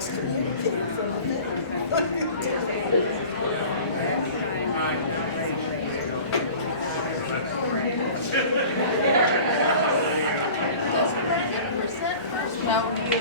excommunicated from the faith. Does Brendan present first? No, you.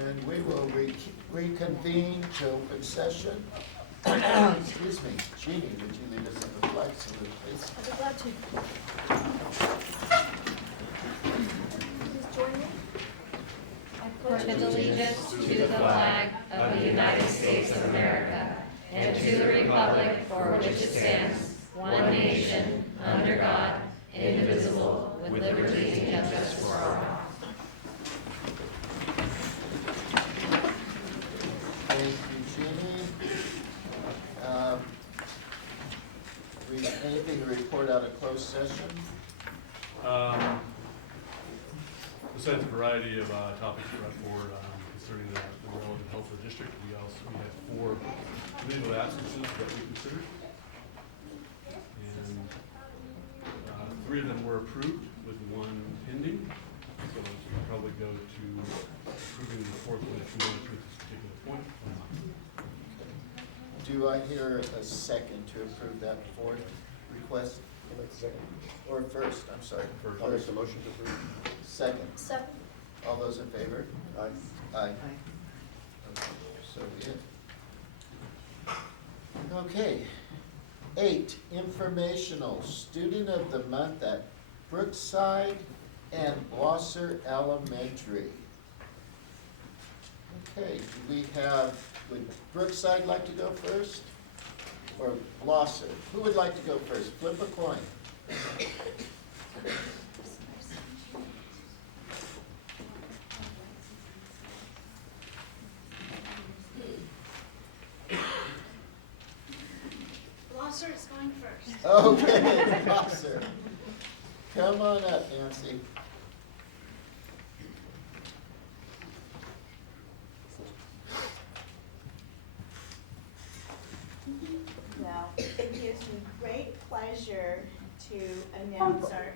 And we will reconvene to open session. Excuse me, Jeannie, would you lead us in the flag salute, please? I'd be glad to. Please join me. I pledge allegiance to the flag of the United States of America and to the republic for which it stands, one nation, under God, indivisible, with liberty and justice for all. Thank you, Jeannie. Anything to report out of closed session? Besides a variety of topics brought forward concerning the relevant health of the district, we had 4 leave of absences that we considered. And 3 of them were approved with 1 pending. So we'll probably go to approving the 4th one if you want to approve this particular point. Do I hear a second to approve that 4th request? Or first, I'm sorry. I'll make the motion to approve. Second. Second. All those in favor? Aye. Aye. Okay, so be it. Okay. 8, informational, student of the month at Brookside and Blosser Elementary. Okay, do we have, would Brookside like to go first? Or Blosser? Who would like to go first? Flip a coin. Blosser is going first. Okay, Blosser. Come on up, Nancy. Well, it gives me great pleasure to announce our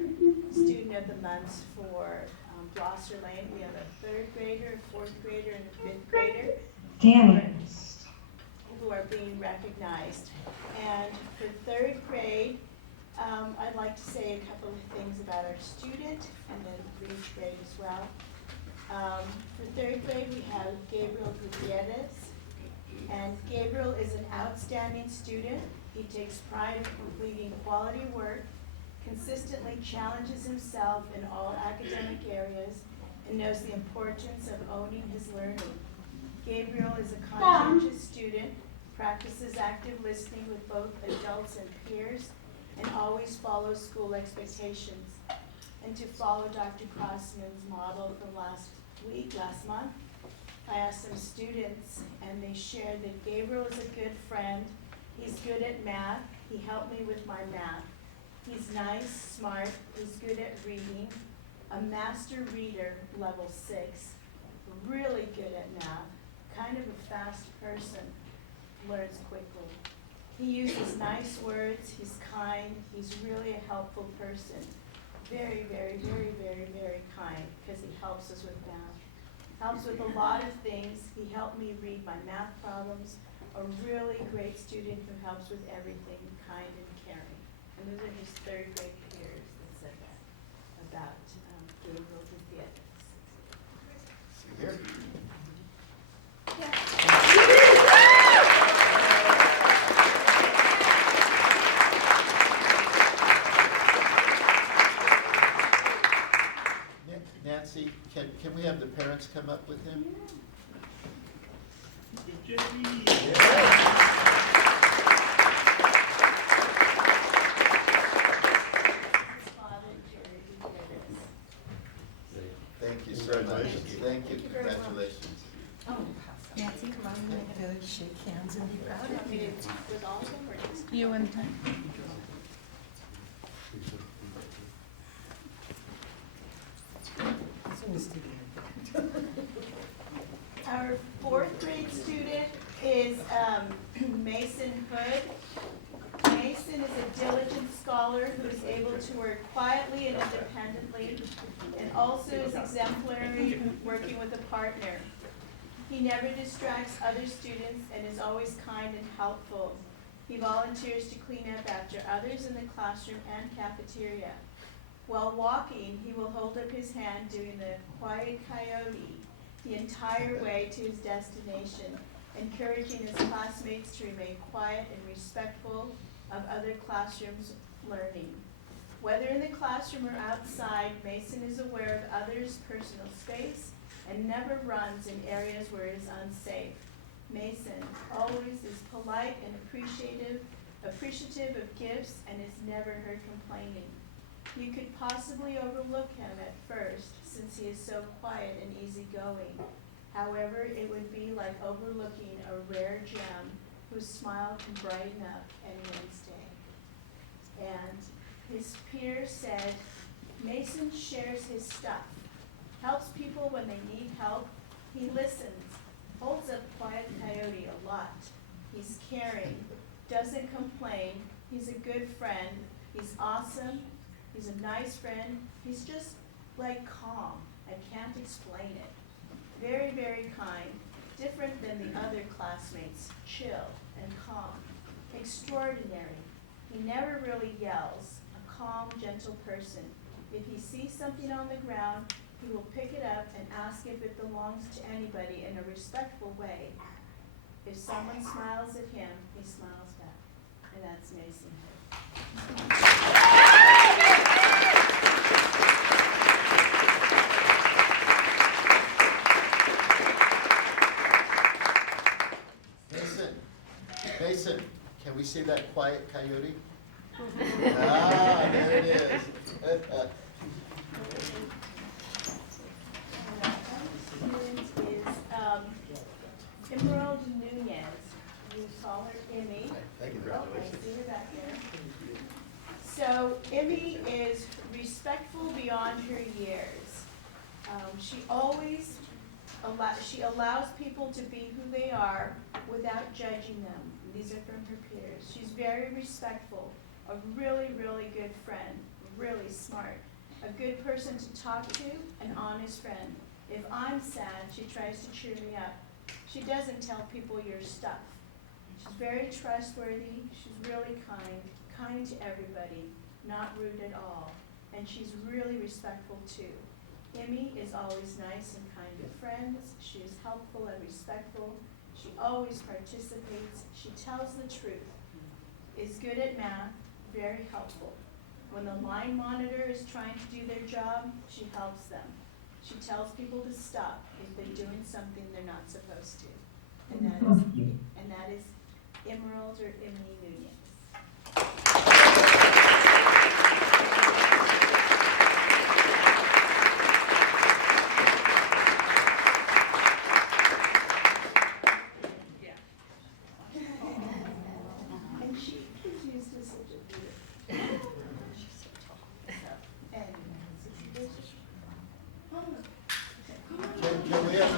Student of the Month for Blosser Lane. We have a 3rd grader, a 4th grader, and a 5th grader who are being recognized. And for 3rd grade, I'd like to say a couple of things about our student, and then for each grade as well. For 3rd grade, we have Gabriel Gutierrez. And Gabriel is an outstanding student. He takes pride in completing quality work, consistently challenges himself in all academic areas, and knows the importance of owning his learning. Gabriel is a conscientious student, practices active listening with both adults and peers, and always follows school expectations. And to follow Dr. Crossman's model from last month, I asked some students, and they shared that Gabriel is a good friend. He's good at math. He helped me with my math. He's nice, smart. He's good at reading. A master reader, level 6. Really good at math. Kind of a fast person. Learns quickly. He uses nice words. He's kind. He's really a helpful person. Very, very, very, very, very kind, because he helps us with math. Helps with a lot of things. He helped me read my math problems. A really great student who helps with everything, kind and caring. And those are his 3rd grade peers that said that about Gabriel Gutierrez. See here? Nancy, can we have the parents come up with him? Thank you so much. Thank you, congratulations. Nancy, come on, you have to shake hands and be proud of you. With all of them or just? You and As soon as the end. Our fourth grade student is Mason Hood. Mason is a diligent scholar who is able to work quietly and independently, and also is exemplary working with a partner. He never distracts other students and is always kind and helpful. He volunteers to clean up after others in the classroom and cafeteria. While walking, he will hold up his hand doing the quiet coyote the entire way to his destination, encouraging his classmates to remain quiet and respectful of other classrooms' learning. Whether in the classroom or outside, Mason is aware of others' personal space and never runs in areas where it is unsafe. Mason always is polite and appreciative of gifts and is never heard complaining. You could possibly overlook him at first since he is so quiet and easygoing. However, it would be like overlooking a rare gem whose smile can brighten up anyone's day. And his peers said, Mason shares his stuff, helps people when they need help. He listens, holds up quiet coyote a lot. He's caring, doesn't complain. He's a good friend. He's awesome. He's a nice friend. He's just like calm. I can't explain it. Very, very kind. Different than the other classmates. Chill and calm. Extraordinary. He never really yells. A calm, gentle person. If he sees something on the ground, he will pick it up and ask if it belongs to anybody in a respectful way. If someone smiles at him, he smiles back. And that's Mason Hood. Mason, can we see that quiet coyote? Ah, there it is. Is Emerald Nunez. You call her Emmy. Thank you. Oh, I see her back there. So Emmy is respectful beyond her years. She allows people to be who they are without judging them. These are from her peers. She's very respectful, a really, really good friend, really smart, a good person to talk to, an honest friend. If I'm sad, she tries to cheer me up. She doesn't tell people your stuff. She's very trustworthy. She's really kind to everybody, not rude at all. And she's really respectful too. Emmy is always nice and kind to friends. She is helpful and respectful. She always participates. She tells the truth. Is good at math, very helpful. When the line monitor is trying to do their job, she helps them. She tells people to stop if they're doing something they're not supposed to. And that is Emerald or Emily Nunez. And she is used as such a leader. Can we have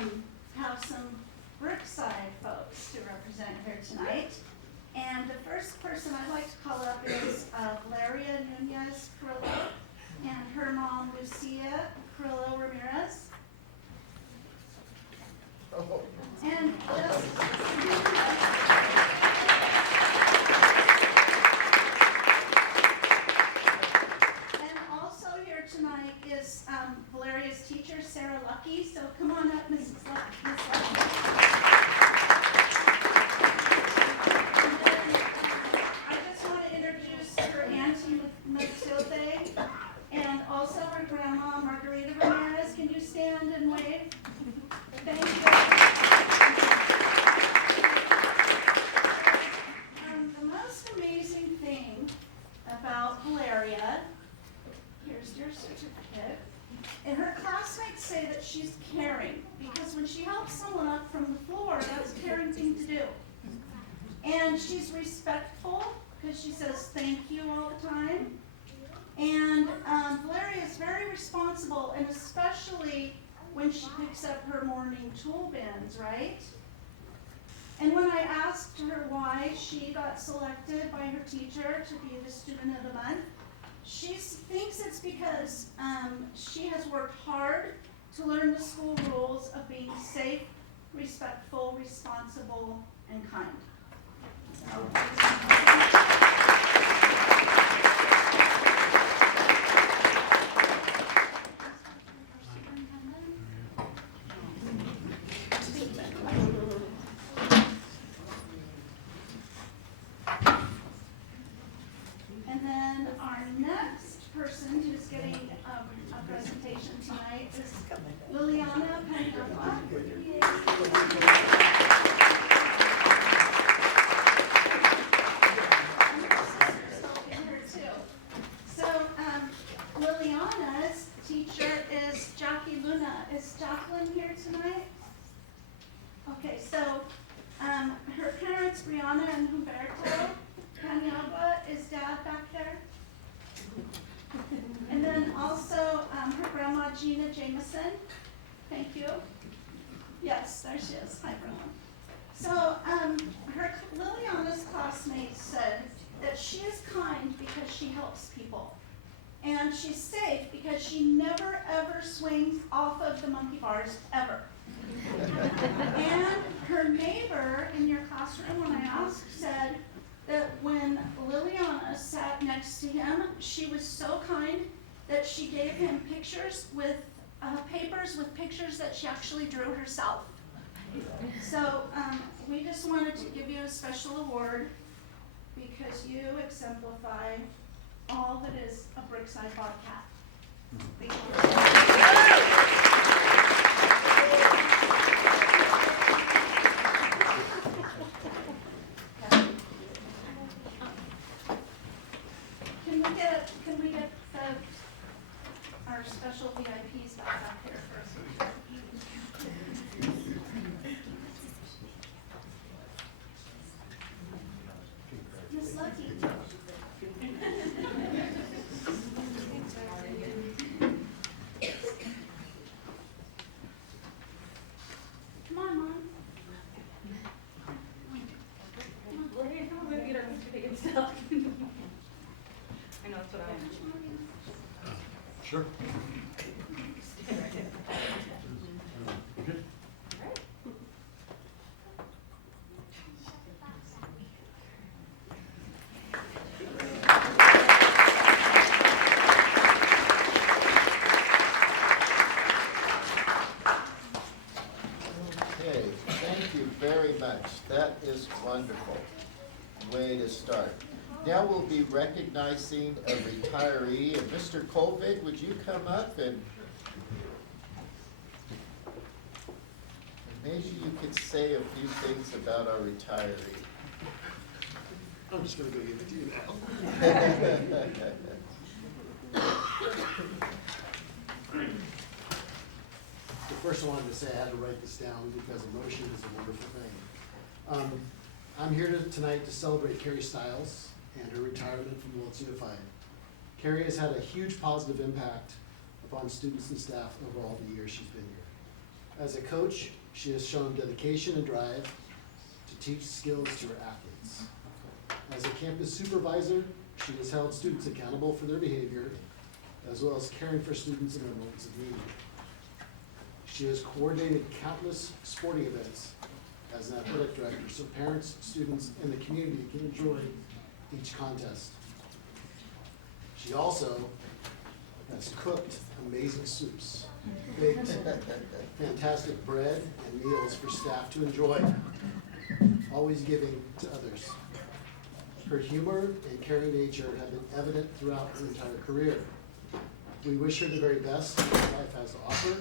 have some Brookside folks to represent here tonight. And the first person I'd like to call up is Valeria Nunez Carrillo and her mom, Lucia Carrillo Ramirez. Oh, And just and also here tonight is Valeria's teacher, Sarah Lucky. So come on up, Mrs. Lucky. Ms. Lucky. And then, I just want to introduce her auntie Matilde and also her grandma, Margarita Ramirez. Can you stand and wave? Thank you. The most amazing thing about Valeria, here's your certificate, and her classmates say that she's caring, because when she helps someone up from the floor, that's a caring thing to do. And she's respectful, because she says thank you all the time. And Valeria is very responsible, and especially when she picks up her morning tool bins, right? And when I asked her why she got selected by her teacher to be the student of the month, she thinks it's because she has worked hard to learn the school rules of being safe, respectful, responsible, and kind. And then our next person who's getting a presentation tonight is Liliana Paniagua. So Liliana's teacher is Jackie Luna. Is Jacqueline here tonight? Okay, so her parents, Brianna and Humberto Paniagua, is dad back there? And then also her grandma, Gina Jameson. Thank you. Yes, there she is. Hi, everyone. So Liliana's classmates said that she is kind because she helps people. And she's safe because she never, ever swings off of the monkey bars, ever. And her neighbor in your classroom, when I asked, said that when Liliana sat next to him, she was so kind that she gave him pictures with papers with pictures that she actually drew herself. So we just wanted to give you a special award because you exemplify all that is a Brookside Bobcat. Thank you. Can we get our special VIPs back up here first? Miss Lucky. Come on, Mom. I know, that's what Sure. Okay. okay, thank you very much. That is wonderful. Way to start. Now we'll be recognizing a retiree, and Mr. Colvig, would you come up and maybe you could say a few things about our retiree. I'm just gonna go give it to you now. First I wanted to say I had to write this down because emotion is a wonderful thing. I'm here tonight to celebrate Carrie Stiles and her retirement from Willits Unified. Carrie has had a huge positive impact upon students and staff over all the years she's been here. As a coach, she has shown dedication and drive to teach skills to her athletes. As a campus supervisor, she has held students accountable for their behavior, as well as caring for students in their moments of need. She has coordinated countless sporting events as an athletic director, so parents, students, and the community can enjoy each contest. She also has cooked amazing soups, baked fantastic bread and meals for staff to enjoy, always giving to others. Her humor and caring nature have been evident throughout her entire career. We wish her the very best life has to offer,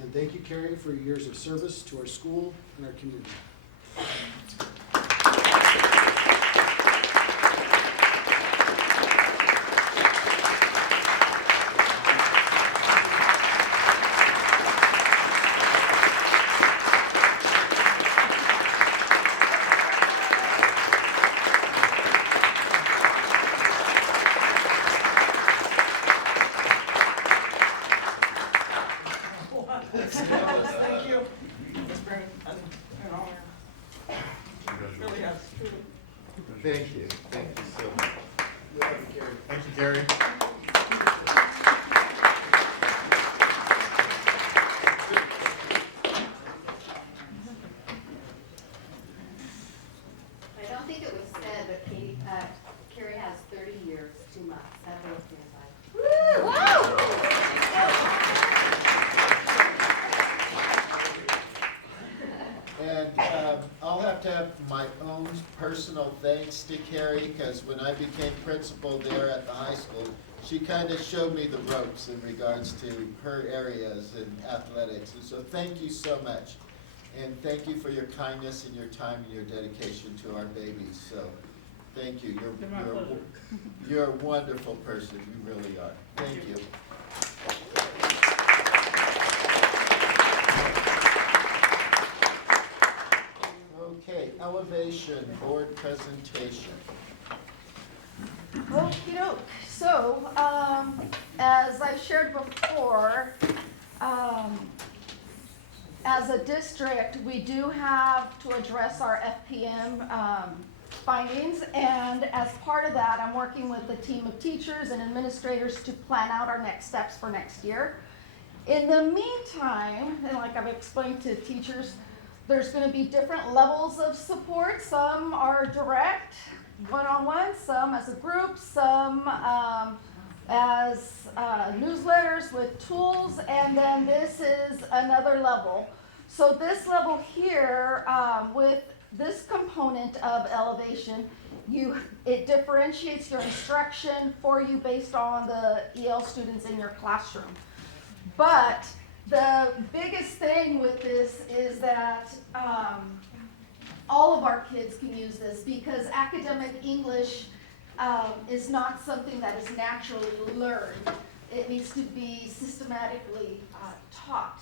and thank you, Carrie, for your years of service to our school and our community. Thank you. It's been an honor. Really has. Thank you so much. Thank you, Carrie. I don't think it was said, but Carrie has 30 years, 2 months. Happy birthday, And I'll have to have my own personal thanks to Carrie, because when I became principal there at the high school, she kind of showed me the ropes in regards to her areas in athletics. And so thank you so much. And thank you for your kindness and your time and your dedication to our babies. So thank you. You're a wonderful person. You really are. Thank you. Okay, elevation board presentation. Okey doke. So, as I shared before, as a district, we do have to address our FPM findings, and as part of that, I'm working with a team of teachers and administrators to plan out our next steps for next year. In the meantime, and like I've explained to teachers, there's going to be different levels of support. Some are direct, one-on-one, some as a group, some as newsletters with tools, and then this is another level. So this level here, with this component of elevation, it differentiates your instruction for you based on the EL students in your classroom. But the biggest thing with this is that all of our kids can use this, because academic English is not something that is naturally learned. It needs to be systematically taught.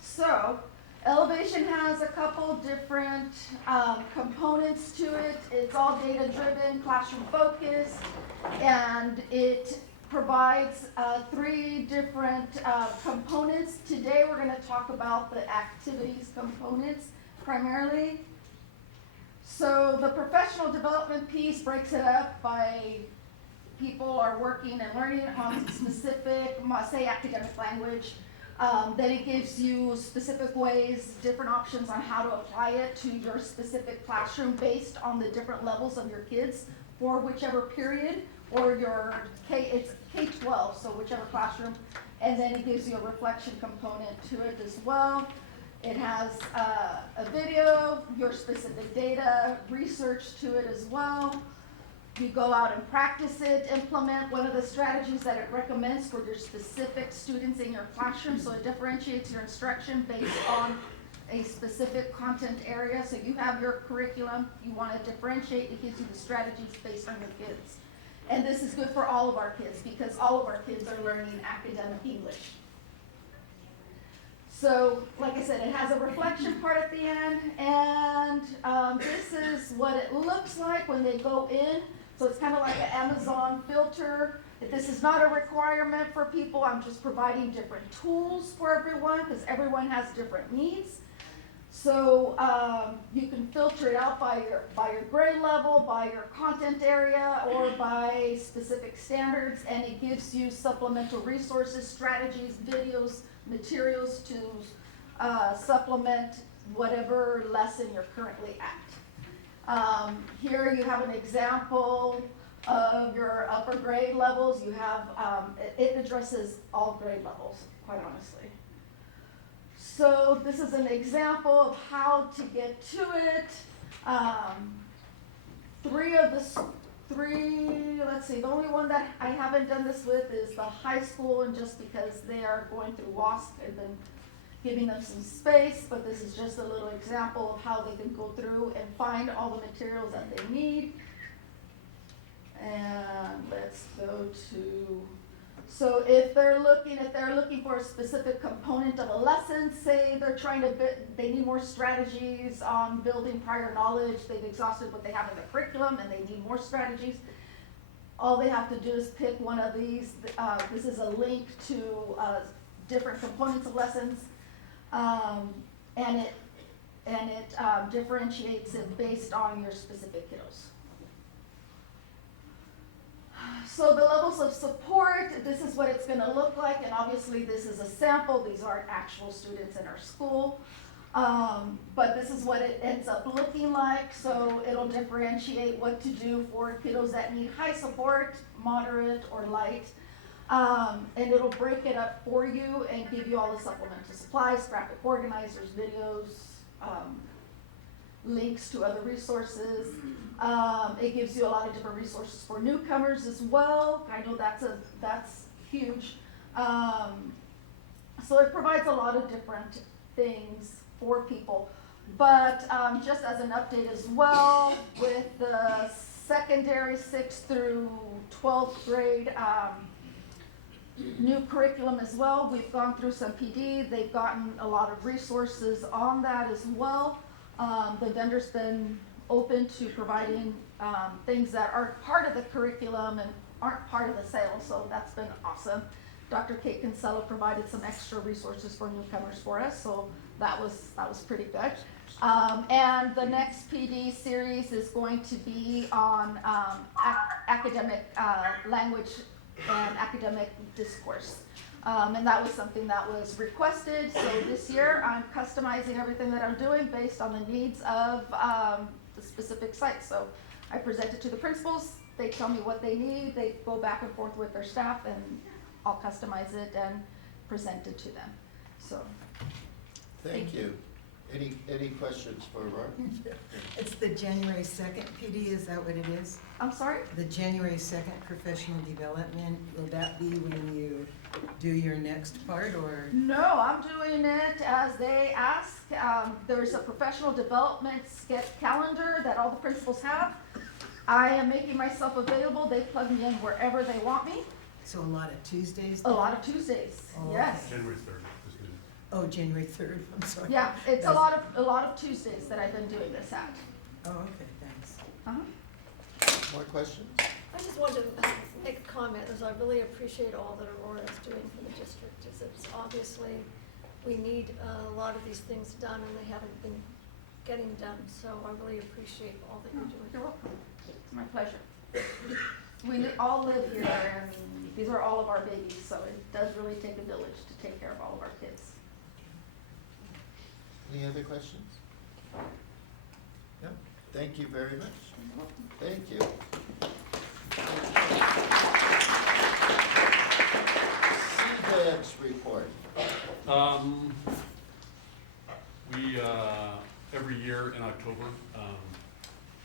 So, elevation has a couple different components to it. It's all data-driven, classroom focused, and it provides 3 different components. Today we're going to talk about the activities components primarily. So the professional development piece breaks it up by people are working and learning on specific, say, academic language. Then it gives you specific ways, different options on how to apply it to your specific classroom based on the different levels of your kids for whichever period, or your it's K-12, so whichever classroom. And then it gives you a reflection component to it as well. It has a video, your specific data, research to it as well. You go out and practice it, implement one of the strategies that it recommends for your specific students in your classroom, so it differentiates your instruction based on a specific content area. So you have your curriculum, you want to differentiate, it gives you the strategies based on your kids. And this is good for all of our kids, because all of our kids are learning academic English. So, like I said, it has a reflection part at the end, and this is what it looks like when they go in So it's kind of like an Amazon filter. This is not a requirement for people. I'm just providing different tools for everyone because everyone has different needs. So you can filter it out by your grade level, by your content area, or by specific standards, and it gives you supplemental resources, strategies, videos, materials to supplement whatever lesson you're currently at. Here you have an example of your upper grade levels. You have, it addresses all grade levels, quite honestly. So this is an example of how to get to it. Let's see, the only one that I haven't done this with is the high school, and just because they are going through WASC, I've been giving them some space, but this is just a little example of how they can go through and find all the materials that they need. And let's go to, so if they're looking for a specific component of a lesson, say they're trying to, they need more strategies on building prior knowledge, they've exhausted what they have in the curriculum and they need more strategies, all they have to do is pick one of these. This is a link to different components of lessons, and it differentiates it based on your specific kiddos. So the levels of support, this is what it's going to look like, and obviously this is a sample. These aren't actual students in our school, but this is what it ends up looking like. So it'll differentiate what to do for kiddos that need high support, moderate, or light, and it'll break it up for you and give you all the supplemental supplies, graphic organizers, videos, links to other resources. It gives you a lot of different resources for newcomers as well. I know that's huge. So it provides a lot of different things for people. But just as an update as well, with the secondary 6th through 12th grade new curriculum as well, we've gone through some PD. They've gotten a lot of resources on that as well. The vendor's been open to providing things that aren't part of the curriculum and aren't part of the sale, so that's been awesome. Dr. Kate Kinsella provided some extra resources for newcomers for us, so that was pretty good. And the next PD series is going to be on academic language and academic discourse. And that was something that was requested, so this year I'm customizing everything that I'm doing based on the needs of the specific site. So I present it to the principals, they tell me what they need, they go back and forth with their staff, and I'll customize it and present it to them. So. Thank you. Any questions for Aurora? It's the January 2nd PD, is that what it is? I'm sorry? The January 2nd professional development, will that be when you do your next part, or? No, I'm doing it as they ask. There's a professional development calendar that all the principals have. I am making myself available. They plug me in wherever they want me. So a lot of Tuesdays? A lot of Tuesdays, Oh, yes. January 3rd. This meeting. Oh, January 3rd, I'm sorry. Yeah, it's a lot of Tuesdays that I've been doing this at. Oh, okay, thanks. Uh-huh. More questions? I just wanted to make a comment, as I really appreciate all that Aurora is doing for the district, as it's obviously, we need a lot of these things done, and they haven't been getting done, so I really appreciate all that you're doing. You're welcome. It's my pleasure. We all live here, and these are all of our babies, so it does really take a village to take care of all of our kids. Any other questions? No? Thank you very much. Thank you. CBED's report. We, every year in October,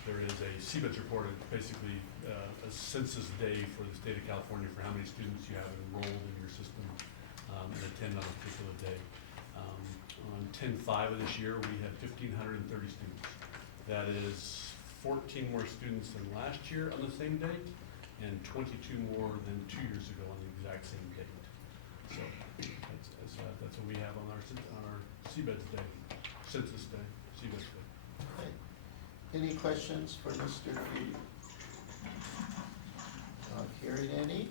there is a CBEDS report. It's basically a census day for the state of California for how many students you have enrolled in your system and attend on a particular day. On 10/5 of this year, we had 1,530 students. That is 14 more students than last year on the same date, and 22 more than 2 years ago on the exact same date. So that's what we have on our CBEDS day, Census Day, CBEDS Day. Okay. Any questions for Mr. Feedy? Not hearing any.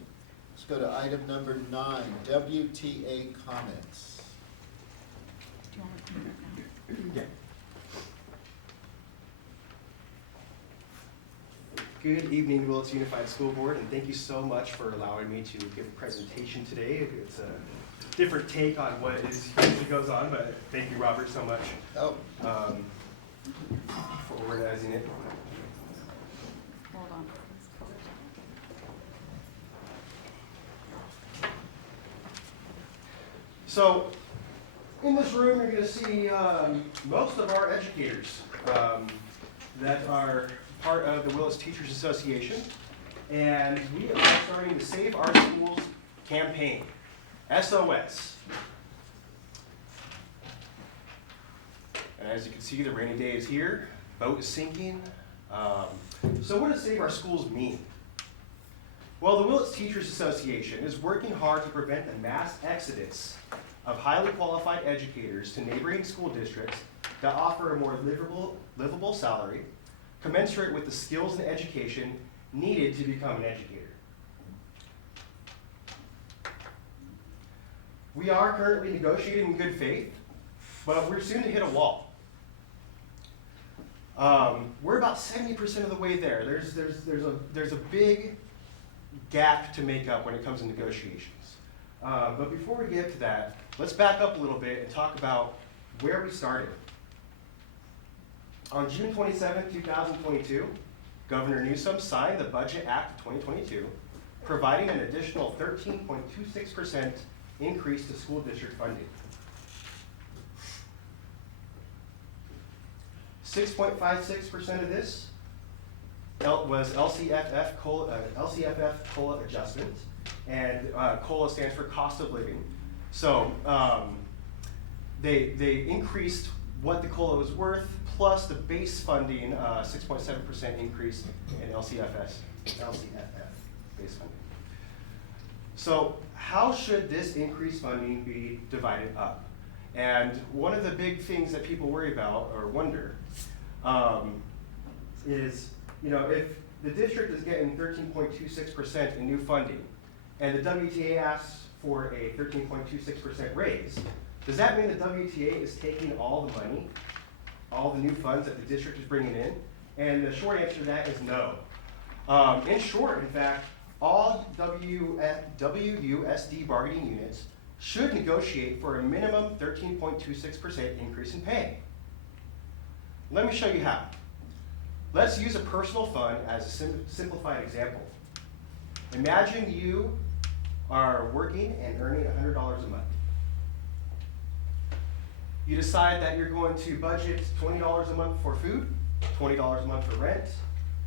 Let's go to item number 9, WTA comments. Good evening, Willits Unified School Board, and thank you so much for allowing me to give a presentation today. It's a different take on what usually goes on, but thank you, Robert, so much Oh, for organizing it. Hold on. So, in this room, you're going to see most of our educators that are part of the Willits Teachers Association, and we are starting the Save Our Schools campaign, SOS. And as you can see, the rainy day is here, boat is sinking. So what does Save Our Schools mean? Well, the Willits Teachers Association is working hard to prevent the mass exodus of highly qualified educators to neighboring school districts that offer a more livable salary, commensurate with the skills and education needed to become an educator. We are currently negotiating in good faith, but we're soon to hit a wall. We're about 70% of the way there. There's a big gap to make up when it comes to negotiations. But before we get to that, let's back up a little bit and talk about where we started. On June 27, 2022, Governor Newsom signed the Budget Act of 2022, providing an additional 13.26% increase to school district funding. 6.56% of this was LCFF COLA adjustment, and COLA stands for cost of living. So they increased what the COLA was worth, plus the base funding, 6.7% increase in LCFF base funding. So how should this increased funding be divided up? And one of the big things that people worry about or wonder is, if the district is getting 13.26% in new funding, and the WTA asks for a 13.26% raise, does that mean the WTA is taking all the money, all the new funds that the district is bringing in? And the short answer to that is no. In short, in fact, all WUSD bargaining units should negotiate for a minimum 13.26% increase in pay. Let me show you how. Let's use a personal fund as a simplified example. Imagine you are working and earning $100 a month. You decide that you're going to budget $20 a month for food, $20 a month for rent,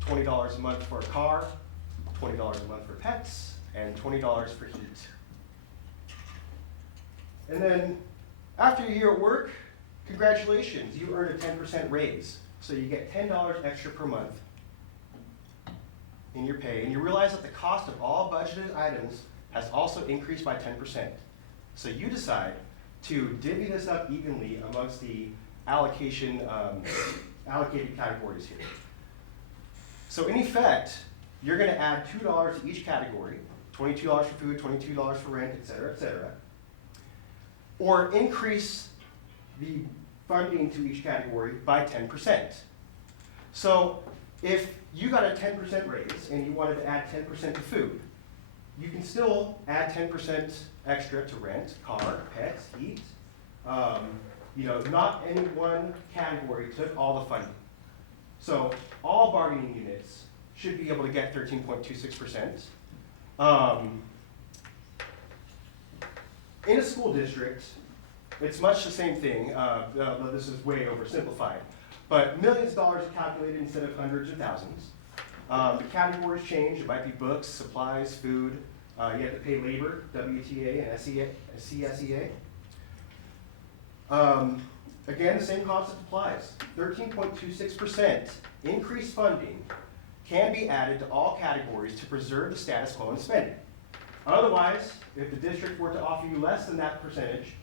$20 a month for a car, $20 a month for pets, and $20 for heat. And then after a year at work, congratulations, you earned a 10% raise. So you get $10 extra per month in your pay, and you realize that the cost of all budgeted items has also increased by 10%. So you decide to divvy this up evenly amongst the allocated categories here. So in effect, you're going to add $2 to each category, $22 for food, $22 for rent, et cetera, or increase the funding to each category by 10%. So if you got a 10% raise and you wanted to add 10% to food, you can still add 10% extra to rent, car, pets, heat. Not any one category took all the funding. So all bargaining units should be able to get 13.26%. In a school district, it's much the same thing. This is way oversimplified. But millions of dollars are calculated instead of hundreds or thousands. The categories change. It might be books, supplies, food. You have to pay labor, WTA and CSEA. Again, the same concept applies. 13.26% increased funding can be added to all categories to preserve the status quo in spending. Otherwise, if the district were to offer you less than that percentage,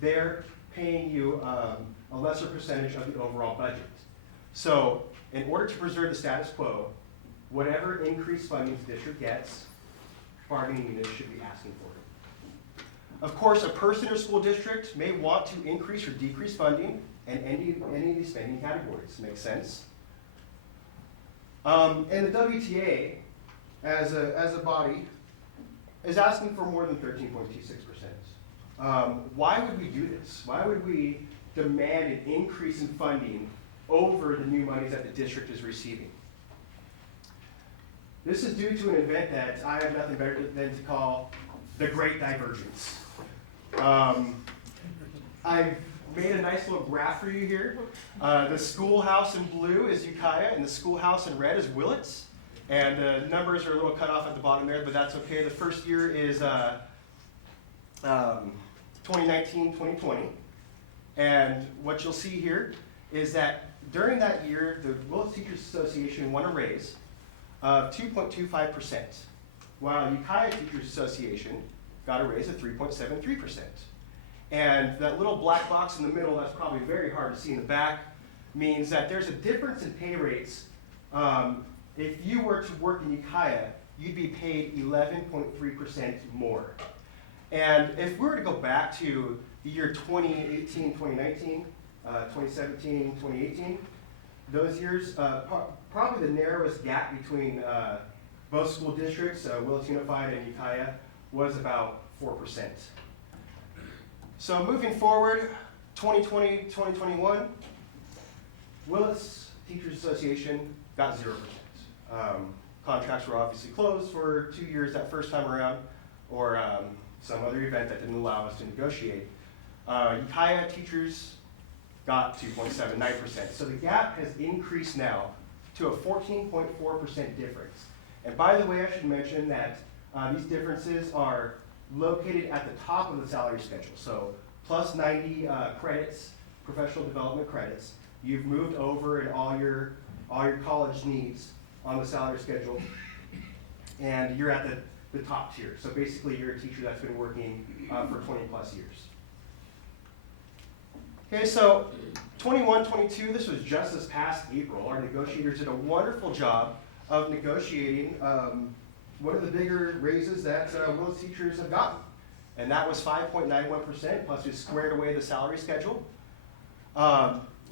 they're paying you a lesser percentage of the overall budget. So in order to preserve the status quo, whatever increased funding the district gets, bargaining units should be asking for it. Of course, a person or school district may want to increase or decrease funding in any of these spending categories. Makes sense? And the WTA, as a body, is asking for more than 13.26%. Why would we do this? Why would we demand an increase in funding over the new monies that the district is receiving? This is due to an event that I have nothing better than to call the Great Divergence. I've made a nice little graph for you here. The schoolhouse in blue is Ukiah, and the schoolhouse in red is Willits. And the numbers are a little cut off at the bottom there, but that's okay. The first year is 2019-2020. And what you'll see here is that during that year, the Willits Teachers Association won a raise of 2.25%, while Ukiah Teachers Association got a raise of 3.73%. And that little black box in the middle, that's probably very hard to see in the back, means that there's a difference in pay rates. If you were to work in Ukiah, you'd be paid 11.3% more. And if we were to go back to the year 2018, 2019, 2017, 2018, those years, probably the narrowest gap between both school districts, Willits Unified and Ukiah, was about 4%. So moving forward, 2020, 2021, Willits Teachers Association got 0%. Contracts were obviously closed for 2 years that first time around, or some other event that didn't allow us to negotiate. Ukiah teachers got 2.79%. So the gap has increased now to a 14.4% difference. And by the way, I should mention that these differences are located at the top of the salary schedule. So plus 90 credits, professional development credits. You've moved over in all your college needs on the salary schedule, and you're at the top tier. So basically, you're a teacher that's been working for 20 plus years. Okay, so 21-22, this was just this past April. Our negotiators did a wonderful job of negotiating one of the bigger raises that Willits teachers have gotten. And that was 5.91%, plus we squared away the salary schedule.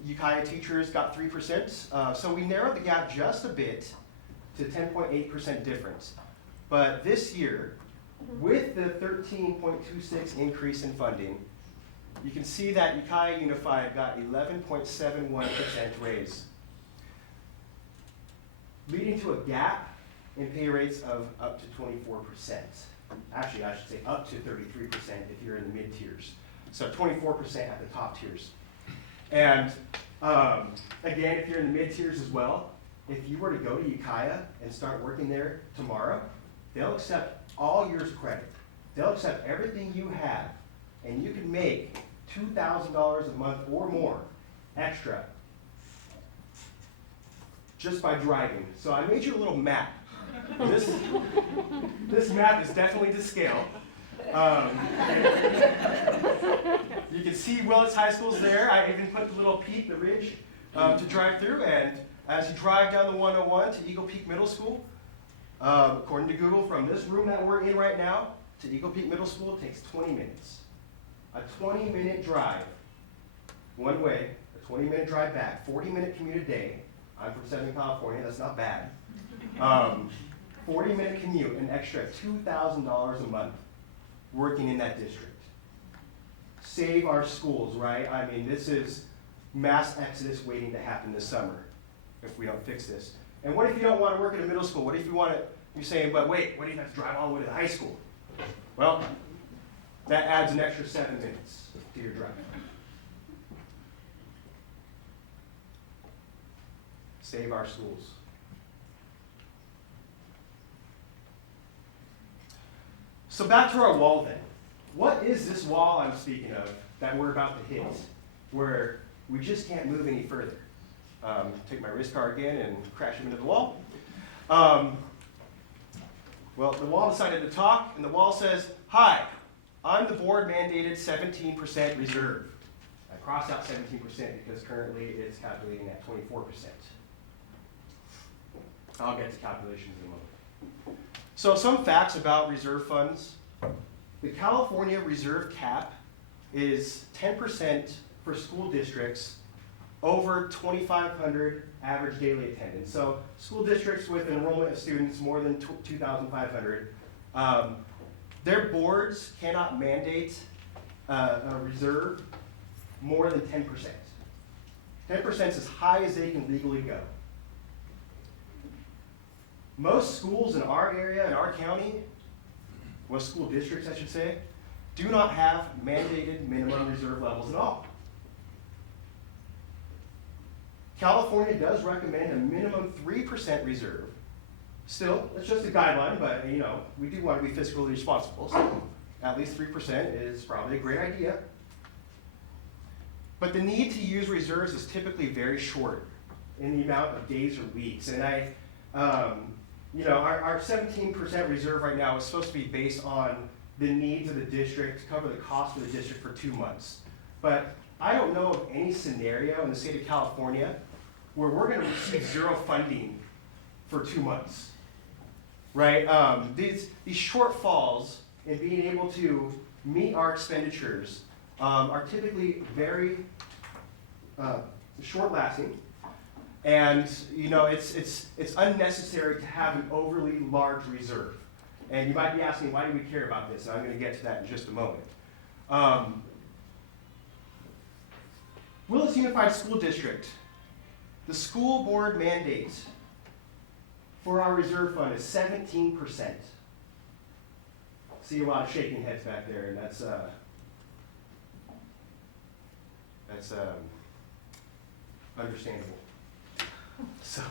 Ukiah teachers got 3%. So we narrowed the gap just a bit to 10.8% difference. But this year, with the 13.26 increase in funding, you can see that Ukiah Unified got 11.71% raise, leading to a gap in pay rates of up to 24%. Actually, I should say up to 33% if you're in the mid-tiers. So 24% at the top tiers. And again, if you're in the mid-tiers as well, if you were to go to Ukiah and start working there tomorrow, they'll accept all years of credit. They'll accept everything you have, and you can make $2,000 a month or more extra just by driving. So I made you a little map. This map is definitely to scale. You can see Willits High School's there. I even put the little peak, the ridge, to drive through. And as you drive down the 101 to Eagle Peak Middle School, according to Google, from this room that we're in right now to Eagle Peak Middle School, it takes 20 minutes. A 20-minute drive one way, a 20-minute drive back, 40-minute commute a day. I'm from Southern California, that's not bad. 40-minute commute, an extra $2,000 a month working in that district. Save our schools, right? I mean, this is mass exodus waiting to happen this summer if we don't fix this. And what if you don't want to work at a middle school? What if you want to, you're saying, but wait, what if you have to drive all the way to the high school? Well, that adds an extra 7 minutes to your drive. Save our schools. So back to our wall then. What is this wall I'm speaking of that we're about to hit, where we just can't move any further? Take my race car again and crash him into the wall. Well, the wall decided to talk, and the wall says, "Hi, I'm the board-mandated 17% reserve." I crossed out 17% because currently it's calculating at 24%. I'll get to calculations in a moment. So some facts about reserve funds. The California reserve cap is 10% for school districts over 2,500 average daily attendance. So school districts with an enrollment of students more than 2,500, their boards cannot mandate a reserve more than 10%. 10% is as high as they can legally go. Most schools in our area, in our county, most school districts I should say, do not have mandated minimum reserve levels at all. California does recommend a minimum 3% reserve. Still, it's just a guideline, but you know, we do want to be fiscally responsible, so at least 3% is probably a great idea. But the need to use reserves is typically very short in the amount of days or weeks. And our 17% reserve right now is supposed to be based on the needs of the district to cover the cost of the district for 2 months. But I don't know of any scenario in the state of California where we're going to receive zero funding for 2 months, right? These shortfalls in being able to meet our expenditures are typically very short-lasting, and it's unnecessary to have an overly large reserve. And you might be asking, why do we care about this? And I'm going to get to that in just a moment. Willits Unified School District, the school board mandate for our reserve fund is 17%. See a lot of shaking heads back there, and that's understandable. So,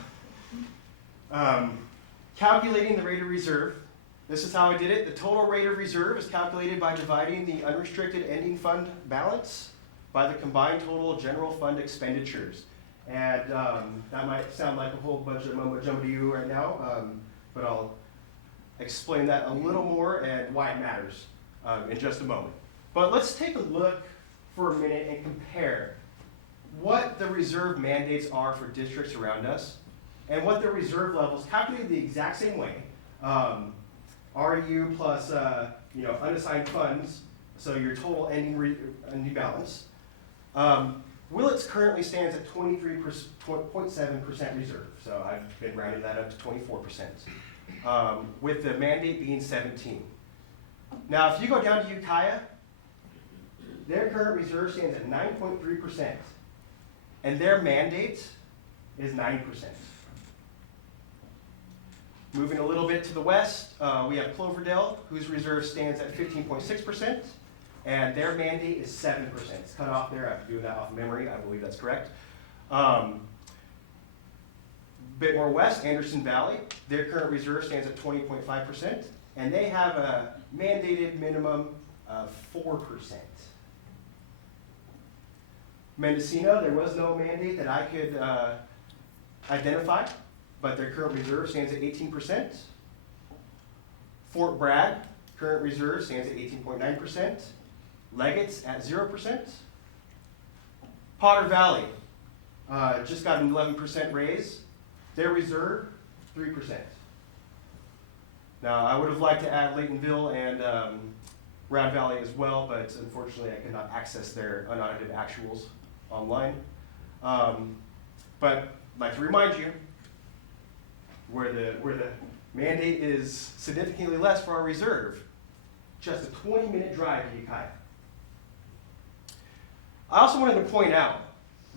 calculating the rate of reserve. This is how I did it. The total rate of reserve is calculated by dividing the unrestricted ending fund balance by the combined total general fund expenditures. And that might sound like a whole bunch of mumbo jumbo to you right now, but I'll explain that a little more and why it matters in just a moment. But let's take a look for a minute and compare what the reserve mandates are for districts around us and what the reserve levels, calculated the exact same way, RU plus unassigned funds, so your total ending balance. Willits currently stands at 23.7% reserve, so I've been rounding that up to 24%, with the mandate being 17. Now, if you go down to Ukiah, their current reserve stands at 9.3%, and their mandate is 9%. Moving a little bit to the west, we have Cloverdale, whose reserve stands at 15.6%, and their mandate is 7%. It's cut off there. I'm doing that off memory. I believe that's correct. Bit more west, Anderson Valley, their current reserve stands at 20.5%, and they have a mandated minimum of 4%. Mendocino, there was no mandate that I could identify, but their current reserve stands at 18%. Fort Bragg, current reserve stands at 18.9%. Leggett's at 0%. Potter Valley just got an 11% raise. Their reserve, 3%. Now, I would have liked to add Laytonville and Round Valley as well, but unfortunately I could not access their unaudited actuals online. But I'd like to remind you, where the mandate is significantly less for our reserve, just a 20-minute drive to Ukiah. I also wanted to point out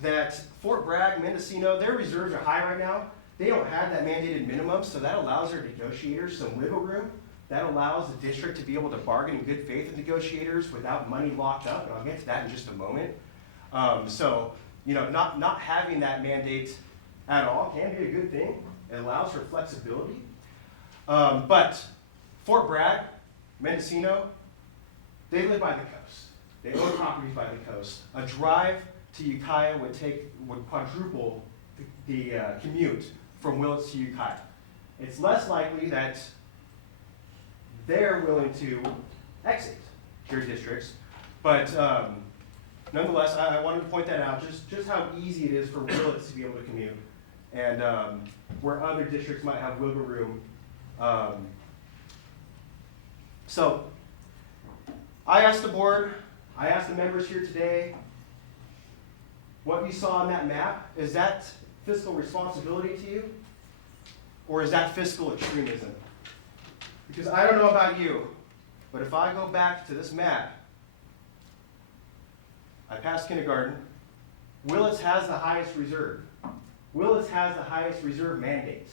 that Fort Bragg, Mendocino, their reserves are high right now. They don't have that mandated minimum, so that allows their negotiators some wiggle room. That allows the district to be able to bargain in good faith with negotiators without money locked up, and I'll get to that in just a moment. Not having that mandate at all can be a good thing. It allows for flexibility. But Fort Bragg, Mendocino, they live by the coast. They own properties by the coast. A drive to Ukiah would quadruple the commute from Willits to Ukiah. It's less likely that they're willing to exit your districts, but nonetheless, I wanted to point that out, just how easy it is for Willits to be able to commute. And where other districts might have wiggle room. So I asked the board, I asked the members here today, what you saw on that map, is that fiscal responsibility to you? Or is that fiscal extremism? Because I don't know about you, but if I go back to this map, I passed kindergarten, Willits has the highest reserve. Willits has the highest reserve mandate.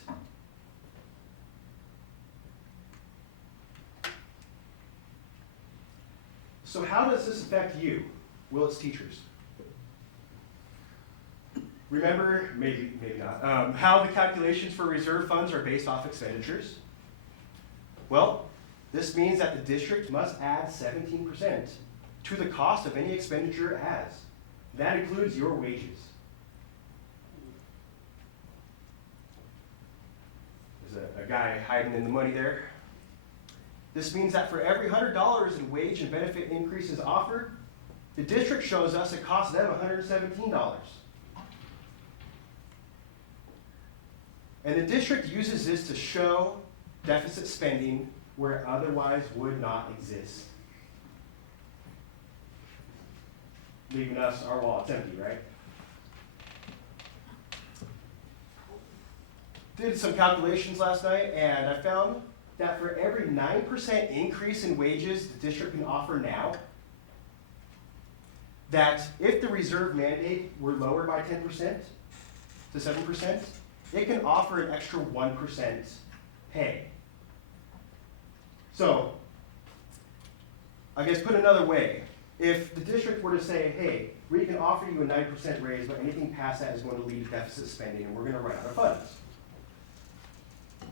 So how does this affect you, Willits teachers? Remember, maybe not, how the calculations for reserve funds are based off expenditures? Well, this means that the district must add 17% to the cost of any expenditure it has. That includes your wages. There's a guy hiding in the money there. This means that for every $100 in wage and benefit increases offered, the district shows us it costs them $117. And the district uses this to show deficit spending where it otherwise would not exist. Leaving us, our wallets empty, right? Did some calculations last night, and I found that for every 9% increase in wages the district can offer now, that if the reserve mandate were lowered by 10% to 7%, it can offer an extra 1% pay. So, I guess put another way, if the district were to say, hey, we can offer you a 9% raise, but anything past that is going to lead to deficit spending and we're going to run out of funds.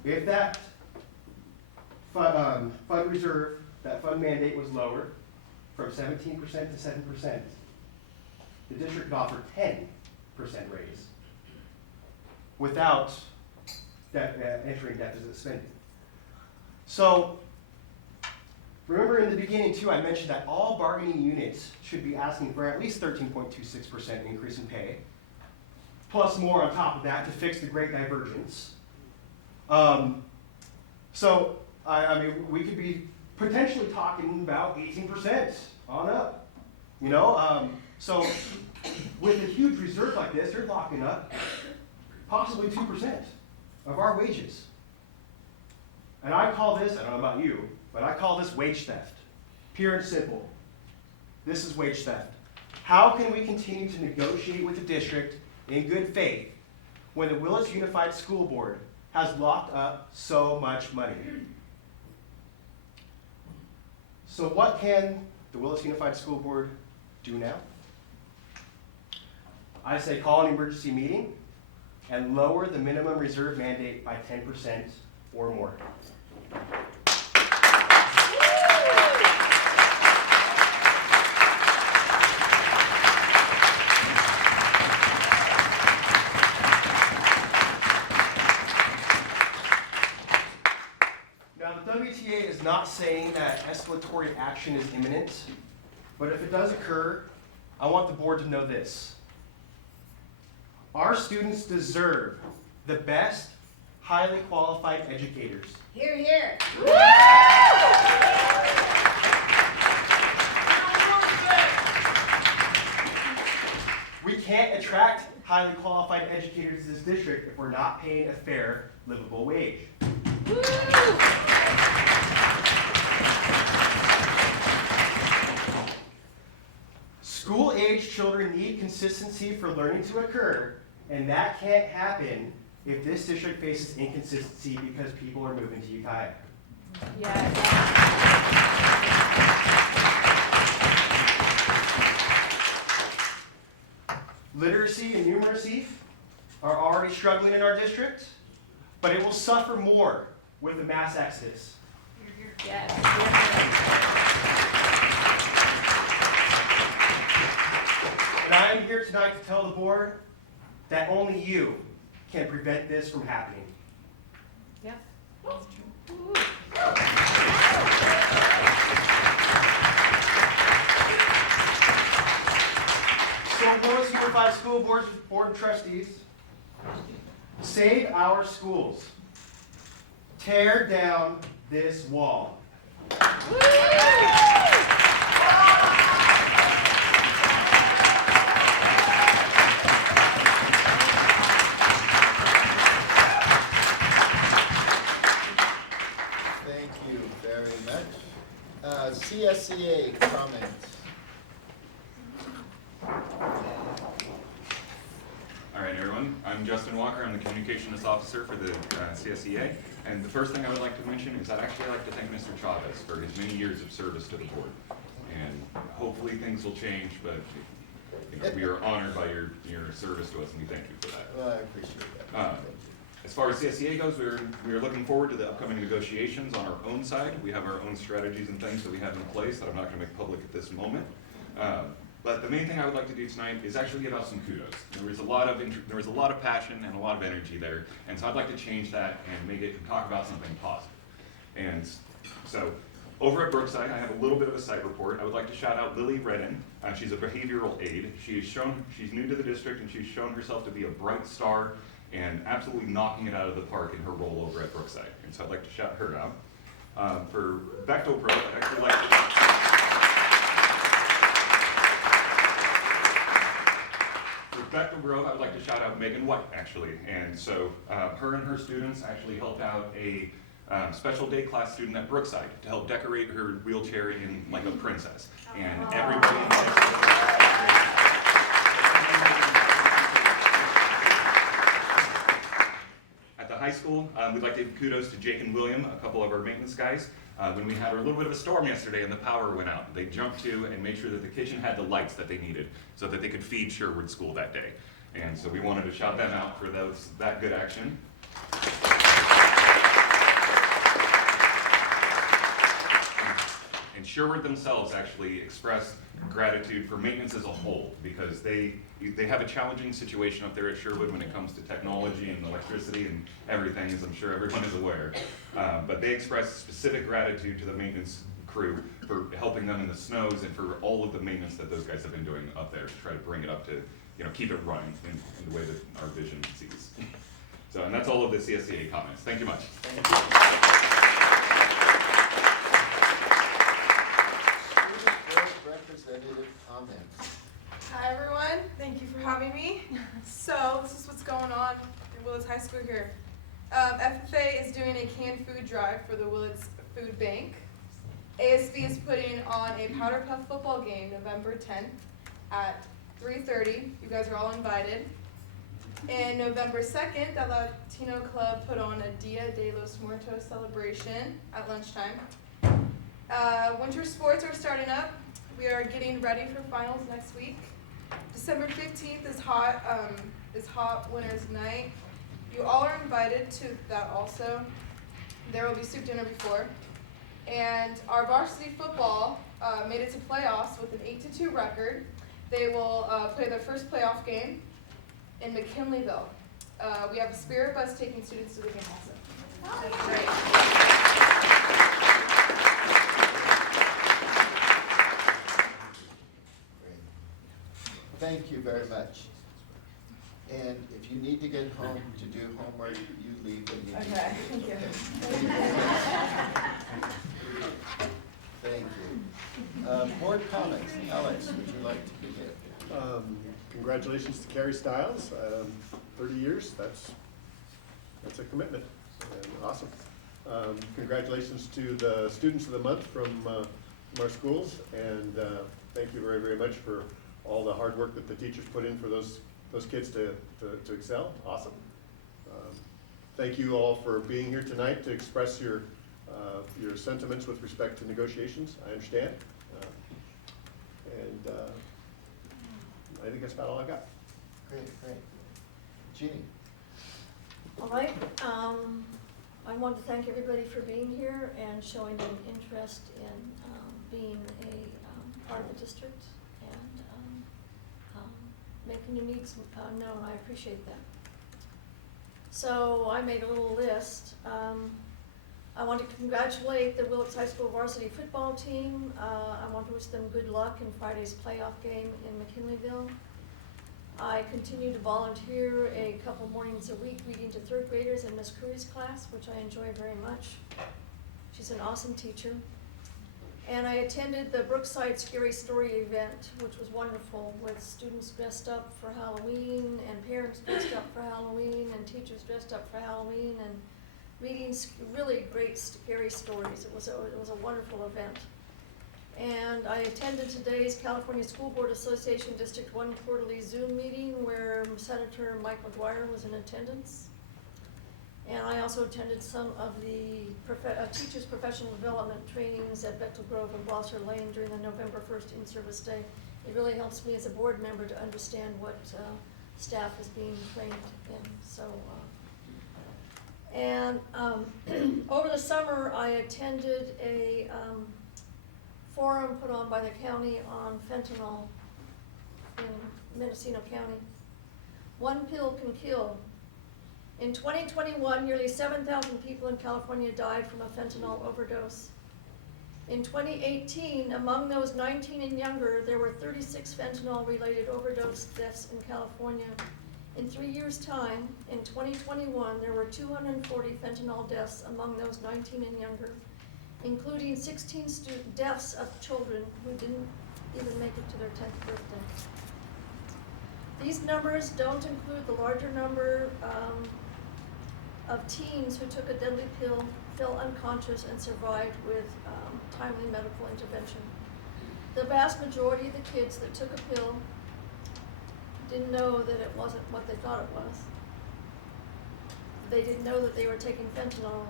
If that fund reserve, that fund mandate was lowered from 17% to 7%, the district could offer 10% raise without entering deficit spending. So, remember in the beginning too, I mentioned that all bargaining units should be asking for at least 13.26% increase in pay, plus more on top of that to fix the great divergence. So, I mean, we could be potentially talking about 18% on up, you know? So, with a huge reserve like this, you're locking up possibly 2% of our wages. And I call this, I don't know about you, but I call this wage theft. Pure and simple. This is wage theft. How can we continue to negotiate with the district in good faith when the Willits Unified School Board has locked up so much money? So what can the Willits Unified School Board do now? I say call an emergency meeting and lower the minimum reserve mandate by 10% or more. Now, the WTA is not saying that escalatory action is imminent, but if it does occur, I want the board to know this. Our students deserve the best, highly qualified educators. Hear, hear. We can't attract highly qualified educators to this district if we're not paying a fair, livable wage. School-age children need consistency for learning to occur, and that can't happen if this district faces inconsistency because people are moving to Ukiah. Literacy and numeracy are already struggling in our district, but it will suffer more with the mass exodus. And I am here tonight to tell the board that only you can prevent this from happening. Yeah. So, Willits Unified School Board of Trustees, Save our schools. Tear down this wall. Thank you very much. CSEA comments. All right, everyone. I'm Justin Walker. I'm the Communications Officer for the CSEA. And the first thing I would like to mention is I'd actually like to thank Mr. Chavez for his many years of service to the board. And hopefully things will change, but you know, we are honored by your service to us, and we thank you for that. Well, I appreciate that. Thank you. As far as CSEA goes, we are looking forward to the upcoming negotiations on our own side. We have our own strategies and things that we have in place that I'm not going to make public at this moment. But the main thing I would like to do tonight is actually give out some kudos. There was a lot of passion and a lot of energy there, and so I'd like to change that and make it and talk about something positive. And so, over at Brookside, I have a little bit of a site report. I would like to shout out Lily Redden. She's a behavioral aide. She's new to the district, and she's shown herself to be a bright star and absolutely knocking it out of the park in her role over at Brookside. And so I'd like to shout her out. For Bechtel Pro, I'd actually like to. For Bechtel Grove, I would like to shout out Megan White, actually. And so her and her students actually helped out a special day class student at Brookside to help decorate her wheelchair in like a princess. And everybody at the high school, we'd like to give kudos to Jake and William, a couple of our maintenance guys. When we had a little bit of a storm yesterday and the power went out, they jumped to and made sure that the kitchen had the lights that they needed so that they could feed Sherwood School that day. And so we wanted to shout them out for that good action. And Sherwood themselves actually expressed gratitude for maintenance as a whole, because they have a challenging situation up there at Sherwood when it comes to technology and electricity and everything, as I'm sure everyone is aware. But they expressed specific gratitude to the maintenance crew for helping them in the snows and for all of the maintenance that those guys have been doing up there to try to bring it up to, you know, keep it running in the way that our vision sees. So, and that's all of the CSEA comments. Thank you much. Thank you. Representative comments. Hi everyone, thank you for having me. So this is what's going on in Willits High School here. FFA is doing a canned food drive for the Willits Food Bank. ASB is putting on a Powder Puff football game November 10th at 3:30. You guys are all invited. And November 2nd, the Latino Club put on a Dia de los Muertos celebration at lunchtime. Winter sports are starting up. We are getting ready for finals next week. December 15th is hot winter's night. You all are invited to that also. There will be soup dinner before. And our varsity football made it to playoffs with an 8-2 record. They will play their first playoff game in McKinleyville. We have a spirit bus taking students to the game also. That's great. Thank you very much. And if you need to get home to do homework, you leave when you need to. Okay, thank you. Thank you. Board comments. Alex, would you like to begin? Congratulations to Carrie Stiles. 30 years, that's a commitment, and awesome. Congratulations to the Students of the Month from our schools, and thank you very, very much for all the hard work that the teachers put in for those kids to excel. Awesome. Thank you all for being here tonight to express your sentiments with respect to negotiations. I understand. And I think that's about all I got. Great. Jeannie. All right, I want to thank everybody for being here and showing an interest in being a part of the district and making your needs known. I appreciate that. So I made a little list. I want to congratulate the Willits High School varsity football team. I want to wish them good luck in Friday's playoff game in McKinleyville. I continue to volunteer a couple mornings a week reading to third graders in Miss Curry's class, which I enjoy very much. She's an awesome teacher. And I attended the Brookside Scary Story event, which was wonderful, with students dressed up for Halloween, and parents dressed up for Halloween, and teachers dressed up for Halloween, and reading really great scary stories. It was a wonderful event. And I attended today's California School Board Association District 1 quarterly Zoom meeting where Senator Mike McGuire was in attendance. And I also attended some of the teachers' professional development trainings at Bethel Grove and Blosser Lane during the November 1st in-service day. It really helps me as a board member to understand what staff is being trained in. So, over the summer, I attended a forum put on by the county on fentanyl in Mendocino County. One pill can kill. In 2021, nearly 7,000 people in California died from a fentanyl overdose. In 2018, among those 19 and younger, there were 36 fentanyl-related overdose deaths in California. In 3 years' time, in 2021, there were 240 fentanyl deaths among those 19 and younger, including 16 deaths of children who didn't even make it to their 10th birthday. These numbers don't include the larger number of teens who took a deadly pill, fell unconscious, and survived with timely medical intervention. The vast majority of the kids that took a pill didn't know that it wasn't what they thought it was. They didn't know that they were taking fentanyl.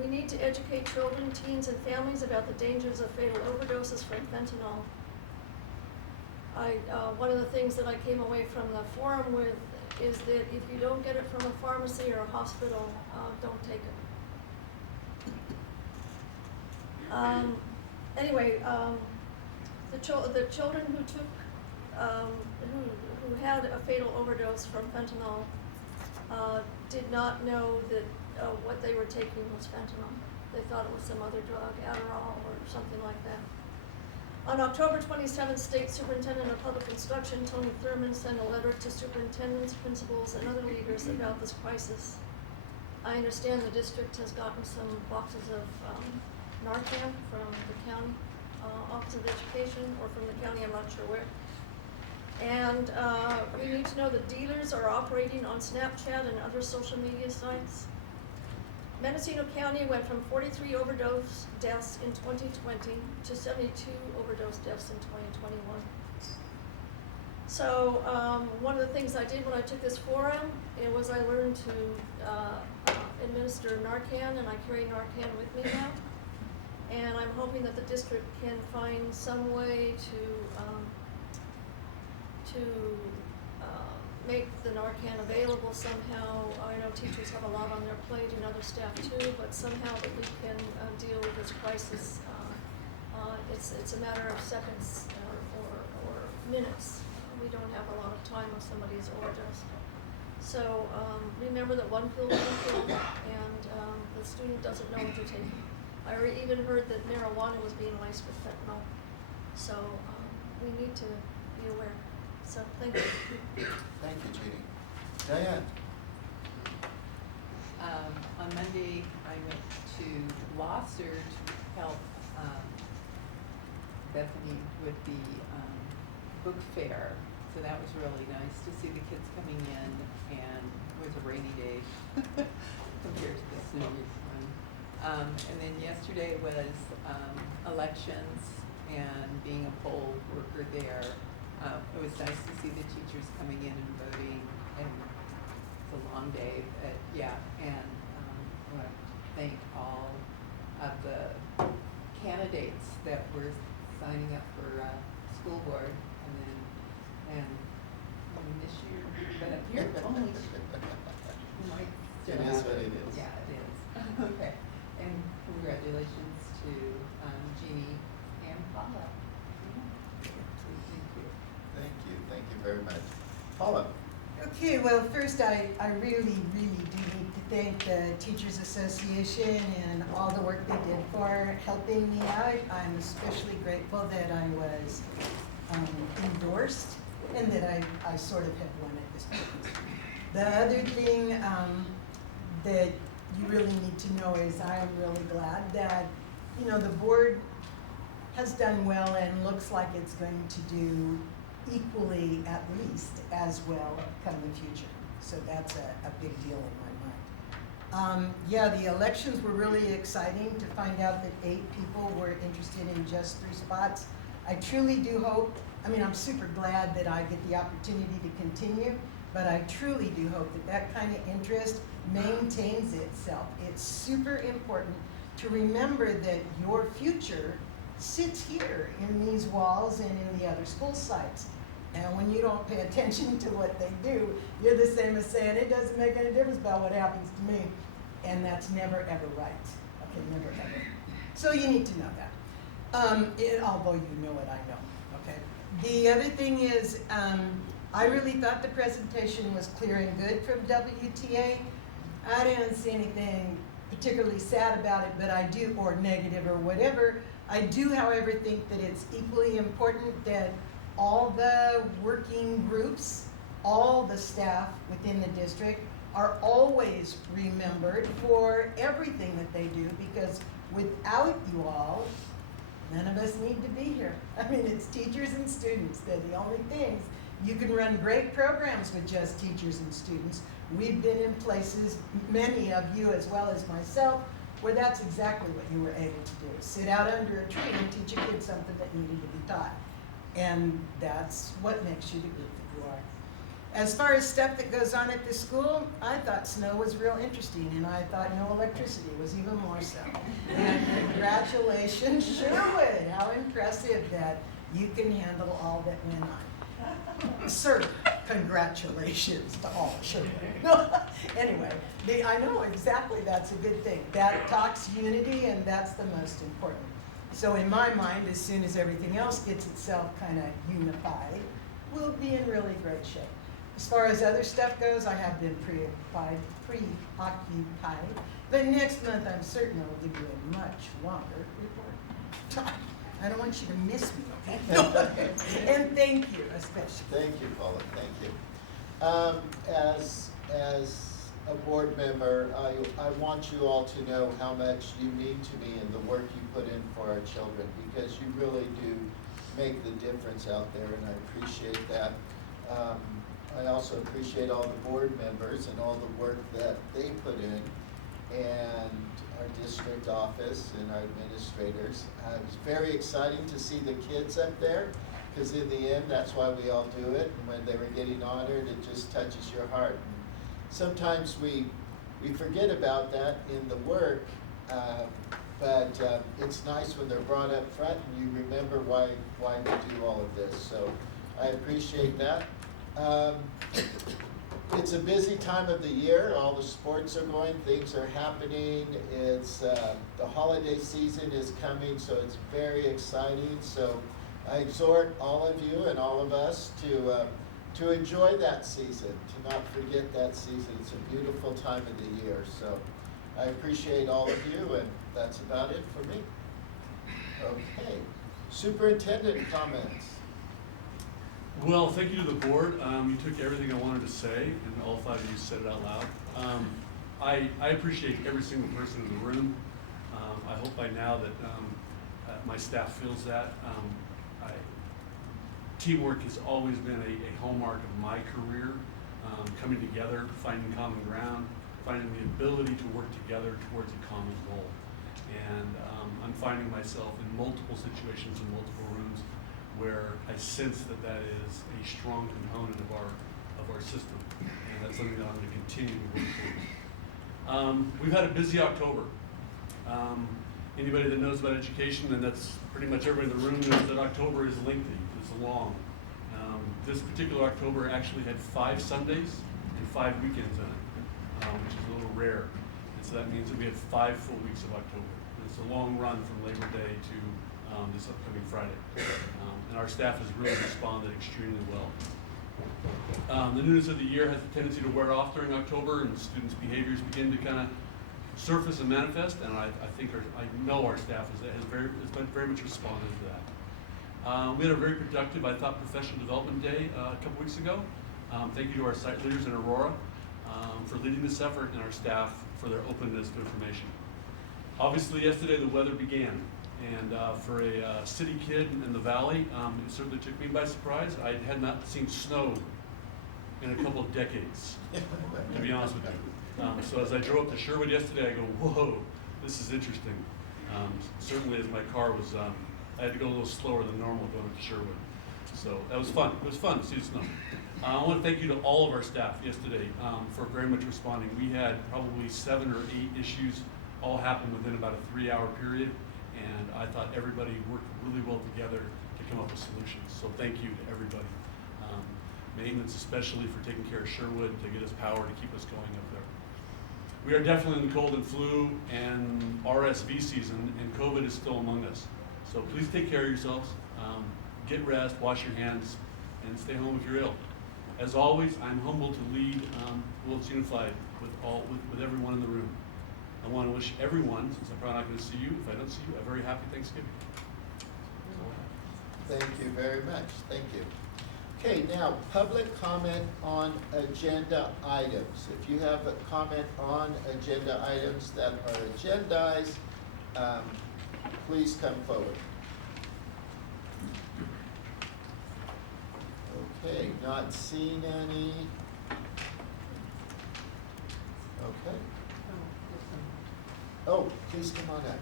We need to educate children, teens, and families about the dangers of fatal overdoses from fentanyl. One of the things that I came away from the forum with is that if you don't get it from a pharmacy or a hospital, don't take it. Anyway, the children who took, who had a fatal overdose from fentanyl did not know that what they were taking was fentanyl. They thought it was some other drug, Adderall or something like that. On October 27th, State Superintendent of Public Instruction, Tony Thurman, sent a letter to superintendents, principals, and other leaders about this crisis. I understand the district has gotten some boxes of Narcan from the county Office of Education, or from the county, I'm not sure where. And we need to know that dealers are operating on Snapchat and other social media sites. Mendocino County went from 43 overdose deaths in 2020 to 72 overdose deaths in 2021. So one of the things I did when I took this forum, was I learned to administer Narcan, and I carry Narcan with me now. And I'm hoping that the district can find some way to make the Narcan available somehow. I know teachers have a lot on their plate and other staff too, but somehow that we can deal with this crisis. It's a matter of seconds or minutes. We don't have a lot of time when somebody's overdosed. So remember that one pill can kill, and the student doesn't know what they're taking. I even heard that marijuana was being laced with fentanyl. So we need to be aware. So, thank you. Thank you, Judy. Diane? On Monday, I went to Blosser to help Bethany with the book fair. So that was really nice to see the kids coming in, and it was a rainy day compared to the snowy one. And then yesterday was elections, and being a poll worker there, it was nice to see the teachers coming in and voting, and it's a long day, but yeah, and I want to thank all of the candidates that were signing up for school board, and this year, but you're only, you might still It is have what it is. Yeah, it is. Okay, and congratulations to Jeannie and Paula. Thank you very much. Paula? Okay, well, first I really do need to thank the Teachers Association and all the work they did for helping me out. I'm especially grateful that I was endorsed and that I sort of have won at this point. The other thing that you really need to know is I am really glad that, you know, the board has done well and looks like it's going to do equally, at least, as well come the future. So that's a big deal in my mind. Yeah, the elections were really exciting to find out that 8 people were interested in just 3 spots. I truly do hope, I mean, I'm super glad that I get the opportunity to continue, but I truly do hope that that kind of interest maintains itself. It's super important to remember that your future sits here in these walls and in the other school sites. And when you don't pay attention to what they do, you're the same as saying, it doesn't make any difference about what happens to me. And that's never, ever right. Okay, never, ever. So you need to know that. Although you know it, I know, okay? The other thing is, I really thought the presentation was clear and good from WTA. I didn't see anything particularly sad about it, but I do, or negative or whatever. I do, however, think that it's equally important that all the working groups, all the staff within the district are always remembered for everything that they do, because without you all, none of us need to be here. I mean, it's teachers and students. They're the only things. You can run great programs with just teachers and students. We've been in places, many of you as well as myself, where that's exactly what you were able to do. Sit out under a tree and teach a kid something that needed to be taught. And that's what makes you the group that you are. As far as stuff that goes on at the school, I thought snow was real interesting, and I thought no electricity was even more so. And congratulations, Sherwood. How impressive that you can handle all that went on. Sir, congratulations to all Sherwood. Anyway, I know exactly that's a good thing. That talks unity, and that's the most important. So in my mind, as soon as everything else gets itself kind of unified, we'll be in really great shape. As far as other stuff goes, I have been preoccupied, but next month I'm certain I'll give you a much longer report. I don't want you to miss me, okay? And thank you, especially. Thank you, Paula, thank you. As a board member, I want you all to know how much you mean to me and the work you put in for our children, because you really do make the difference out there, and I appreciate that. I also appreciate all the board members and all the work that they put in, and our district office and our administrators. It's very exciting to see the kids up there, because in the end, that's why we all do it. And when they were getting honored, it just touches your heart. And sometimes we forget about that in the work, but it's nice when they're brought up front and you remember why we do all of this. So I appreciate that. It's a busy time of the year. All the sports are going, things are happening. It's the holiday season is coming, so it's very exciting. So I exhort all of you and all of us to enjoy that season, to not forget that season. It's a beautiful time of the year. So I appreciate all of you, and that's about it for me. Okay, superintendent comments. Well, thank you to the board. You took everything I wanted to say, and all 5 of you said it out loud. I appreciate every single person in the room. I hope by now that my staff feels that. Teamwork has always been a hallmark of my career. Coming together, finding common ground, finding the ability to work together towards a common goal. And I'm finding myself in multiple situations in multiple rooms where I sense that is a strong component of our system, and that's something that I'm going to continue to work towards. We've had a busy October. Anybody that knows about education, and that's pretty much everybody in the room, knows that October is lengthy, it's long. This particular October actually had 5 Sundays and 5 weekends in it, which is a little rare. And so that means that we had 5 full weeks of October. And it's a long run from Labor Day to this upcoming Friday. And our staff has really responded extremely well. The newness of the year has a tendency to wear off during October, and students' behaviors begin to kind of surface and manifest, and I know our staff has very much responded to that. We had a very productive, I thought, professional development day a couple weeks ago. Thank you to our site leaders in Aurora for leading this effort and our staff for their openness to information. Obviously, yesterday the weather began, and for a city kid in the valley, it certainly took me by surprise. I had not seen snow in a couple of decades, to be honest with you. So as I drove up to Sherwood yesterday, I go, whoa, this is interesting. Certainly as my car was, I had to go a little slower than normal going up to Sherwood. So that was fun. It was fun to see the snow. I want to thank you to all of our staff yesterday for very much responding. We had probably 7 or 8 issues all happen within about a 3-hour period, and I thought everybody worked really well together to come up with solutions. So thank you to everybody. Maintenance especially for taking care of Sherwood to get us power to keep us going up there. We are definitely in the cold and flu and RSV season, and COVID is still among us. So please take care of yourselves, get rest, wash your hands, and stay home if you're ill. As always, I'm humbled to lead Willits Unified with everyone in the room. I want to wish everyone, since I'm probably not going to see you, if I don't see you, a very happy Thanksgiving. Thank you very much. Thank you. Okay, now, public comment on agenda items. If you have a comment on agenda items that are agendized, please come forward. Okay, not seeing any. Okay. Oh, please come on up.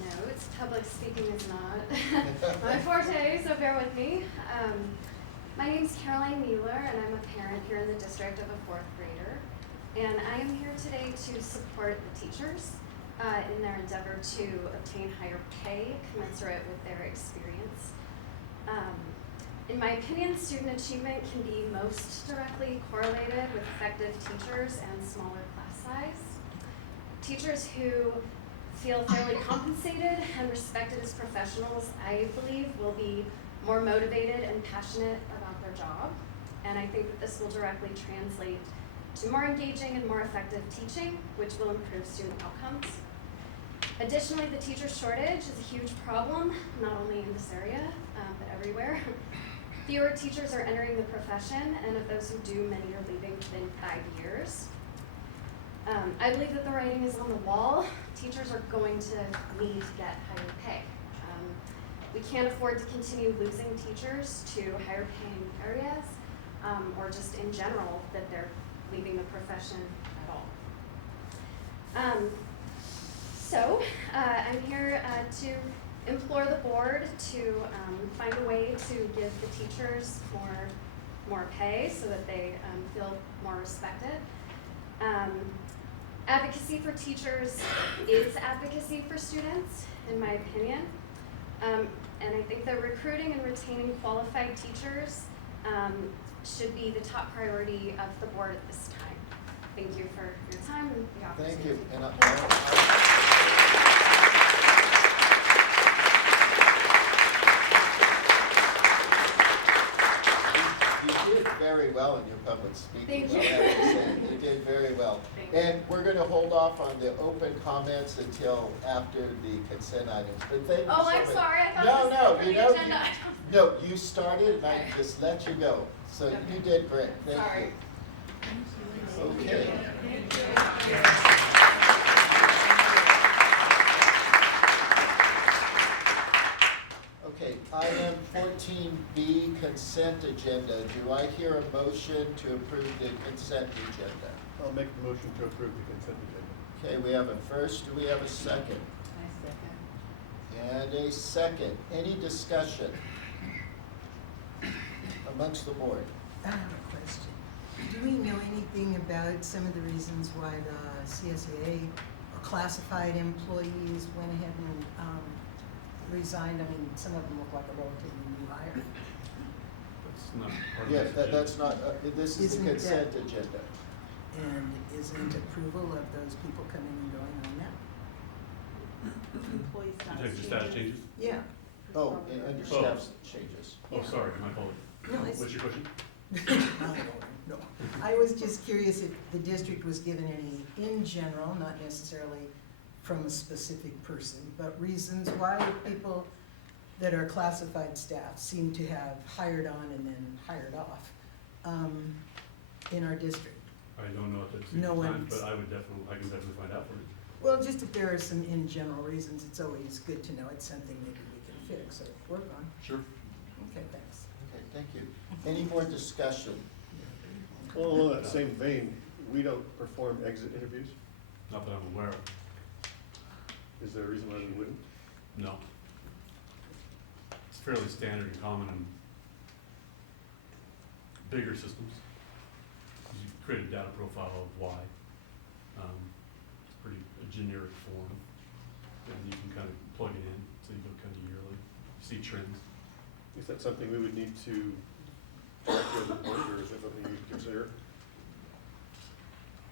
No, it's public speaking is not my forte, so bear with me. My name's Caroline Mueller, and I'm a parent here in the district of a 4th grader. And I am here today to support the teachers in their endeavor to obtain higher pay commensurate with their experience. In my opinion, student achievement can be most directly correlated with effective teachers and smaller class size. Teachers who feel fairly compensated and respected as professionals, I believe, will be more motivated and passionate about their job. And I think that this will directly translate to more engaging and more effective teaching, which will improve student outcomes. Additionally, the teacher shortage is a huge problem, not only in this area, but everywhere. Fewer teachers are entering the profession, and of those who do, many are leaving within 5 years. I believe that the writing is on the wall. Teachers are going to need to get higher pay. We can't afford to continue losing teachers to higher paying areas, or just in general that they're leaving the profession at all. So I'm here to implore the board to find a way to give the teachers more pay so that they feel more respected. Advocacy for teachers is advocacy for students, in my opinion. And I think that recruiting and retaining qualified teachers should be the top priority of the board at this time. Thank you for your time and the opportunity. Thank you. And you did very well in your public speaking. Thank you. I have to say. You did very well. Thank you. And we're going to hold off on the open comments until after the consent items. But thank you so much. I'm sorry. I thought No, this no, was for you the know, agenda item. no, you started and I just let you go. So you did great. Thank Sorry. you. Okay. Okay, item 14B, consent agenda. Do I hear a motion to approve the consent agenda? I'll make the motion to approve the consent agenda. Okay, we have a first. Do we have a second? I second. And a second. Any discussion amongst the board? I have a question. Do we know anything about some of the reasons why the CSEA or classified employees went ahead and resigned? I mean, some of them look like a relatively new hire. That's not part of Yeah, this agenda. that's not, this is the Isn't consent that- agenda. And isn't approval of those people coming and going on that? Employee You take your status changes? Yeah. Oh, and under Oh. staff's changes. Oh, sorry, my fault. No, it's- What's your question? No. I was just curious if the district was given any, in general, not necessarily from a specific person, but reasons why people that are classified staff seem to have hired on and then hired off in our district. I don't know if that's No the time, one's- but I can definitely find out for you. Well, just if there are some in general reasons, it's always good to know. It's something maybe we can fix or work on. Sure. Okay, thanks. Okay, thank you. Any more discussion? Well, along that same vein, we don't perform exit interviews. Not that I'm aware of. Is there a reason why we wouldn't? No. It's fairly standard and common in bigger systems. You create a data profile of why. It's pretty a generic form, and you can kind of plug it in, so you go kind of yearly, see trends. Is that something we would need to direct you as a board, or is that something you'd consider?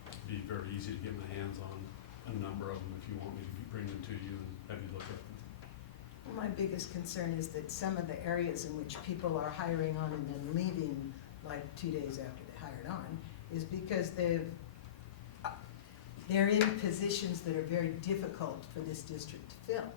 It'd be very easy to get my hands on a number of them if you want me to bring them to you and have you look at them. My biggest concern is that some of the areas in which people are hiring on and then leaving like 2 days after they hired on is because they're in positions that are very difficult for this district to fill.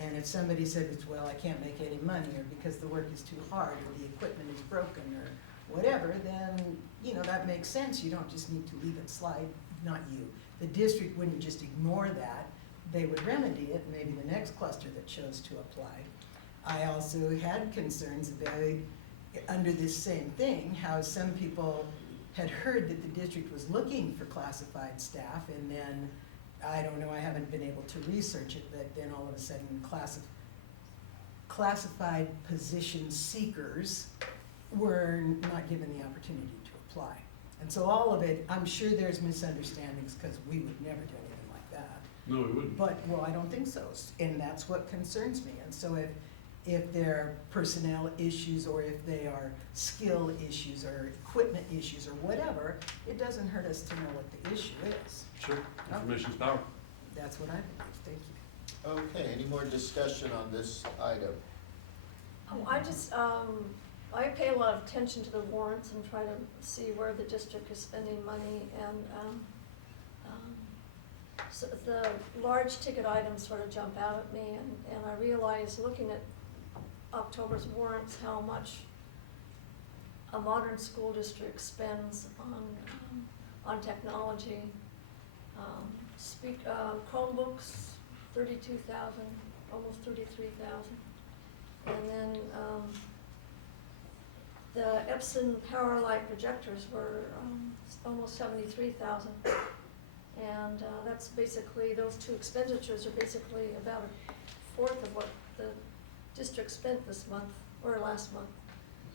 And if somebody said, well, I can't make any money, or because the work is too hard, or the equipment is broken, or whatever, then, you know, that makes sense. You don't just need to leave it slide, not you. The district wouldn't just ignore that. They would remedy it, maybe the next cluster that chose to apply. I also had concerns about, under this same thing, how some people had heard that the district was looking for classified staff, and then, I don't know, I haven't been able to research it, but then all of a sudden classified position seekers were not given the opportunity to apply. And so all of it, I'm sure there's misunderstandings, because we would never do anything like that. No, we wouldn't. But, well, I don't think so, and that's what concerns me. And so if there are personnel issues, or if they are skill issues, or equipment issues, or whatever, it doesn't hurt us to know what the issue is. Sure, information's power. That's what I believe, thank you. Okay, any more discussion on this item? Oh, I pay a lot of attention to the warrants and try to see where the district is spending money, and so the large ticket items sort of jump out at me, and I realize, looking at October's warrants, how much a modern school district spends on technology. Chromebooks, 32,000, almost 33,000. And then the Epson PowerLight projectors were almost 73,000. And that's basically, those two expenditures are basically about a fourth of what the district spent this month, or last month.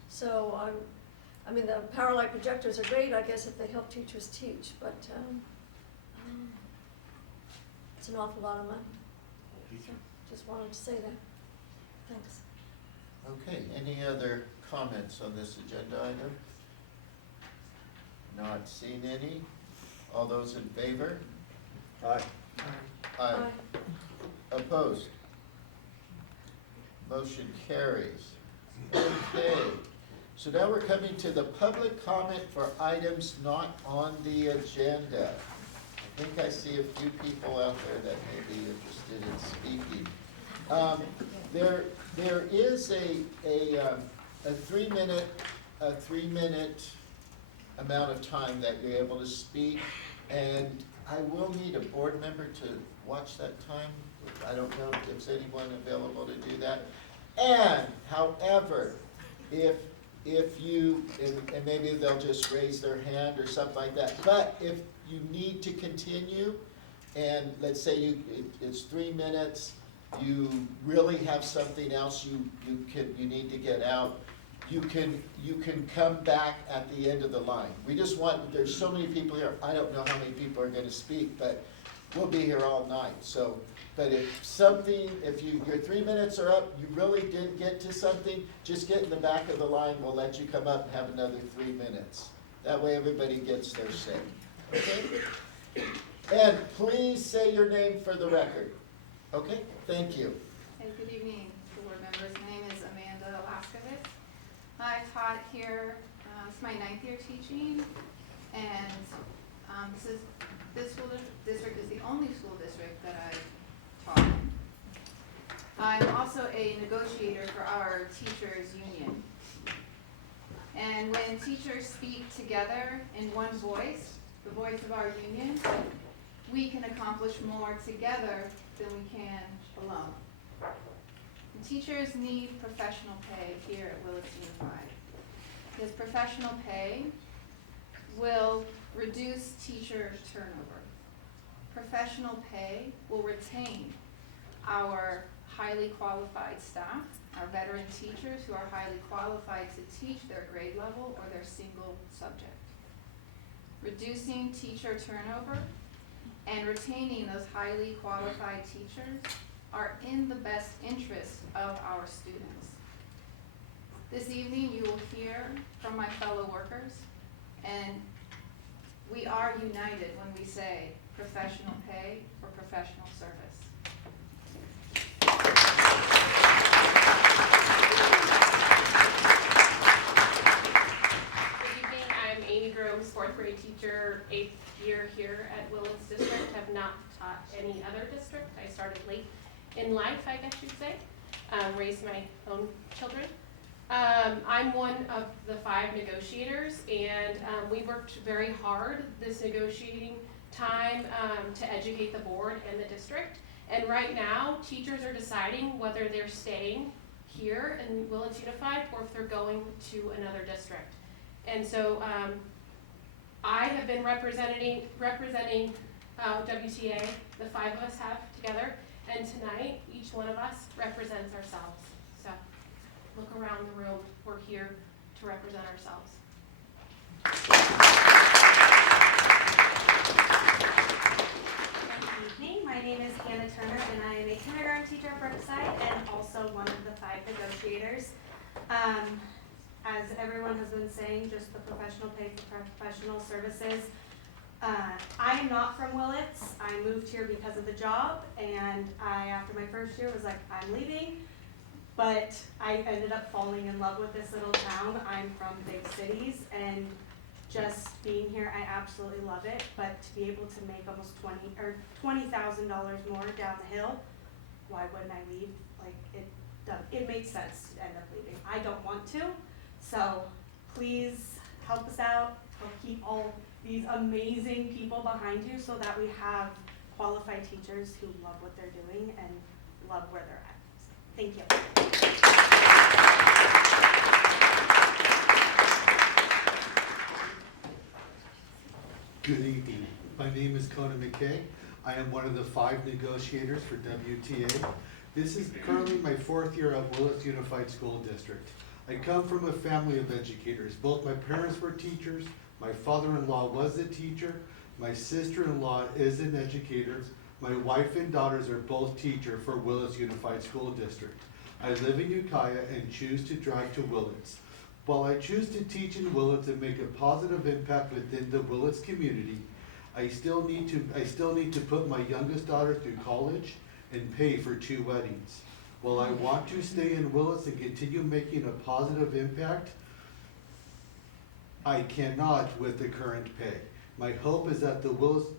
So I mean, the PowerLight projectors are great, I guess, if they help teachers teach, but it's an awful lot of money. So just wanted to say that. Thanks. Okay, any other comments on this agenda item? Not seeing any. All those in favor? Aye. Aye. Opposed? Motion carries. Okay, so now we're coming to the public comment for items not on the agenda. I think I see a few people out there that may be interested in speaking. There is a 3 minute amount of time that you're able to speak, and I will need a board member to watch that time. I don't know if there's anyone available to do that. And however, if you, and maybe they'll just raise their hand or something like that, but if you need to continue, and let's say it's 3 minutes, you really have something else you need to get out, you can come back at the end of the line. We just want, there's so many people here, I don't know how many people are gonna speak, but we'll be here all night. So, but if your 3 minutes are up, you really didn't get to something, just get in the back of the line, we'll let you come up and have another 3 minutes. That way everybody gets their say, okay? And please say your name for the record, okay? Thank you. Hey, good evening, board members. My name is Amanda Laskovitz. I've taught here, it's my 9th year teaching, and this school district is the only school district that I've a negotiator for our teachers' union. And when teachers speak together in one voice, the voice of our union, we can accomplish more together than we can alone. And teachers need professional pay here at Willits Unified. Because professional pay will reduce teacher turnover. Professional pay will retain our highly qualified staff, our veteran teachers who are highly qualified to teach their grade level or their single subject. Reducing teacher turnover and retaining those highly qualified teachers are in the best interest of our students. This evening you will hear from my fellow workers, and we are united when we say professional pay for professional service. Good evening, I'm Amy Groves, 4th grade teacher, 8th year here at Willits District. Have not taught any other district. I started late in life, I guess you'd say. Raised my own children. I'm one of the 5 negotiators, and we worked very hard this negotiating time to educate the board and the district. And right now, teachers are deciding whether they're staying here in Willits Unified or if they're going to another district. And so I have been representing WTA, the 5 of us have together, and tonight each one of us represents ourselves. So look around the room, we're here to represent ourselves. Good evening, my name is Hannah Turner and I am a kindergarten teacher at Brookside and also one of the 5 negotiators. As everyone has been saying, just the professional pay for professional services. I am not from Willits. I moved here because of the job, and after my first year was like, I'm leaving. But I ended up falling in love with this little town. I'm from big cities, and just being here, I absolutely love it. But to be able to make almost $20,000 more down the hill, why wouldn't I leave? Like it makes sense to end up leaving. I don't want to, so please help us out. Help keep all these amazing people behind you, so that we have qualified teachers who love what they're doing and love where they're at. Thank you. Good evening. My name is Conan McKay. I am one of the 5 negotiators for WTA. This is currently my 4th year at Willits Unified School District. I come from a family of educators. Both my parents were teachers. My father-in-law was a teacher. My sister-in-law is an educator. My wife and daughters are both teachers for Willits Unified School District. I live in Ukiah and choose to drive to Willits. While I choose to teach in Willits and make a positive impact within the Willits community, I still need to put my youngest daughter through college and pay for 2 weddings. While I want to stay in Willits and continue making a positive impact, I cannot with the current pay. My hope is that the Willits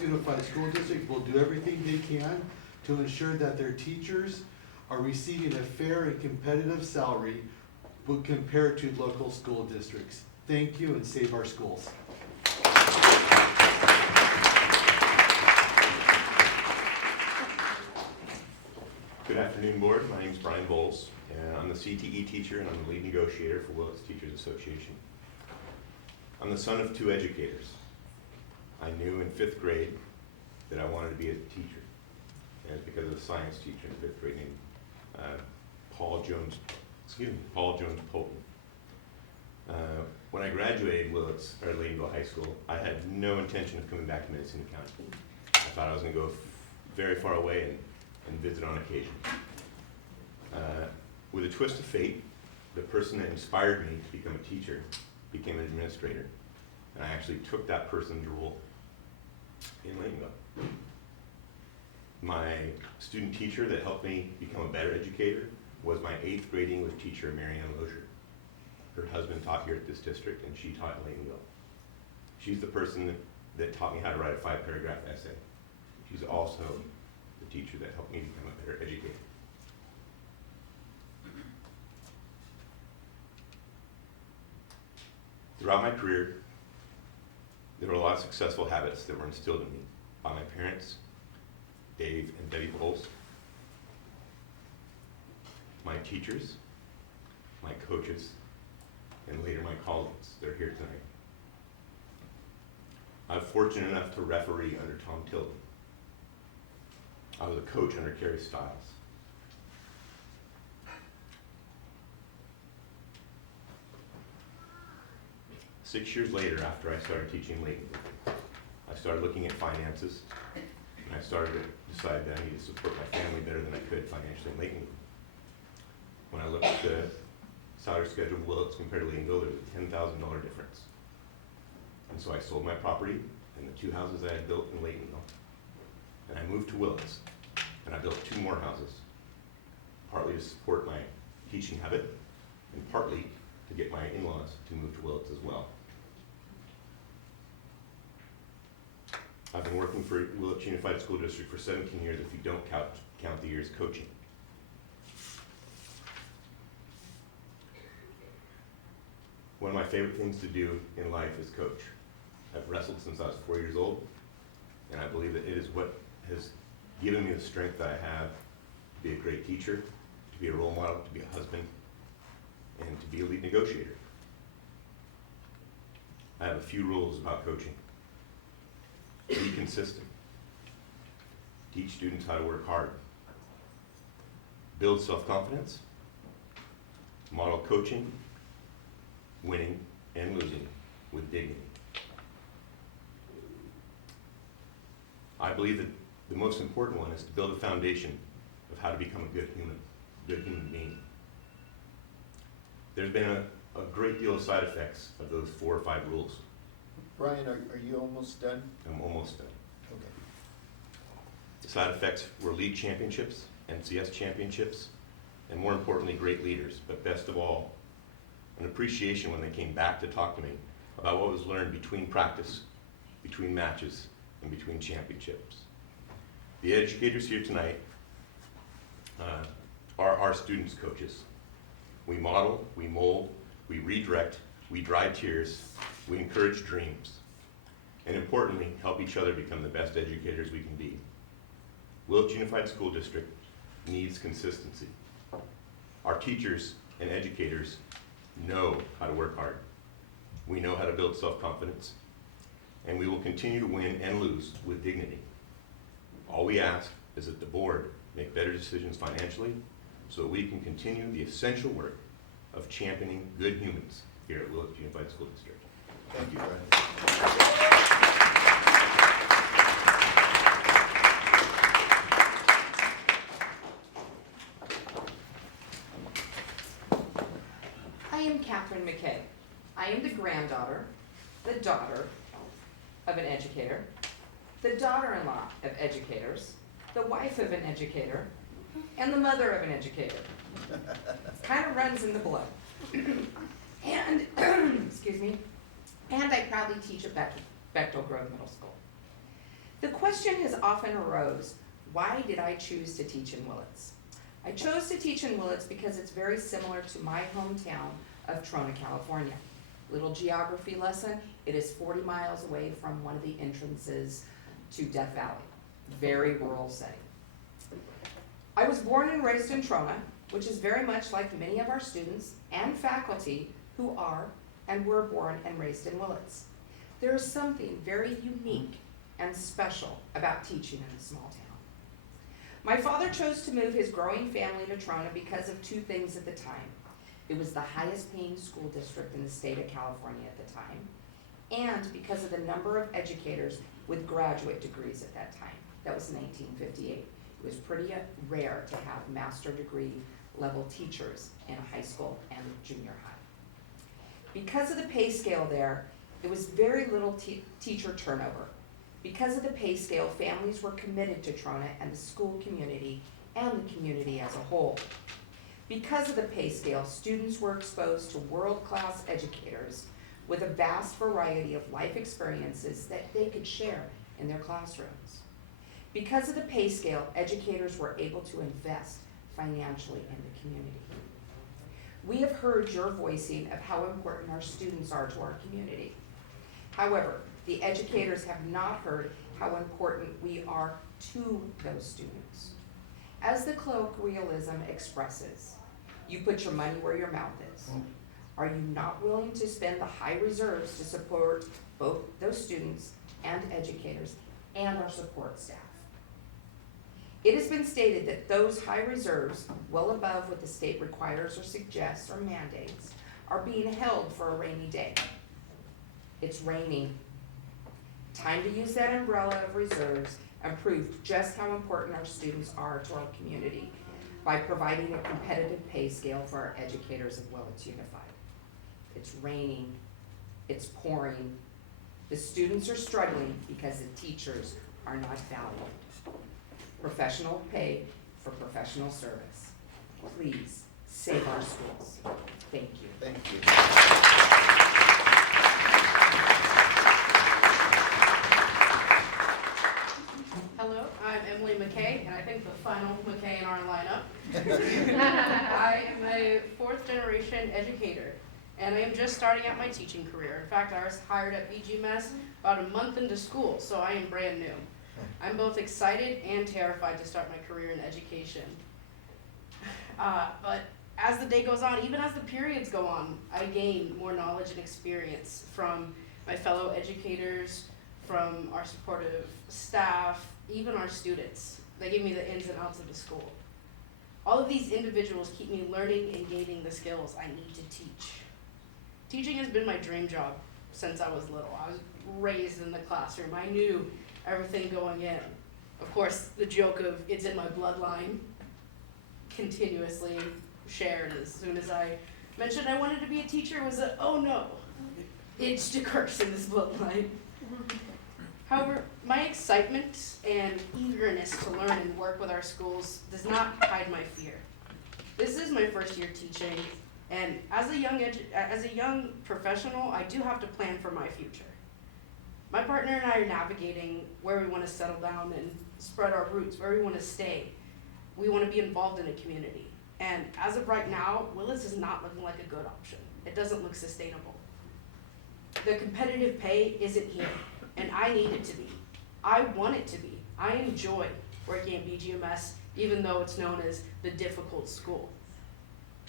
Unified School District will do everything they can to ensure that their teachers are receiving a fair and competitive salary compared to local school districts. Thank you, and save our schools. Good afternoon, board. My name is Brian Bowles, and I'm the CTE teacher and I'm the lead negotiator for Willits Teachers Association. I'm the son of 2 educators. I knew in 5th grade that I wanted to be a teacher, and it's because of a science teacher in 5th grade named Paul Jones Polton. When I graduated Willits, or Laytonville High School, I had no intention of coming back to Mendocino County. I thought I was going to go very far away and visit on occasion. With a twist of fate, the person that inspired me to become a teacher became an administrator, and I actually took that person's role in Laytonville. My student teacher that helped me become a better educator was my 8th grade English teacher, Marianne Lozier. Her husband taught here at this district, and she taught in Laytonville. She's the person that taught me how to write a 5-paragraph essay. She's also the teacher that helped me become a better educator. Throughout my career, there were a lot of successful habits that were instilled in me by my parents, Dave and Debbie Bowles, my teachers, my coaches, and later my colleagues that are here tonight. I was fortunate enough to referee under Tom Tilden. I was a coach under Carrie Stiles. Six years later, after I started teaching Layton, I started looking at finances, and I started to decide that I needed to support my family better than I could financially in Layton. When I looked at the salary schedule of Willits compared to Laytonville, there was a $10,000 difference. And so I sold my property and the 2 houses I had built in Laytonville, and I moved to Willits, and I built 2 more houses, partly to support my teaching habit, and partly to get my in-laws to move to Willits as well. I've been working for Willits Unified School District for 17 years if you don't count the years coaching. One of my favorite things to do in life is coach. I've wrestled since I was 4 years old, and I believe that it is what has given me the strength that I have to be a great teacher, to be a role model, to be a husband, and to be a lead negotiator. I have a few rules about coaching. Be consistent. Teach students how to work hard. Build self-confidence. Model coaching, winning, and losing with dignity. I believe that the most important one is to build a foundation of how to become a good human being. There's been a great deal of side effects of those 4 or 5 rules. Brian, are you almost done? I'm almost done. Okay. The side effects were league championships, NCS championships, and more importantly, great leaders. But best of all, an appreciation when they came back to talk to me about what was learned between practice, between matches, and between championships. The educators here tonight are our students' coaches. We model, we mold, we redirect, we dry tears, we encourage dreams, and importantly, help each other become the best educators we can be. Willits Unified School District needs consistency. Our teachers and educators know how to work hard. We know how to build self-confidence, and we will continue to win and lose with dignity. All we ask is that the board make better decisions financially so that we can continue the essential work of championing good humans here at Willits Unified School District. Thank you, Brian. I am Catherine McKay. I am the granddaughter, the daughter of an educator, the daughter-in-law of educators, the wife of an educator, and the mother of an educator. Kind of runs in the blood. And, excuse me, and I proudly teach at Bechtel Grove Middle School. The question has often arose, why did I choose to teach in Willits? I chose to teach in Willits because it's very similar to my hometown of Trona, California. Little geography lesson, it is 40 miles away from one of the entrances to Death Valley. Very rural setting. I was born and raised in Trona, which is very much like many of our students and faculty who are and were born and raised in Willits. There is something very unique and special about teaching in a small town. My father chose to move his growing family to Trona because of 2 things at the time. It was the highest paying school district in the state of California at the time, and because of the number of educators with graduate degrees at that time. That was 1958. It was pretty rare to have master degree level teachers in a high school and junior high. Because of the pay scale there, it was very little teacher turnover. Because of the pay scale, families were committed to Trona and the school community and the community as a whole. Because of the pay scale, students were exposed to world-class educators with a vast variety of life experiences that they could share in their classrooms. Because of the pay scale, educators were able to invest financially in the community. We have heard your voicing of how important our students are to our community. However, the educators have not heard how important we are to those students. As the colloquialism expresses, you put your money where your mouth is. Are you not willing to spend the high reserves to support both those students and educators and our support staff? It has been stated that those high reserves, well above what the state requires or suggests or mandates, are being held for a rainy day. It's raining. Time to use that umbrella of reserves and prove just how important our students are to our community by providing a competitive pay scale for our educators of Willits Unified. It's raining, it's pouring. The students are struggling because the teachers are not valued. Professional pay for professional service. Please save our schools. Thank you. Thank you. Hello, I'm Emily McKay, and I think the final McKay in our lineup. I am a fourth generation educator, and I am just starting out my teaching career. In fact, I was hired at BGMS about a month into school, so I am brand new. I'm both excited and terrified to start my career in education. But as the day goes on, even as the periods go on, I gain more knowledge and experience from my fellow educators, from our supportive staff, even our students. They give me the ins and outs of the school. All of these individuals keep me learning and gaining the skills I need to teach. Teaching has been my dream job since I was little. I was raised in the classroom. I knew everything going in. Of course, the joke of it's in my bloodline continuously shared as soon as I mentioned I wanted to be a teacher was a, oh no, it's the curse in this bloodline. However, my excitement and eagerness to learn and work with our schools does not hide my fear. This is my first year teaching, and as a young professional, I do have to plan for my future. My partner and I are navigating where we want to settle down and spread our roots, where we want to stay. We want to be involved in a community. And as of right now, Willits is not looking like a good option. It doesn't look sustainable. The competitive pay isn't here, and I need it to be. I want it to be. I enjoy working at BGMS, even though it's known as the difficult school.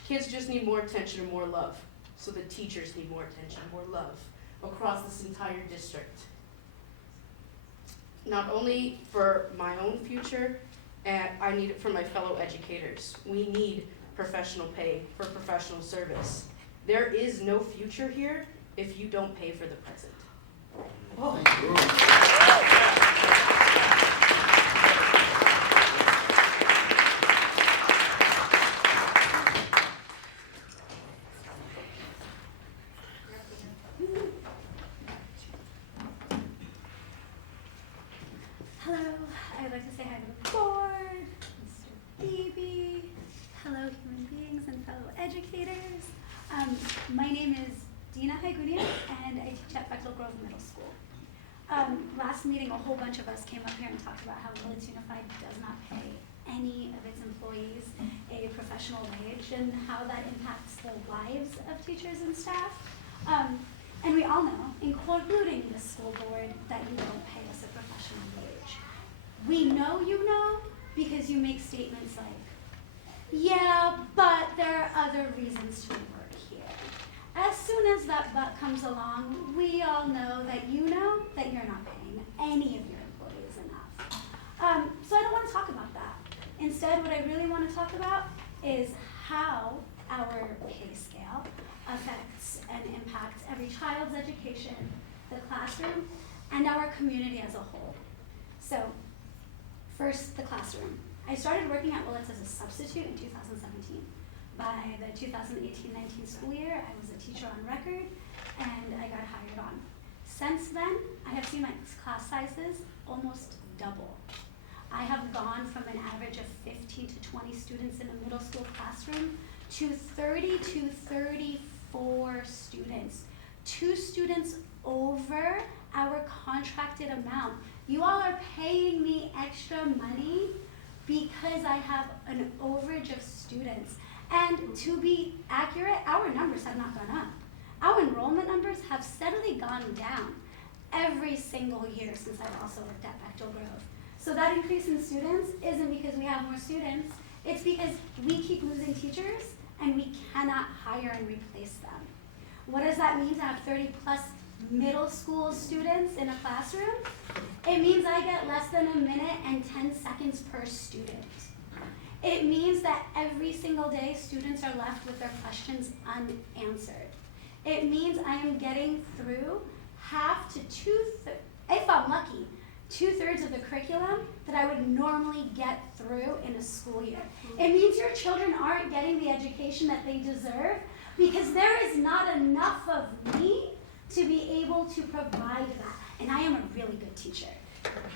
Kids just need more attention and more love, so the teachers need more attention and more love across this entire district. Not only for my own future, and I need it for my fellow educators. We need professional pay for professional service. There is no future here if you don't pay for the present. Hello, I'd like to say hi to the board, Mr. Beebe, hello human beings and fellow educators. My name is Dina Haigunian and I teach at Bechtel Grove Middle School. Last meeting, a whole bunch of us came up here and talked about how Willits Unified does not pay any of its employees a professional wage and how that impacts the lives of teachers and staff. And we all know, including the school board, that you don't pay us a professional wage. We know you know because you make statements like, yeah, but there are other reasons to work here. As soon as that but comes along, we all know that you know that you're not paying any of your employees enough. So I don't want to talk about that. Instead, what I really want to talk about is how our pay scale affects and impacts every child's education, the classroom, and our community as a whole. So, first, the classroom. I started working at Willits as a substitute in 2017. By the 2018-19 school year, I was a teacher on record, and I got hired on. Since then, I have seen my class sizes almost double. I have gone from an average of 15 to 20 students in a middle school classroom to 30 to 34 students. 2 students over our contracted amount. You all are paying me extra money because I have an overage of students. And to be accurate, our numbers have not gone up. Our enrollment numbers have steadily gone down every single year since I've also worked at Bechtel Grove. So that increase in students isn't because we have more students, it's because we keep losing teachers and we cannot hire and replace them. What does that mean to have 30 plus middle school students in a classroom? It means I get less than a minute and 10 seconds per student. It means that every single day students are left with their questions unanswered. It means I am getting through half to if I'm lucky, 2/3 of the curriculum that I would normally get through in a school year. It means your children aren't getting the education that they deserve because there is not enough of me to be able to provide that. And I am a really good teacher.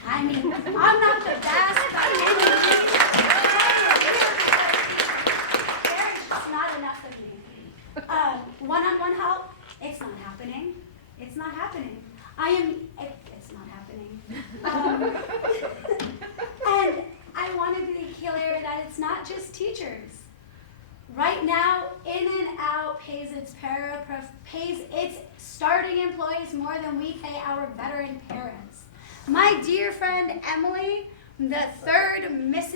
I mean, I'm not the best, but there's just not enough of me. One-on-one help, it's not happening. It's not happening. It's not happening. And I want to be clear that it's not just teachers. Right now, In and Out pays its starting employees more than we pay our veteran parents. My dear friend Emily, the third Ms.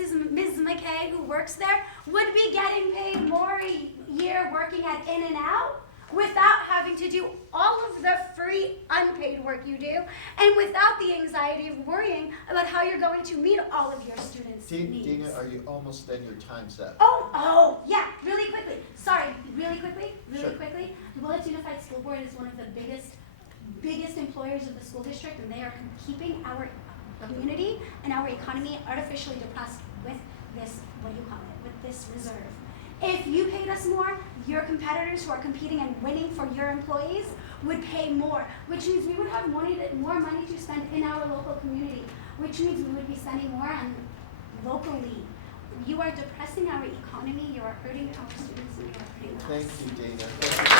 McKay who works there, would be getting paid more a year working at In and Out without having to do all of the free unpaid work you do, and without the anxiety of worrying about how you're going to meet all of your students' needs. Dina, are you almost done? Your time's up. Oh, yeah, really quickly. Sorry, really quickly. Sure. The Willits Unified School Board is one of the biggest employers of the school district, and they are keeping our community and our economy artificially depressed with this, with this reserve. If you paid us more, your competitors who are competing and winning for your employees would pay more, which means we would have more money to spend in our local community, which means we would be spending more on locally. You are depressing our economy, you are hurting our students, and you are hurting us. Thank you, Dana. Thank you.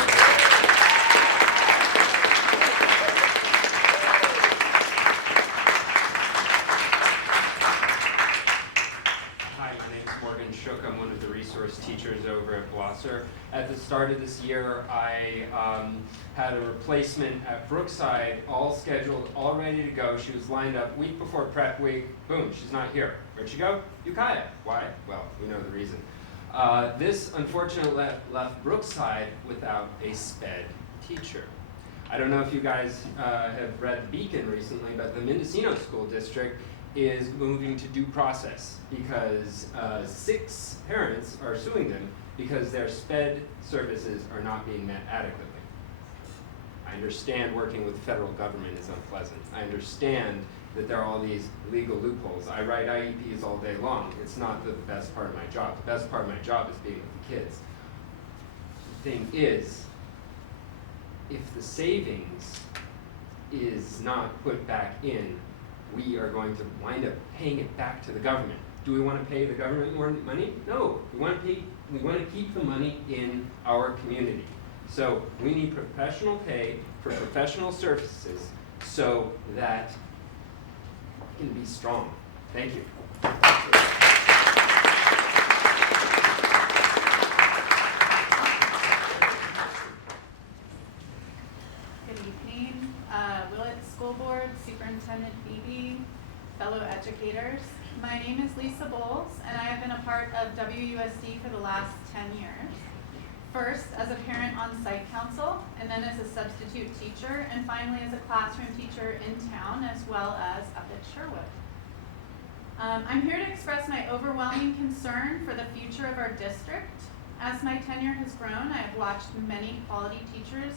I'm one of the resource teachers over at Blosser. At the start of this year, I had a replacement at Brookside, all scheduled, all ready to go. She was lined up week before prep week. Boom, she's not here. Where'd she go? Ukiah. Why? Well, we know the reason. This unfortunately left Brookside without a sped teacher. I don't know if you guys have read The Beacon recently, but the Mendocino School District is moving to due process because 6 parents are suing them because their SPED services are not being met adequately. I understand working with the federal government is unpleasant. I understand that there are all these legal loopholes. I write IEPs all day long. It's not the best part of my job. The best part of my job is being with the kids. The thing is, if the savings is not put back in, we are going to wind up paying it back to the government. Do we want to pay the government more money? No. We want to keep the money in our community. So we need professional pay for professional services so that we can be strong. Thank you. Good evening, Willits School Board, Superintendent Beebe, fellow educators. My name is Lisa Bowles, and I have been a part of WUSD for the last 10 years. First as a parent on site council, and then as a substitute teacher, and finally as a classroom teacher in town, as well as up at Sherwood. I'm here to express my overwhelming concern for the future of our district. As my tenure has grown, I have watched many quality teachers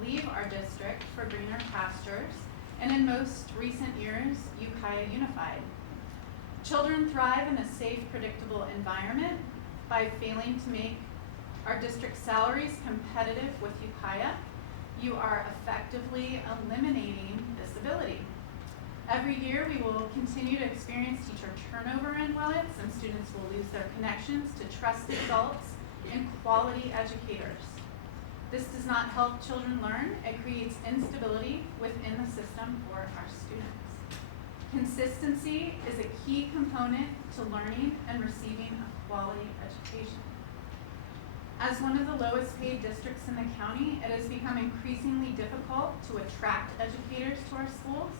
leave our district for greener pastures, and in most recent years, Ukiah Unified. Children thrive in a safe, predictable environment. By failing to make our district salaries competitive with Ukiah, you are effectively eliminating this ability. Every year, we will continue to experience teacher turnover in Willits, and students will lose their connections to trusted adults and quality educators. This does not help children learn. It creates instability within the system for our students. Consistency is a key component to learning and receiving a quality education. As one of the lowest paid districts in the county, it has become increasingly difficult to attract educators to our schools.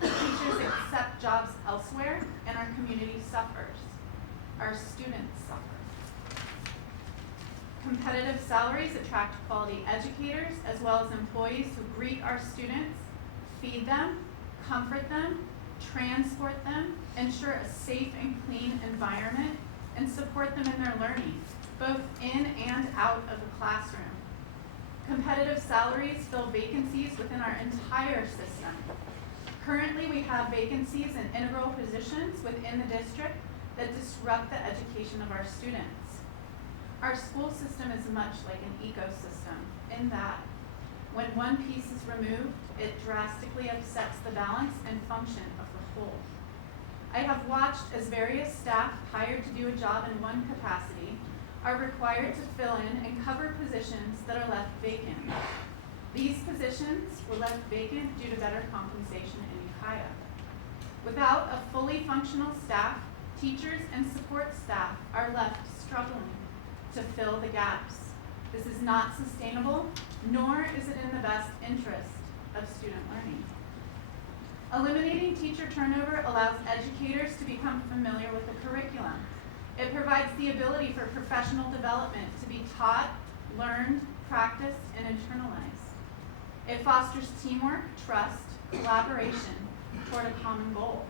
Teachers accept jobs elsewhere, and our community suffers. Our students suffer. Competitive salaries attract quality educators as well as employees who greet our students, feed them, comfort them, transport them, ensure a safe and clean environment, and support them in their learning, both in and out of the classroom. Competitive salaries fill vacancies within our entire system. Currently, we have vacancies in integral positions within the district that disrupt the education of our students. Our school system is much like an ecosystem in that when one piece is removed, it drastically upsets the balance and function of the whole. I have watched as various staff hired to do a job in one capacity are required to fill in and cover positions that are left vacant. These positions were left vacant due to better compensation in Ukiah. Without a fully functional staff, teachers and support staff are left struggling to fill the gaps. This is not sustainable, nor is it in the best interest of student learning. Eliminating teacher turnover allows educators to become familiar with the curriculum. It provides the ability for professional development to be taught, learned, practiced, and internalized. It fosters teamwork, trust, collaboration toward a common goal.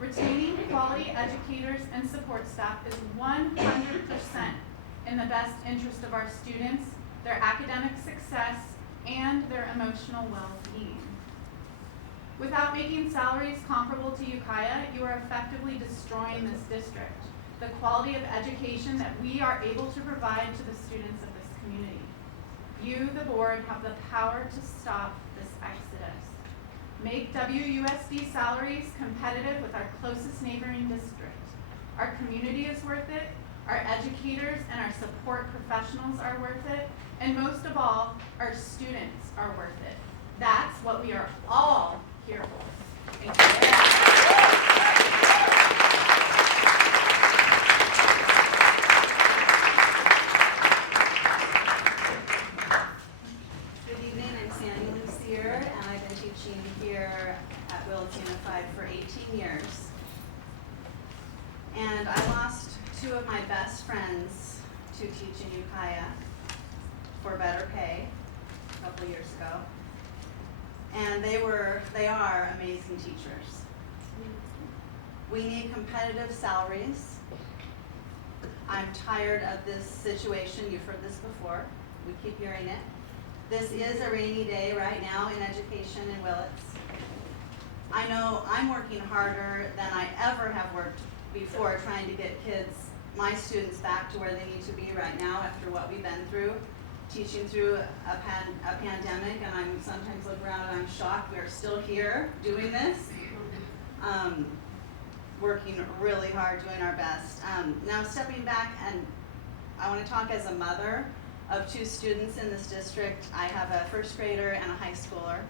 Retaining quality educators and support staff is 100% in the best interest of our students, their academic success, and their emotional well-being. Without making salaries comparable to Ukiah, you are effectively destroying this district, the quality of education that we are able to provide to the students of this community. You, the board, have the power to stop this exodus. Make WUSD salaries competitive with our closest neighboring district. Our community is worth it, our educators and our support professionals are worth it, and most of all, our students are worth it. That's what we are all here for. Thank you. Good evening, I'm Sandy Lucier, and I've been teaching here at Willits Unified for 18 years. And I lost two of my best friends to teach in Ukiah for better pay a couple years ago. And they are amazing teachers. We need competitive salaries. I'm tired of this situation. You've heard this before. We keep hearing it. This is a rainy day right now in education in Willits. I know I'm working harder than I ever have worked before trying to get kids, my students, back to where they need to be right now after what we've been through, teaching through a pandemic, and I'm sometimes look around and I'm shocked we are still here doing this, working really hard, doing our best. Now stepping back, and I want to talk as a mother of two students in this district. I have a first grader and a high schooler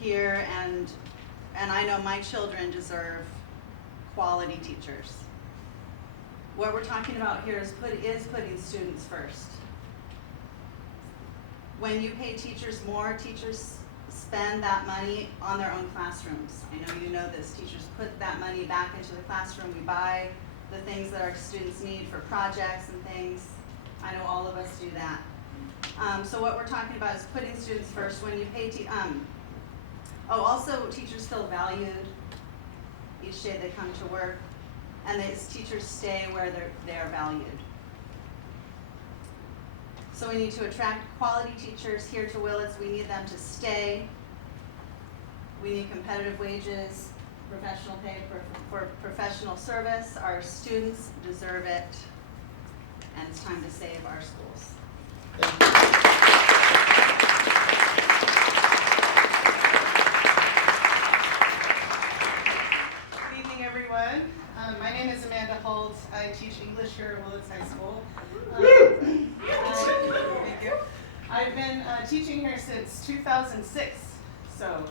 here, and I know my children deserve quality teachers. What we're talking about here is putting students first. When you pay teachers more, teachers spend that money on their own classrooms. I know you know this. Teachers put that money back into the classroom. We buy the things that our students need for projects and things. I know all of us do that. So what we're talking about is putting students first. When you pay, also teachers feel valued each day they come to work, and these teachers stay where they are valued. So we need to attract quality teachers here to Willits. We need them to stay. We need competitive wages, professional pay for professional service. Our students deserve it, and it's time to save our schools. Good evening, everyone. My name is Amanda Holt. I teach English here at Willits High School. Thank you. I've been teaching here since 2006, so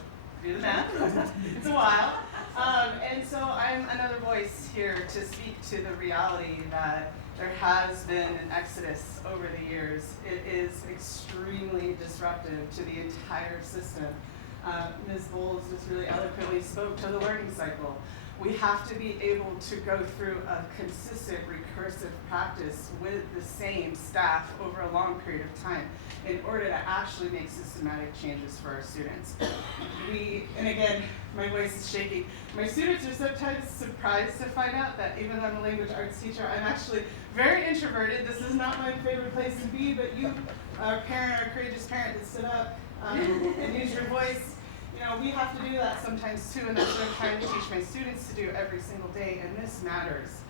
do the math. It's a while. And so I'm another voice here to speak to the reality that there has been an exodus over the years. It is extremely disruptive to the entire system. Ms. Bowles just really eloquently spoke to the learning cycle. We have to be able to go through a consistent recursive practice with the same staff over a long period of time in order to actually make systematic changes for our students. And again, my voice is shaking. My students are sometimes surprised to find out that even though I'm a language arts teacher, I'm actually very introverted. This is not my favorite place to be, but you, our parent, our courageous parent that stood up and used your voice, you know, we have to do that sometimes too, and that's what I'm trying to teach my students to do every single day, and this matters.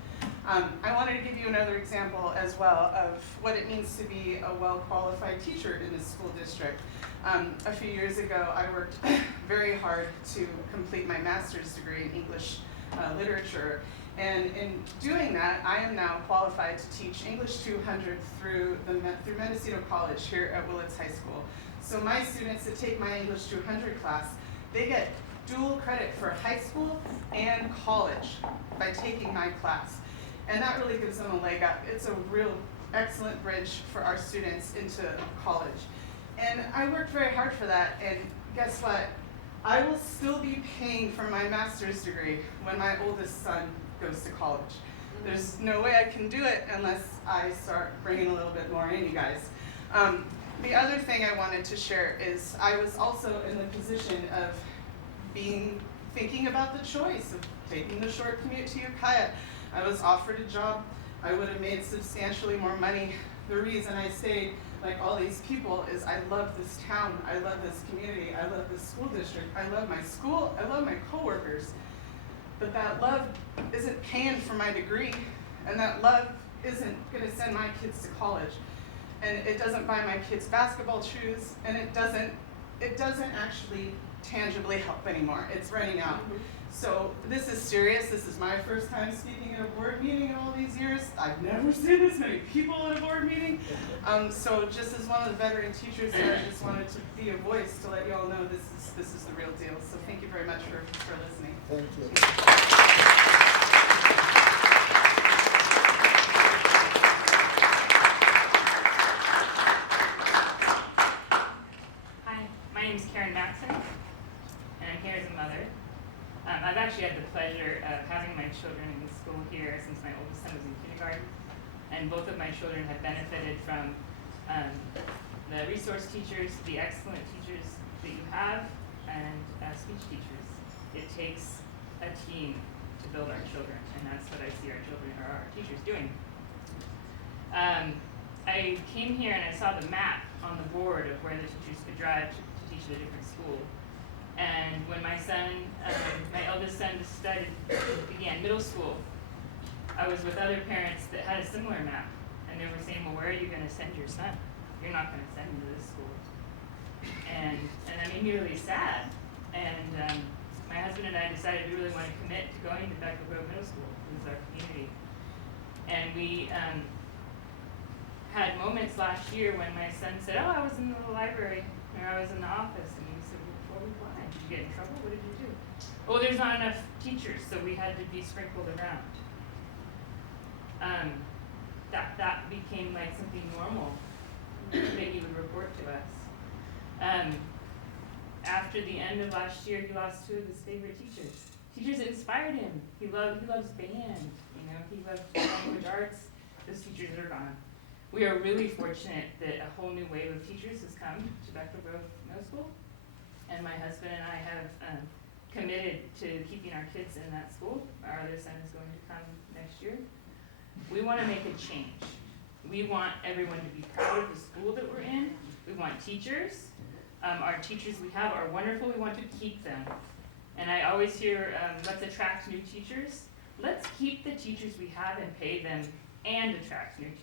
I wanted to give you another example as well of what it means to be a well-qualified teacher in this school district. A few years ago, I worked very hard to complete my master's degree in English literature, and in doing that, I am now qualified to teach English 200 through Mendocino College here at Willits High School. So my students that take my English 200 class, they get dual credit for high school and college by taking my class. And that really gives them a leg up. It's a real excellent bridge for our students into college. And I worked very hard for that, and guess what? I will still be paying for my master's degree when my oldest son goes to college. There's no way I can do it unless I start bringing a little bit more in, you guys. The other thing I wanted to share is I was also in the position of thinking about the choice of taking the short commute to Ukiah. I was offered a job. I would have made substantially more money. The reason I stayed, like all these people, is I love this town. I love this community. I love this school district. I love my school. I love my coworkers. But that love isn't paying for my degree, and that love isn't going to send my kids to college. And it doesn't buy my kids basketball shoes, and it doesn't actually tangibly help anymore. It's running out. So this is serious. This is my first time speaking at a board meeting in all these years. I've never seen this many people at a board meeting. So just as one of the veteran teachers here, I just wanted to be a voice to let you all know this is the real deal. So thank you very much for listening. Thank you. My name's Karen Matson, and I'm here as a mother. I've actually had the pleasure of having my children in school here since my oldest son was in kindergarten, and both of my children have benefited from the resource teachers, the excellent teachers that you have, and speech teachers. It takes a team to build our children, and that's what I see our children or our teachers doing. I came here and I saw the map on the board of where the teachers could drive to teach at a different school. And when my son, my eldest son began middle school, I was with other parents that had a similar map. And they were saying, well, where are you going to send your son? You're not going to send him to this school. And that made me really sad. And my husband and I decided we really want to commit to going to Becker Grove Middle School. This is our community. And we had moments last year when my son said, oh, I was in the library, or I was in the office, and we said, well, why? Did you get in trouble? What did you do? Oh, there's not enough teachers, so we had to be sprinkled around. That became like something normal that he would report to us. After the end of last year, he lost two of his favorite teachers. Teachers that inspired him. He loves band, he loves language arts. Those teachers are gone. We are really fortunate that a whole new wave of teachers has come to Becker Grove Middle School, and my husband and I have committed to keeping our kids in that school. Our other son is going to come next year. We want to make a change. We want everyone to be proud of the school that we're in. We want teachers. Our teachers we have are wonderful. We want to keep them. And I always hear, let's attract new teachers. Let's keep the teachers we have and pay them and attract new teachers.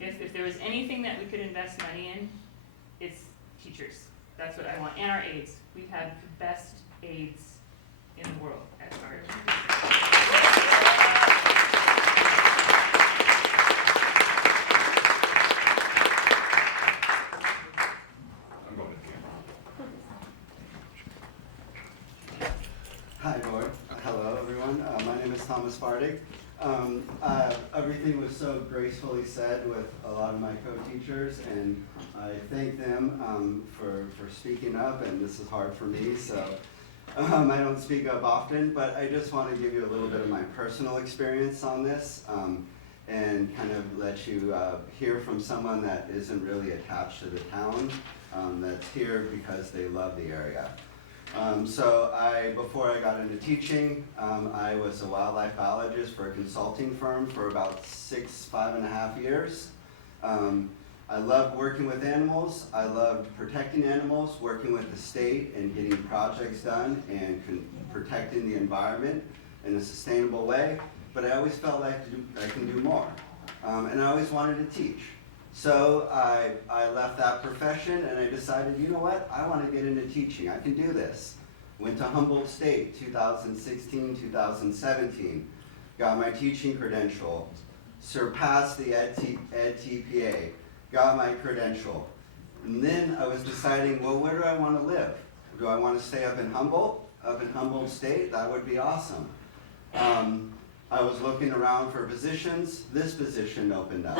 If there was anything that we could invest money in, it's teachers. That's what I want. And our aides. We've had the best aides in the world at Sarge. is Thomas Fardig. Everything was so gracefully said with a lot of my co-teachers, and I thank them for speaking up, and this is hard for me, so I don't speak up often, but I just want to give you a little bit of my personal experience on this, and kind of let you hear from someone that isn't really attached to the town, that's here because they love the area. Before I got into teaching, I was a wildlife biologist for a consulting firm for about 5.5 years. I loved working with animals. I loved protecting animals, working with the state and getting projects done and protecting the environment in a sustainable way. But I always felt like I can do more. And I always wanted to teach. So I left that profession and I decided, you know what, I want to get into teaching. I can do this. Went to Humboldt State 2016, 2017. Got my teaching credential. Surpassed the Ed TPA. Got my credential. And then I was deciding, well, where do I want to live? Do I want to stay up in Humboldt State? That would be awesome. I was looking around for positions. This position opened up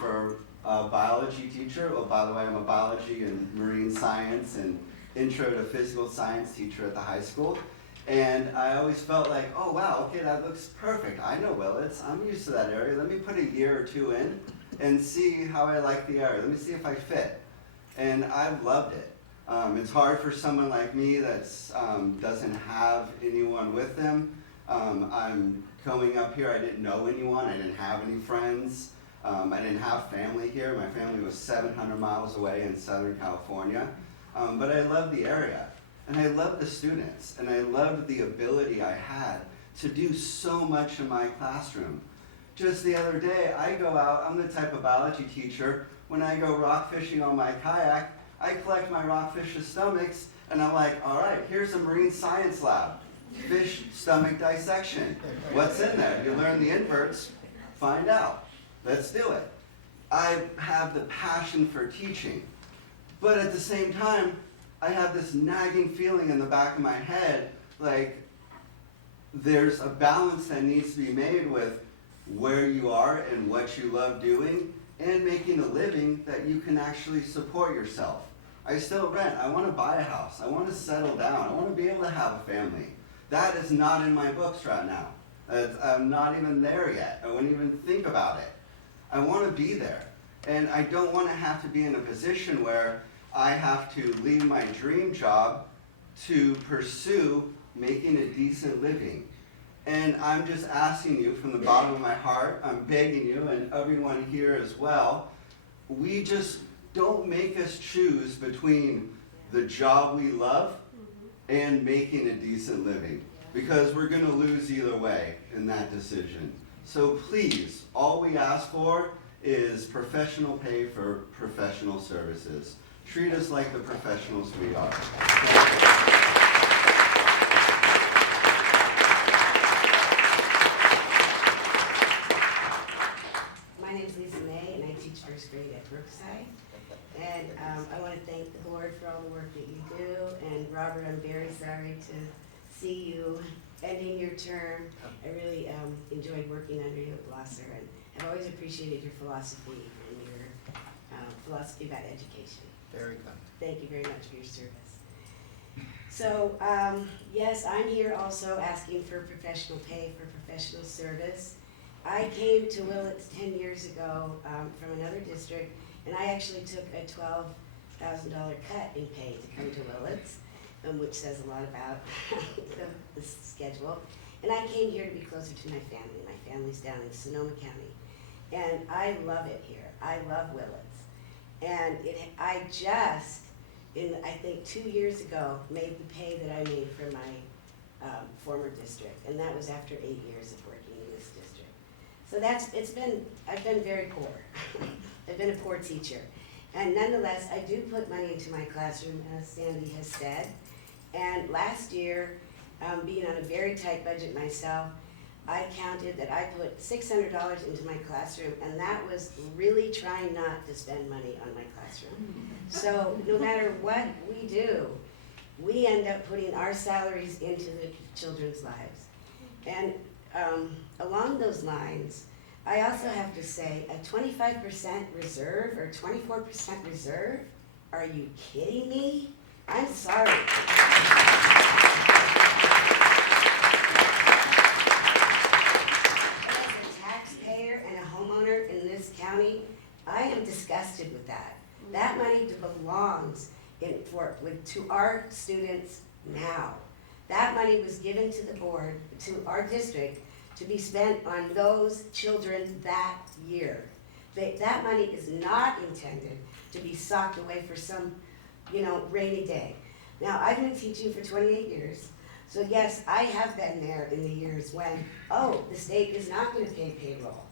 for a biology teacher. Oh, by the way, I'm a biology and marine science and intro to physical science teacher at the high school. And I always felt like, oh wow, okay, that looks perfect. I know Willits, I'm used to that area. Let me put a year or two in and see how I like the area. Let me see if I fit. And I've loved it. It's hard for someone like me that doesn't have anyone with them. I'm coming up here, I didn't know anyone, I didn't have any friends. I didn't have family here. My family was 700 miles away in Southern California. But I loved the area, and I loved the students, and I loved the ability I had to do so much in my classroom. Just the other day, I go out, I'm the type of biology teacher, when I go rock fishing on my kayak, I collect my rockfish's stomachs, and I'm like, all right, here's a marine science lab. Fish stomach dissection. What's in there? You learn the inverts, find out. Let's do it. I have the passion for teaching, but at the same time, I have this nagging feeling in the back of my head, like there's a balance that needs to be made with where you are and what you love doing and making a living that you can actually support yourself. I still rent. I want to buy a house. I want to settle down. I want to be able to have a family. That is not in my books right now. I'm not even there yet. I wouldn't even think about it. I want to be there. And I don't want to have to be in a position where I have to leave my dream job to pursue making a decent living. And I'm just asking you from the bottom of my heart, I'm begging you, and everyone here as well, we just don't make us choose between the job we love and making a decent living, because we're going to lose either way in that decision. So please, all we ask for is professional pay for professional services. Treat us like the professionals we are. My name is Lisa May, and I teach first grade at Brookside. And I want to thank the board for all the work that you do. And Robert, I'm very sorry to see you ending your term. I really enjoyed working under you at Blosser, and I've always appreciated your philosophy and your philosophy about education. Very kind. Thank you very much for your service. So, yes, I'm here also asking for professional pay for professional service. I came to Willits 10 years ago from another district, and I actually took a $12,000 cut in pay to come to Willits, which says a lot about the schedule. And I came here to be closer to my family. My family's down in Sonoma County. And I love it here. I love Willits. And I just, I think 2 years ago, made the pay that I made for my former district. And that was after 8 years of working in this district. So I've been very poor. I've been a poor teacher. And nonetheless, I do put money into my classroom, as Sandy has said. And last year, being on a very tight budget myself, I counted that I put $600 into my classroom, and that was really trying not to spend money on my classroom. So no matter what we do, we end up putting our salaries into the children's lives. And along those lines, I also have to say a 25% reserve or 24% reserve? Are you kidding me? I'm sorry. As a taxpayer and a homeowner in this county, I am disgusted with that. That money belongs to our students now. That money was given to the board, to our district, to be spent on those children that year. That money is not intended to be socked away for some, rainy day. Now, I've been teaching for 28 years, so yes, I have been there in the years when, the state is not gonna pay payroll.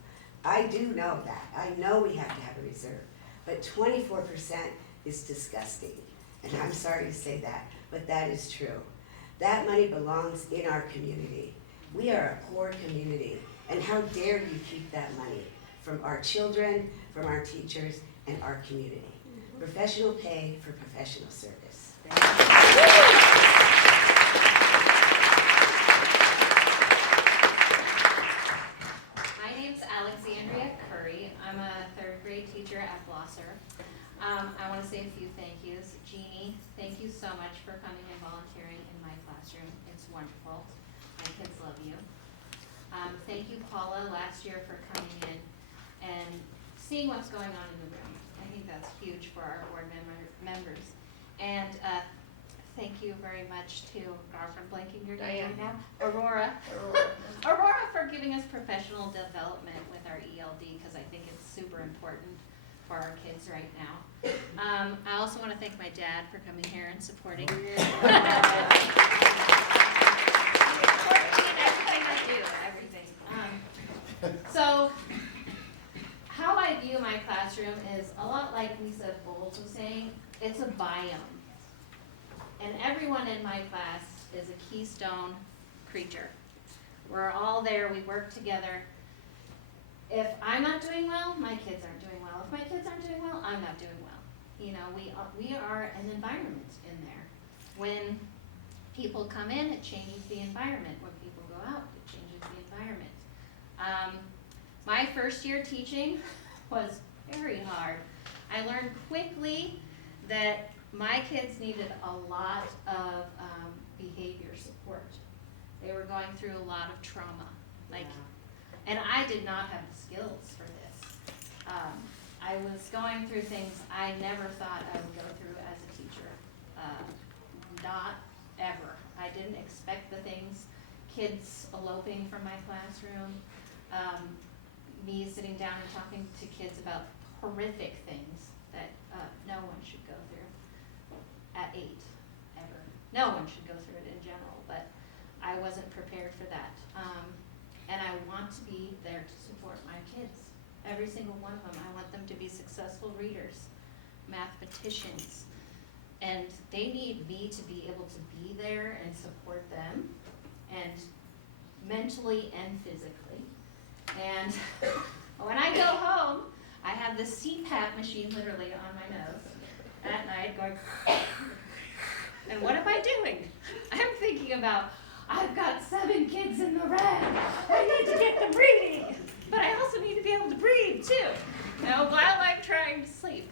I do know that. I know we have to have a reserve, but 24% is disgusting. And I'm sorry to say that, but that is true. That money belongs in our community. We are a poor community, and how dare you keep that money from our children, from our teachers, and our community. Professional pay for professional service. My name's Alexandria Curry. I'm a third grade teacher at Blosser. I want to say a few thank yous. Jeannie, thank you so much for coming and volunteering in my classroom. It's wonderful. My kids love you. Thank you, Paula, last year for coming in and seeing what's going on in the room. I think that's huge for our board members. And thank you very much to, I'm blanking your name right now, Aurora. Aurora for giving us professional development with our ELD, because I think it's super important for our kids right now. I also want to thank my dad for coming here and supporting me in everything I do, everything. So how I view my classroom is a lot like Lisa Bowles was saying. It's a biome. And everyone in my class is a keystone creature. We're all there, we work together. If I'm not doing well, my kids aren't doing well. If my kids aren't doing well, I'm not doing well. We are an environment in there. When people come in, it changes the environment. When people go out, it changes the environment. My first year teaching was very hard. I learned quickly that my kids needed a lot of behavior support. They were going through a lot of trauma. And I did not have the skills for this. I was going through things I never thought I would go through as a teacher. Not ever. I didn't expect the things, kids eloping from my classroom, me sitting down and talking to kids about horrific things that no one should go through at 8, ever. No one should go through it in general, but I wasn't prepared for that. And I want to be there to support my kids. Every single one of them. I want them to be successful readers, mathematicians, and they need me to be able to be there and support them, and mentally and physically. And when I go home, I have this CPAP machine literally on my nose at night going, and what am I doing? I'm thinking about, I've got 7 kids in the red. I need to get them reading. But I also need to be able to breathe too, while I'm trying to sleep.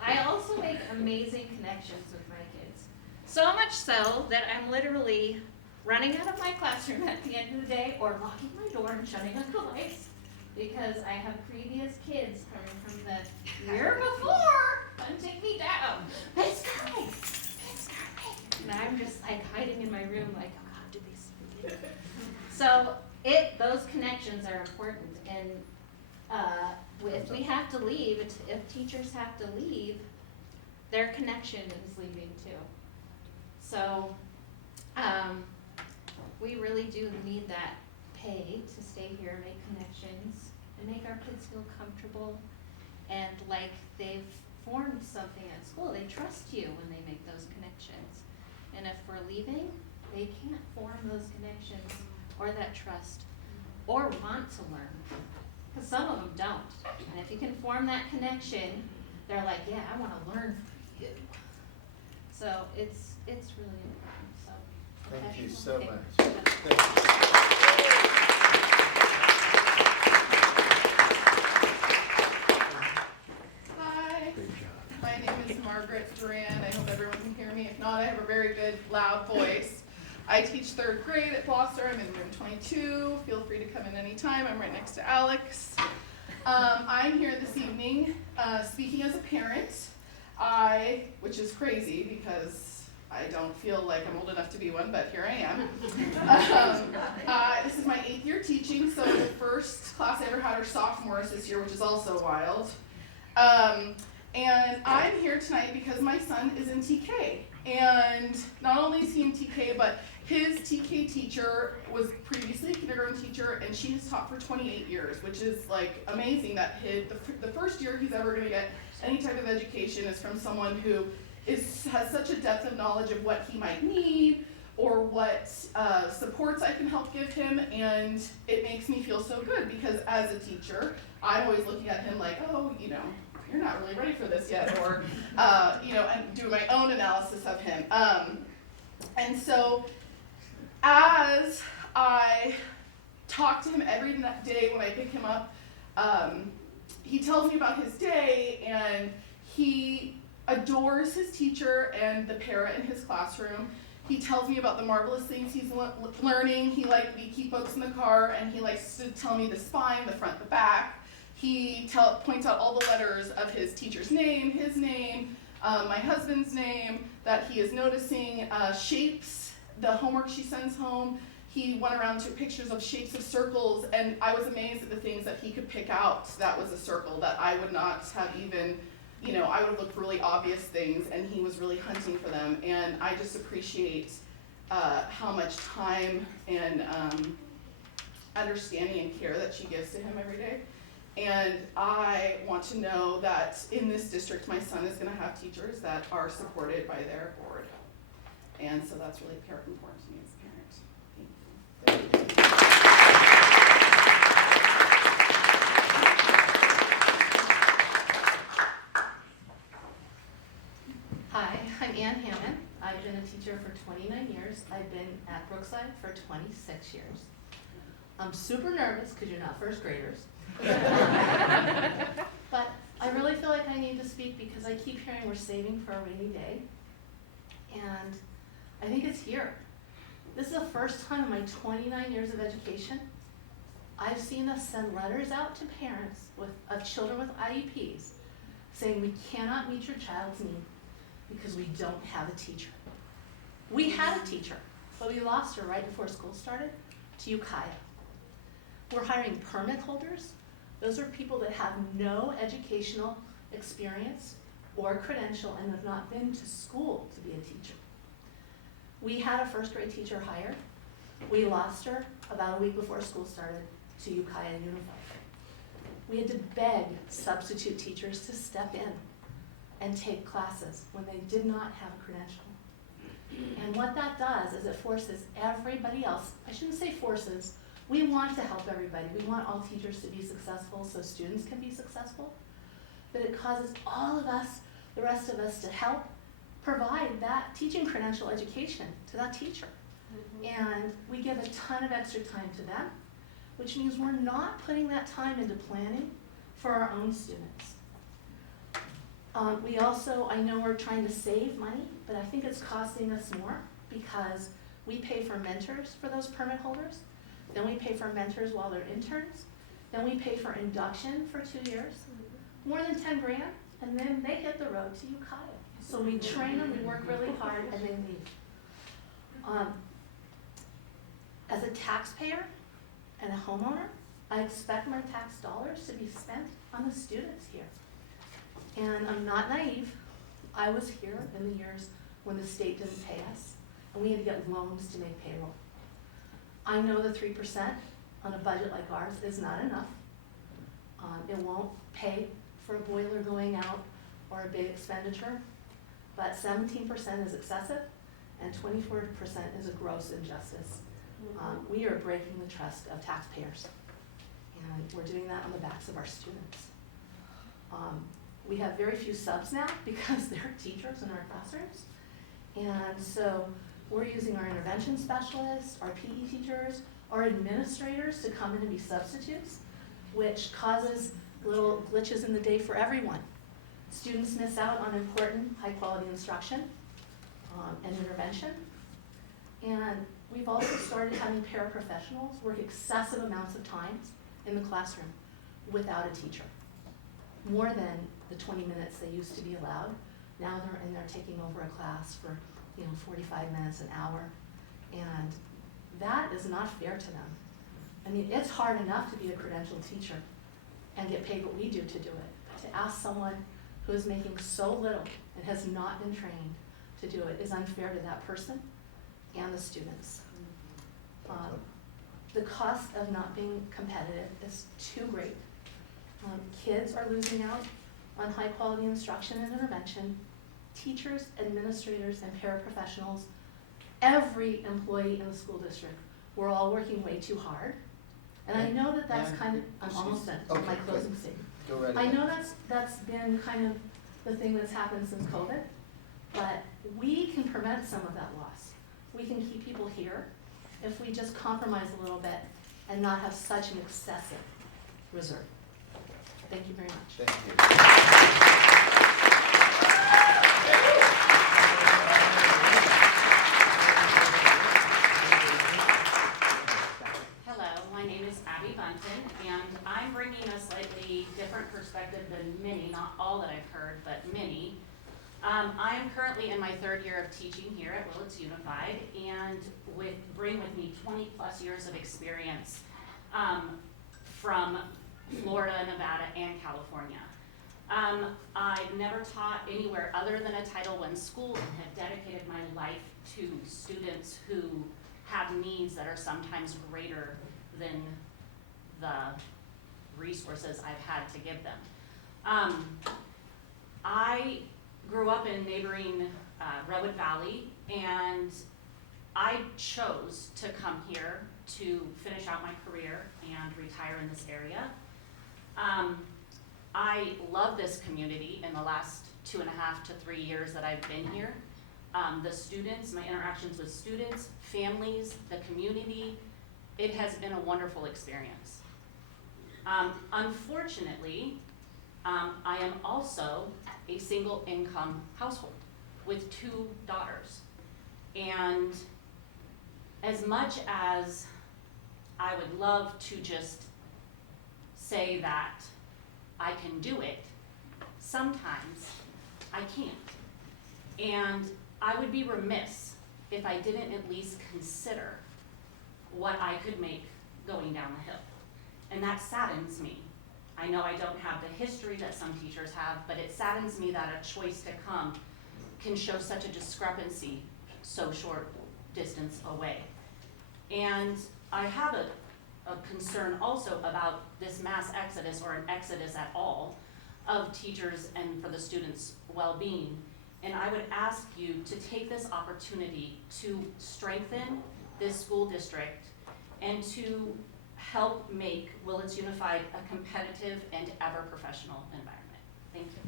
I also make amazing connections with my kids. So much so that I'm literally running out of my classroom at the end of the day or locking my door and shutting off the lights because I have previous kids coming from the year before hunting me down. It's coming. It's coming. And I'm just hiding in my room oh God, do they see me? So those connections are important, and if we have to leave, if teachers have to leave, their connection is leaving too. So we really do need that pay to stay here, make connections, and make our kids feel comfortable and like they've formed something at school. They trust you when they make those connections. And if we're leaving, they can't form those connections or that trust, or want to learn, because some of them don't. And if you can form that connection, they're like, yeah, I want to learn from you. So it's really important. So thank you so okay. much. Thank you. I teach 3rd grade at Blosser. I'm in room 22. Feel free to come in anytime. I'm right next to Alex. I'm here this evening speaking as a parent. Which is crazy because I don't feel like I'm old enough to be one, but here I am. This is my 8th year teaching, so the first class I ever had are sophomores this year, which is also wild. And I'm here tonight because my son is in TK. And not only is he in TK, but his TK teacher was previously a kindergarten teacher, and she has taught for 28 years, which is like amazing that the first year he's ever going to get any type of education is from someone who has such a depth of knowledge of what he might need or what supports I can help give him, and it makes me feel so good because as a teacher, I'm always looking at him like, oh, you know, you're not really ready for this yet, or, you know, and do my own analysis of him. And so as I talk to him every day when I pick him up, he tells me about his day, and he adores his teacher and the parrot in his classroom. He tells me about the marvelous things he's learning. We keep books in the car, and he likes to tell me the spine, the front, the back. He points out all the letters of his teacher's name, his name, my husband's name, that he is noticing, shapes, the homework she sends home. He went around to pictures of shapes of circles, and I was amazed at the things that he could pick out that was a circle that I would not have even, you know, I would have looked for really obvious things, and he was really hunting for them. And I just appreciate how much time and understanding and care that she gives to him every day. And I want to know that in this district, my son is going to have teachers that are supported by their board. And so that's really important to me as a parent. Thank you. Hi, I'm Ann Hammond. I've been a teacher for 29 years. I've been at Brookside for 26 years. I'm super nervous because you're not first graders. But I really feel like I need to speak because I keep hearing we're saving for a rainy day. And I think it's here. This is the first time in my 29 years of education I've seen us send letters out to parents of children with IEPs saying we cannot meet your child's need because we don't have a teacher. We had a teacher, but we lost her right before school started to Ukiah. We're hiring permit holders. Those are people that have no educational experience or credential and have not been to school to be a teacher. We had a first grade teacher hired. We lost her about a week before school started to Ukiah Unified. We had to beg substitute teachers to step in and take classes when they did not have a credential. And what that does is it forces everybody else, I shouldn't say forces, we want to help everybody. We want all teachers to be successful so students can be successful. But it causes all of us, the rest of us, to help provide that teaching credential education to that teacher. And we give a ton of extra time to them, which means we're not putting that time into planning for our own students. We also, I know we're trying to save money, but I think it's costing us more because we pay for mentors for those permit holders. Then we pay for mentors while they're interns. Then we pay for induction for 2 years, more than 10 grand, and then they hit the road to Ukiah. So we train them, we work really hard, and they leave. As a taxpayer and a homeowner, I expect my tax dollars to be spent on the students here. And I'm not naive. I was here in the years when the state didn't pay us, and we had to get loans to make payroll. I know the 3% on a budget like ours is not enough. It won't pay for a boiler going out or a big expenditure, but 17% is excessive and 24% is a gross injustice. We are breaking the trust of taxpayers, and we're doing that on the backs of our students. We have very few subs now because there are teachers in our classrooms, and so we're using our intervention specialists, our PE teachers, our administrators to come in and be substitutes, which causes little glitches in the day for everyone. Students miss out on important high quality instruction and intervention. And We've also started having paraprofessionals work excessive amounts of time in the classroom without a teacher. More than the 20 minutes they used to be allowed. Now they're in there taking over a class for 45 minutes, an hour. And that is not fair to them. I mean, it's hard enough to be a credentialed teacher and get paid what we do to do it. But to ask someone who is making so little and has not been trained to do it is unfair to that person and the students. The cost of not being competitive is too great. Kids are losing out on high quality instruction and intervention. Teachers, administrators, and paraprofessionals, every employee in the school district, we're all working way too hard. And I know that that's kind of, I'm almost done with my closing statement. Go right I ahead. know that's been kind of the thing that's happened since COVID, but we can prevent some of that loss. We can keep people here if we just compromise a little bit and not have such an excessive reserve. Thank you very much. Thank you. Hello, my name is Abby Bunton, and I'm bringing a slightly different perspective than many, not all that I've heard, but many. I am currently in my 3rd year of teaching here at Willits Unified, and bring with me 20 plus years of experience from Florida, Nevada, and California. I've never taught anywhere other than a Title I school and have dedicated my life to students who have needs that are sometimes greater than the resources I've had to give them. I grew up in neighboring Redwood Valley, and I chose to come here to finish out my career and retire in this area. I love this community in the last 2.5 to 3 years that I've been here. The students, my interactions with students, families, the community, it has been a wonderful experience. Unfortunately, I am also a single income household with 2 daughters. And as much as I would love to just say that I can do it, sometimes I can't. And I would be remiss if I didn't at least consider what I could make going down the hill. And that saddens me. I know I don't have the history that some teachers have, but it saddens me that a choice to come can show such a discrepancy so short distance away. And I have a concern also about this mass exodus, or an exodus at all, of teachers and for the students' well-being. And I would ask you to take this opportunity to strengthen this school district and to help make Willits Unified a competitive and ever professional environment. Thank you.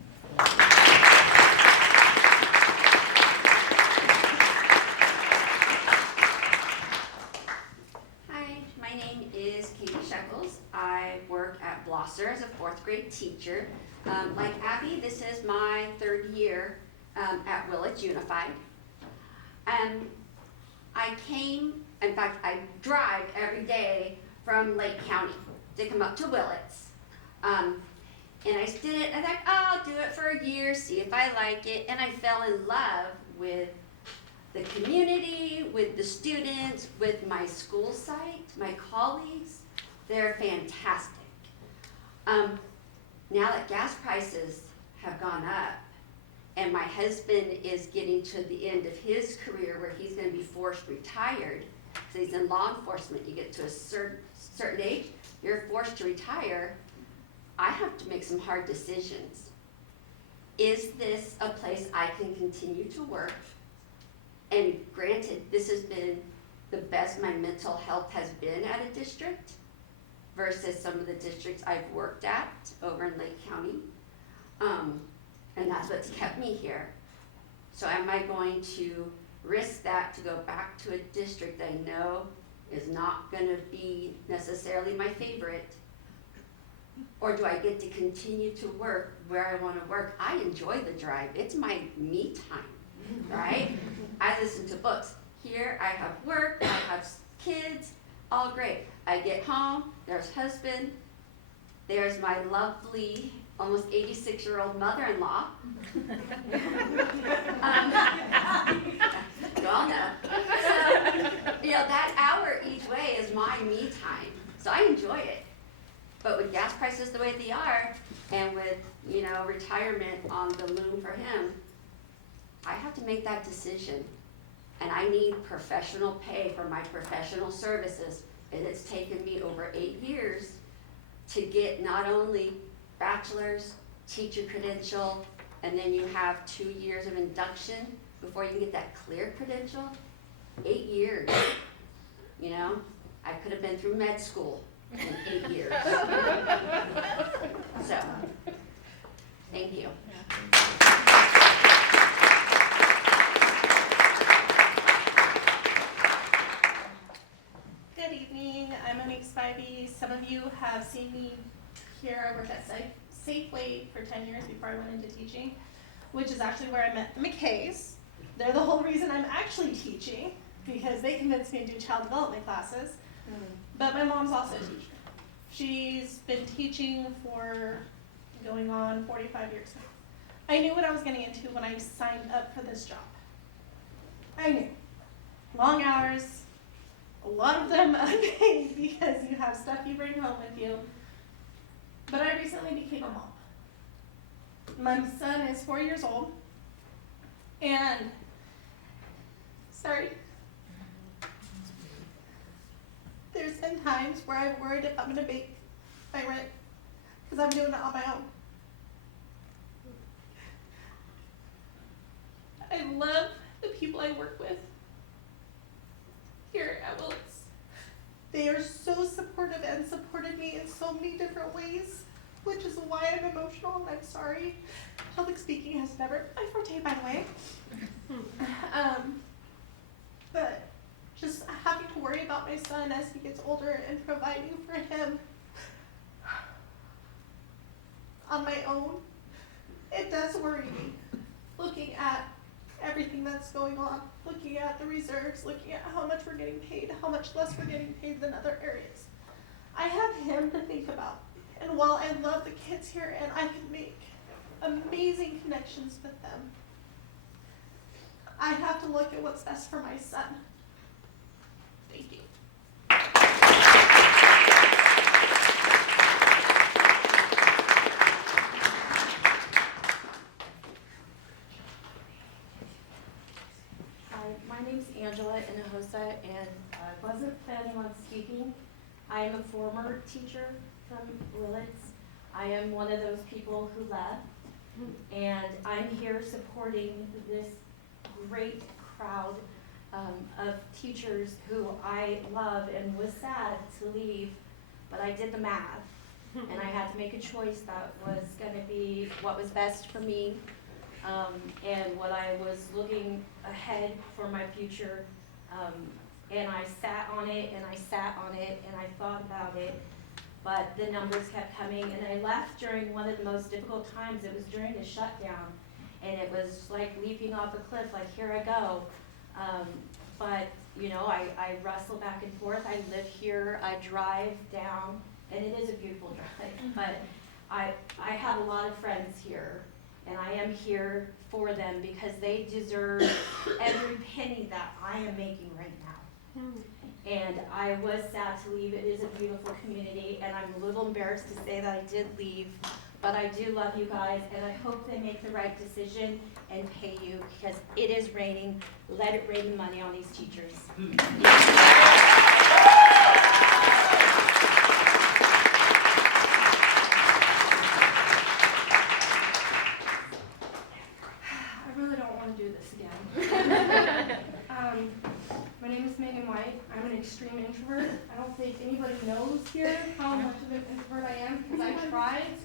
Hi, my name is Katie Shekels. I work at Blosser as a 4th grade teacher. Like Abby, this is my 3rd year at Willits Unified. I came, in fact, I drive every day from Lake County to come up to Willits. And I did it, I thought, oh, I'll do it for a year, see if I like it. And I fell in love with the community, with the students, with my school site, my colleagues. They're fantastic. Now that gas prices have gone up, and my husband is getting to the end of his career where he's going to be forced retired, because he's in law enforcement. You get to a certain age, you're forced to retire. I have to make some hard decisions. Is this a place I can continue to work? And granted, this has been the best my mental health has been at a district versus some of the districts I've worked at over in Lake County. And that's what's kept me here. So am I going to risk that to go back to a district I know is not going to be necessarily my favorite? Or do I get to continue to work where I want to work? I enjoy the drive. It's my me time, right? I listen to books. Here I have work, I have kids, all great. I get home, there's husband, there's my lovely, almost 86-year-old mother-in-law. You all know. So, that hour each way is my me time. So I enjoy it. But with gas prices the way they are, and with, retirement on the loom for him, I have to make that decision. And I need professional pay for my professional services. And it's taken me over 8 years to get not only bachelor's, teacher credential, and then you have 2 years of induction before you can get that clear credential. 8 years. I could have been through med school in 8 years. So, thank you. Good evening, I'm Monique Spivey. Some of you have seen me here. I worked at Safeway for 10 years before I went into teaching, which is actually where I met the McKays. They're the whole reason I'm actually teaching, because they convinced me to do child development classes. But my mom's also a teacher. She's been teaching for going on 45 years now. I knew what I was getting into when I signed up for this job. I knew. Long hours, a lot of them unpaid because you have stuff you bring home with you. But I recently became a mom. My son is 4 years old, and there's been times where I've worried if I'm going to make my rent because I'm doing it on my own. I love the people I work with here at Willits. They are so supportive and supported me in so many different ways, which is why I'm emotional, and I'm sorry. Public speaking has never been my forte, by the way. But just having to worry about my son as he gets older and providing for him on my own, it does worry me. Looking at everything that's going on, looking at the reserves, looking at how much we're getting paid, how much less we're getting paid than other areas. I have him to think about. And while I love the kids here and I can make amazing connections with them, I have to look at what's best for my son. Thank you. Hi, my name's Angela Hinojosa, and I wasn't planning on speaking. I am a former teacher from Willits. I am one of those people who left, and I'm here supporting this great crowd of teachers who I love, and was sad to leave, but I did the math, and I had to make a choice that was going to be what was best for me, and what I was looking ahead for my future, and I sat on it, and I sat on it, and I thought about it, but the numbers kept coming, and I left during one of the most difficult times. It was during the shutdown, and it was like leaping off a cliff, like here I go. But I wrestle back and forth. I live here, I drive down, and it is a beautiful drive, but I have a lot of friends here, and I am here for them because they deserve every penny that I am making right now. And I was sad to leave. It is a beautiful community, and I'm a little embarrassed to say that I did leave, but I do love you guys, and I hope they make the right decision and pay you, because it is raining. Let it rain the money on these teachers. I really don't want to do this again. My name is Megan White. I'm an extreme introvert. I don't think anybody knows here how much of an introvert I am, because I tried.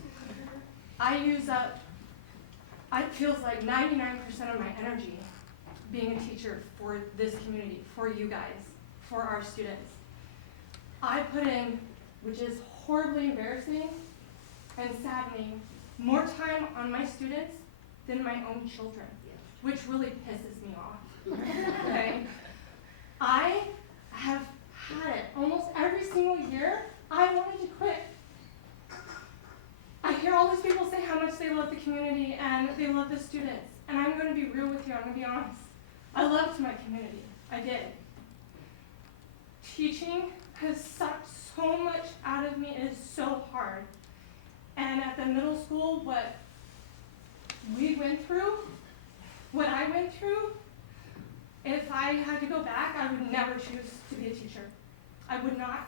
I use up, it feels like 99% of my energy being a teacher for this community, for you guys, for our students. I put in, which is horribly embarrassing and saddening, more time on my students than my own children, which really pisses me off. Okay? I have had it almost every single year. I wanted to quit. I hear all these people say how much they love the community and they love the students. And I'm going to be real with you, I'm going to be honest. I loved my community, I did. Teaching has sucked so much out of me, it is so hard. And at the middle school, what we went through, what I went through, if I had to go back, I would never choose to be a teacher. I would not.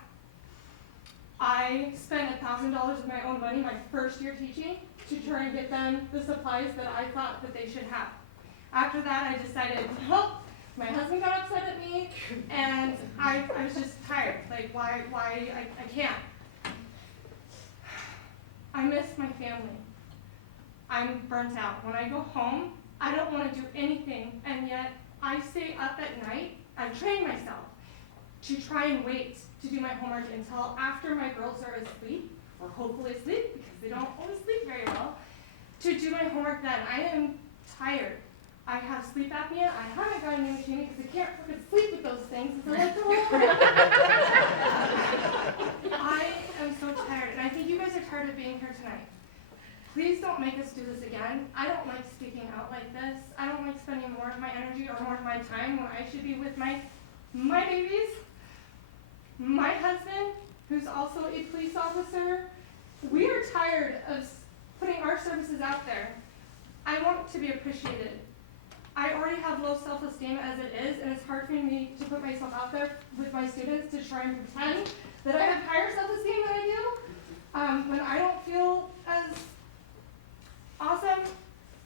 I spent $1,000 of my own money my first year teaching to try and get them the supplies that I thought that they should have. After that, I decided, well, my husband got upset at me, and I was just tired. Like, why, I can't. I miss my family. I'm burnt out. When I go home, I don't want to do anything, and yet I stay up at night. I've trained myself to try and wait to do my homework until after my girls are asleep, or hopefully asleep, because they don't always sleep very well, to do my homework then. I am tired. I have sleep apnea. I haven't gotten a machine because I can't freaking sleep with those things until I go home. I am so tired, and I think you guys are tired of being here tonight. Please don't make us do this again. I don't like speaking out like this. I don't like spending more of my energy or more of my time when I should be with my babies, my husband, who's also a police officer. We are tired of putting our services out there. I want to be appreciated. I already have low self-esteem as it is, and it's hard for me to put myself out there with my students to try and pretend that I have higher self-esteem than I do. When I don't feel as awesome,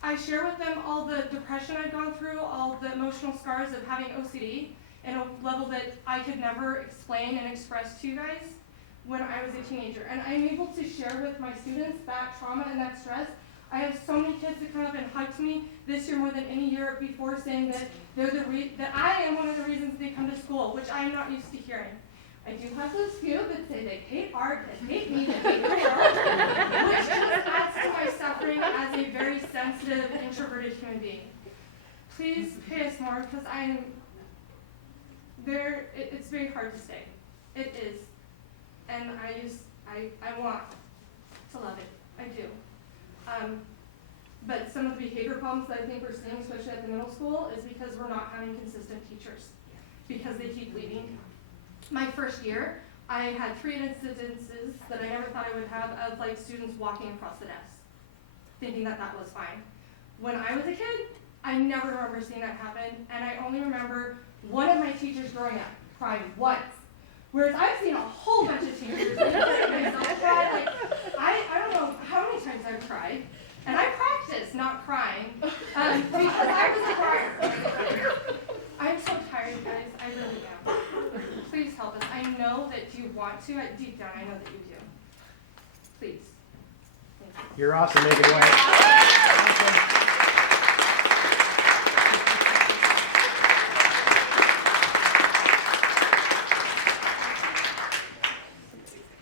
I share with them all the depression I've gone through, all the emotional scars of having OCD in a level that I could never explain and express to you guys when I was a teenager. And I'm able to share with my students that trauma and that stress. I have so many kids that come up and hug to me this year more than any year before, saying that that I am one of the reasons they come to school, which I am not used to hearing. I do have those few that say they hate art, that hate me, that hate the world, which just adds to my suffering as a very sensitive, introverted human being. Please pay us more, because I am there. It's very hard to stay. It is. And I want to love it. I do. But some of the behavior problems that I think we're seeing, especially at the middle school, is because we're not having consistent teachers, because they keep leaving. My first year, I had 3 incidences that I never thought I would have of like students walking across the desk, thinking that that was fine. When I was a kid, I never remember seeing that happen, and I only remember one of my teachers growing up crying once. Whereas I've seen a whole bunch of teachers cry. Like, I don't know how many times I've cried, and I practiced not crying because I was a crier. I'm so tired, guys. I really am. Please help us. I know that you want to. Deep down, I know that you do. Please. Thank you. You're awesome. Make it away.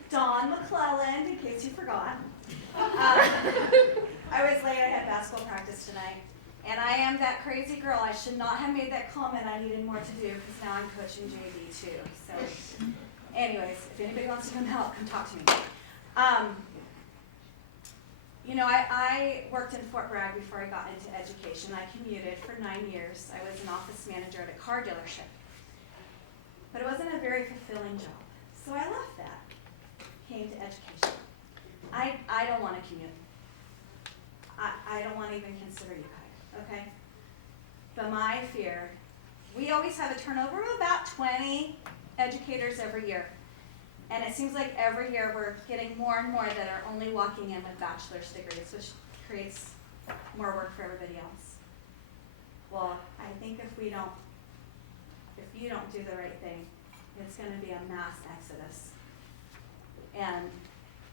Dawn McClelland, in case you forgot. I was late, I had basketball practice tonight. And I am that crazy girl. I should not have made that comment. I needed more to do because now I'm coaching JV too. So anyways, if anybody wants to come help, come talk to me. You know, I worked in Fort Bragg before I got into education. I commuted for 9 years. I was an office manager at a car dealership. But it wasn't a very fulfilling job. So I left that. Came to education. I don't want to commute. I don't want to even consider you guys, okay? But my fear, we always have a turnover of about 20 educators every year. And it seems like every year we're getting more and more that are only walking in with bachelor's degrees, which creates more work for everybody else. Well, I think if you don't do the right thing, it's going to be a mass exodus. And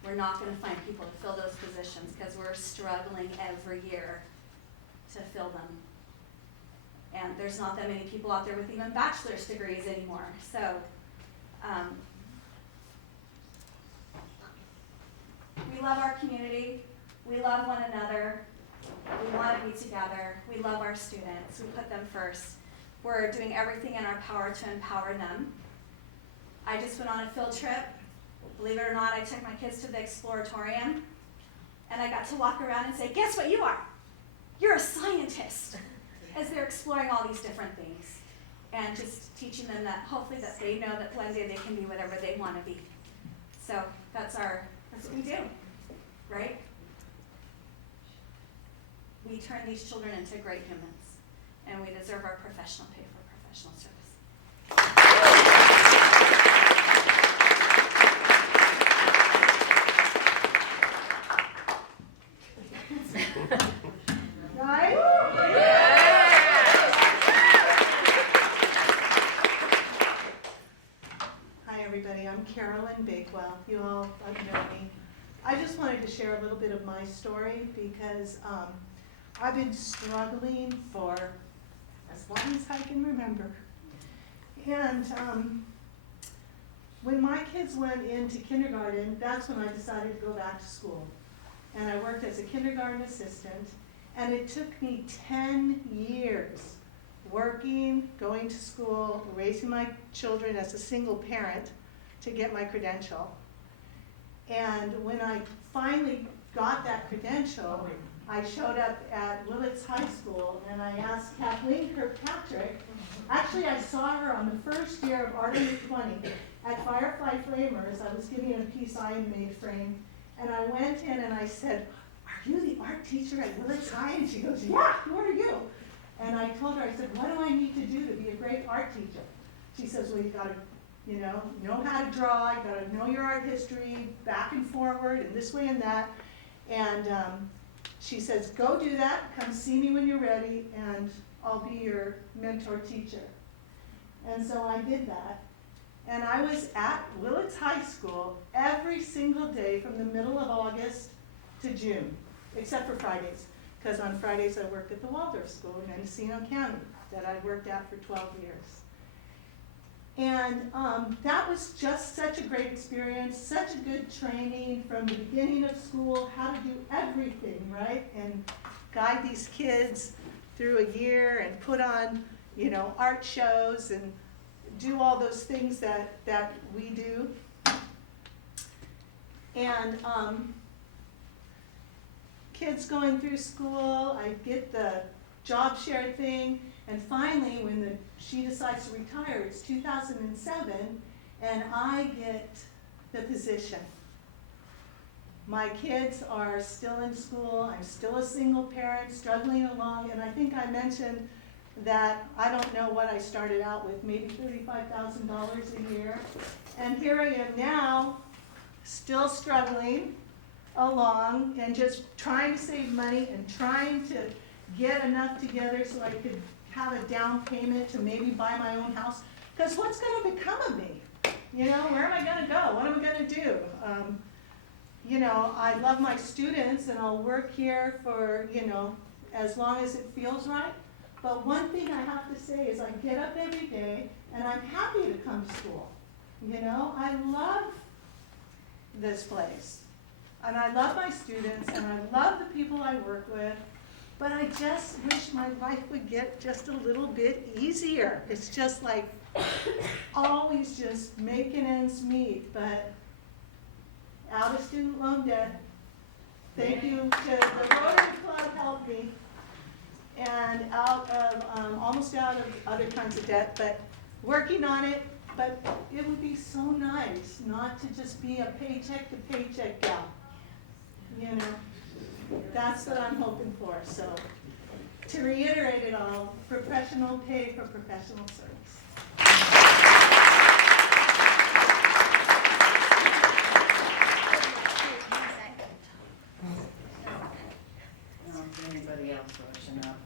we're not going to find people to fill those positions because we're struggling every year to fill them. And there's not that many people out there with even bachelor's degrees anymore. So we love our community. We love one another. We want to be together. We love our students. We put them first. We're doing everything in our power to empower them. I just went on a field trip. Believe it or not, I took my kids to the Exploratorium, and I got to walk around and say, guess what you are? You're a scientist, as they're exploring all these different things. And just teaching them that hopefully that they know that one day they can be whatever they want to be. So that's what we do, right? We turn these children into great humans, and we deserve our professional pay for professional service. Right? Hi everybody, I'm Carolyn Bakewell. You all know me. I just wanted to share a little bit of my story because I've been struggling for as long as I can remember. And when my kids went into kindergarten, that's when I decided to go back to school. And I worked as a kindergarten assistant, and it took me 10 years working, going to school, raising my children as a single parent to get my credential. And when I finally got that credential, I showed up at Willits High School and I asked Kathleen Kirkpatrick, actually I saw her on the first year of Art Under 20 at Firefly Framers. I was giving a piece I had made frame, and I went in and I said, are you the art teacher at Willits High? And she goes, yeah, who are you? And I told her, I said, what do I need to do to be a great art teacher? She says, well, you gotta, know how to draw, you gotta know your art history, back and forward, and this way and that. And she says, go do that, come see me when you're ready, and I'll be your mentor teacher. And so I did that. And I was at Willits High School every single day from the middle of August to June, except for Fridays, because on Fridays I worked at the Waldorf School in Mendocino County that I worked at for 12 years. And that was just such a great experience, such a good training from the beginning of school, how to do everything, right? And guide these kids through a year and put on, art shows and do all those things that we do. And kids going through school, I get the job share thing, and finally when she decides to retire, it's 2007, and I get the position. My kids are still in school, I'm still a single parent, struggling along, and I think I mentioned that I don't know what I started out with, maybe $35,000 a year. And here I am now, still struggling along and just trying to save money and trying to get enough together so I could have a down payment to maybe buy my own house. Because what's going to become of me? Where am I going to go? What am I going to do? I love my students and I'll work here for, as long as it feels right. But one thing I have to say is I get up every day and I'm happy to come to school. I love this place. And I love my students and I love the people I work with. But I just wish my life would get just a little bit easier. It's just like always just making ends meet, but out of student loan debt. Thank you to the Rotary Club helped me. And almost out of other kinds of debt, but working on it. But it would be so nice not to just be a paycheck to paycheck gal. That's what I'm hoping for. So to reiterate it all, professional pay for professional service. Anybody else rushing up?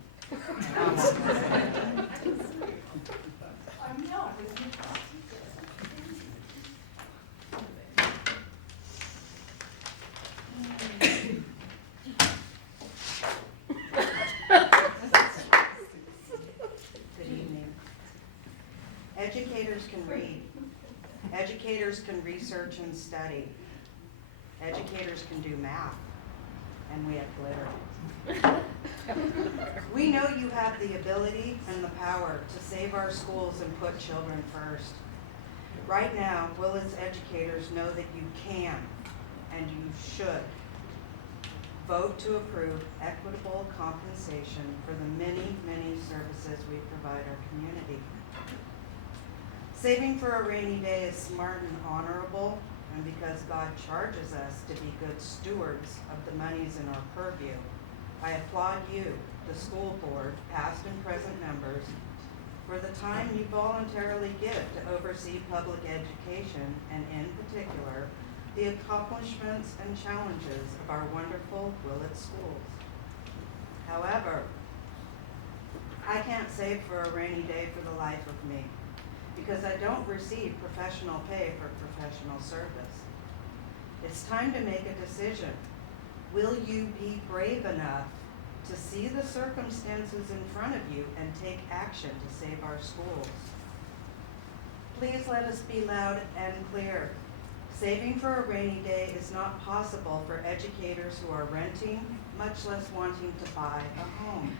Good evening. Educators can read. Educators can research and study. Educators can do math. and we have glitter. We know you have the ability and the power to save our schools and put children first. Right now, Willits educators know that you can and you should vote to approve equitable compensation for the many, many services we provide our community. Saving for a rainy day is smart and honorable, and because God charges us to be good stewards of the monies in our purview, I applaud you, the school board, past and present members, for the time you voluntarily give to oversee public education and, in particular, the accomplishments and challenges of our wonderful Willits schools. However, I can't save for a rainy day for the life of me, because I don't receive professional pay for professional service. It's time to make a decision. Will you be brave enough to see the circumstances in front of you and take action to save our schools? Please let us be loud and clear. Saving for a rainy day is not possible for educators who are renting, much less wanting to buy a home.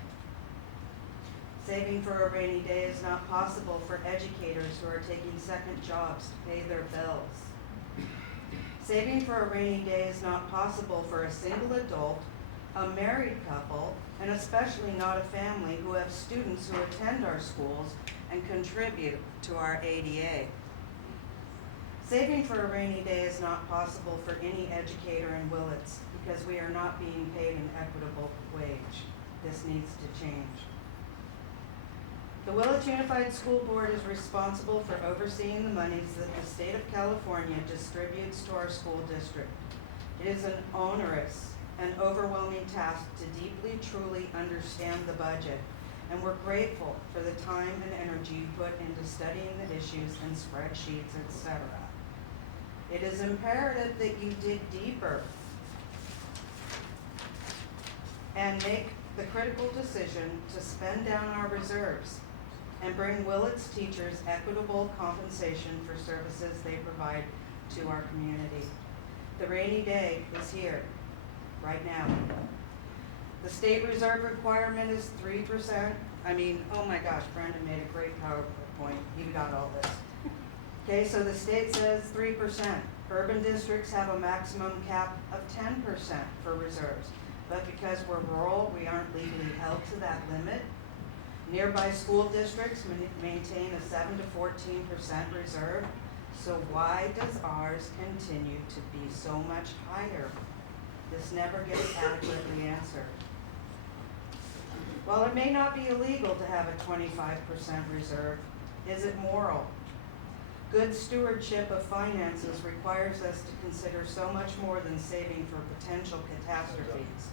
Saving for a rainy day is not possible for educators who are taking second jobs to pay their bills. Saving for a rainy day is not possible for a single adult, a married couple, and especially not a family who have students who attend our schools and contribute to our ADA. Saving for a rainy day is not possible for any educator in Willits because we are not being paid an equitable wage. This needs to change. The Willits Unified School Board is responsible for overseeing the monies that the state of California distributes to our school district. It is an onerous and overwhelming task to deeply, truly understand the budget, and we're grateful for the time and energy you put into studying the issues and spreadsheets, etc. It is imperative that you dig deeper and make the critical decision to spend down our reserves and bring Willits teachers equitable compensation for services they provide to our community. The rainy day is here, right now. The state reserve requirement is 3%. Oh my gosh, Brandon made a great PowerPoint. You got all this. Okay, so the state says 3%. Urban districts have a maximum cap of 10% for reserves. But because we're rural, we aren't legally held to that limit. Nearby school districts maintain a 7 to 14% reserve. So why does ours continue to be so much higher? This never gets adequately answered. While it may not be illegal to have a 25% reserve, is it moral? Good stewardship of finances requires us to consider so much more than saving for potential catastrophes.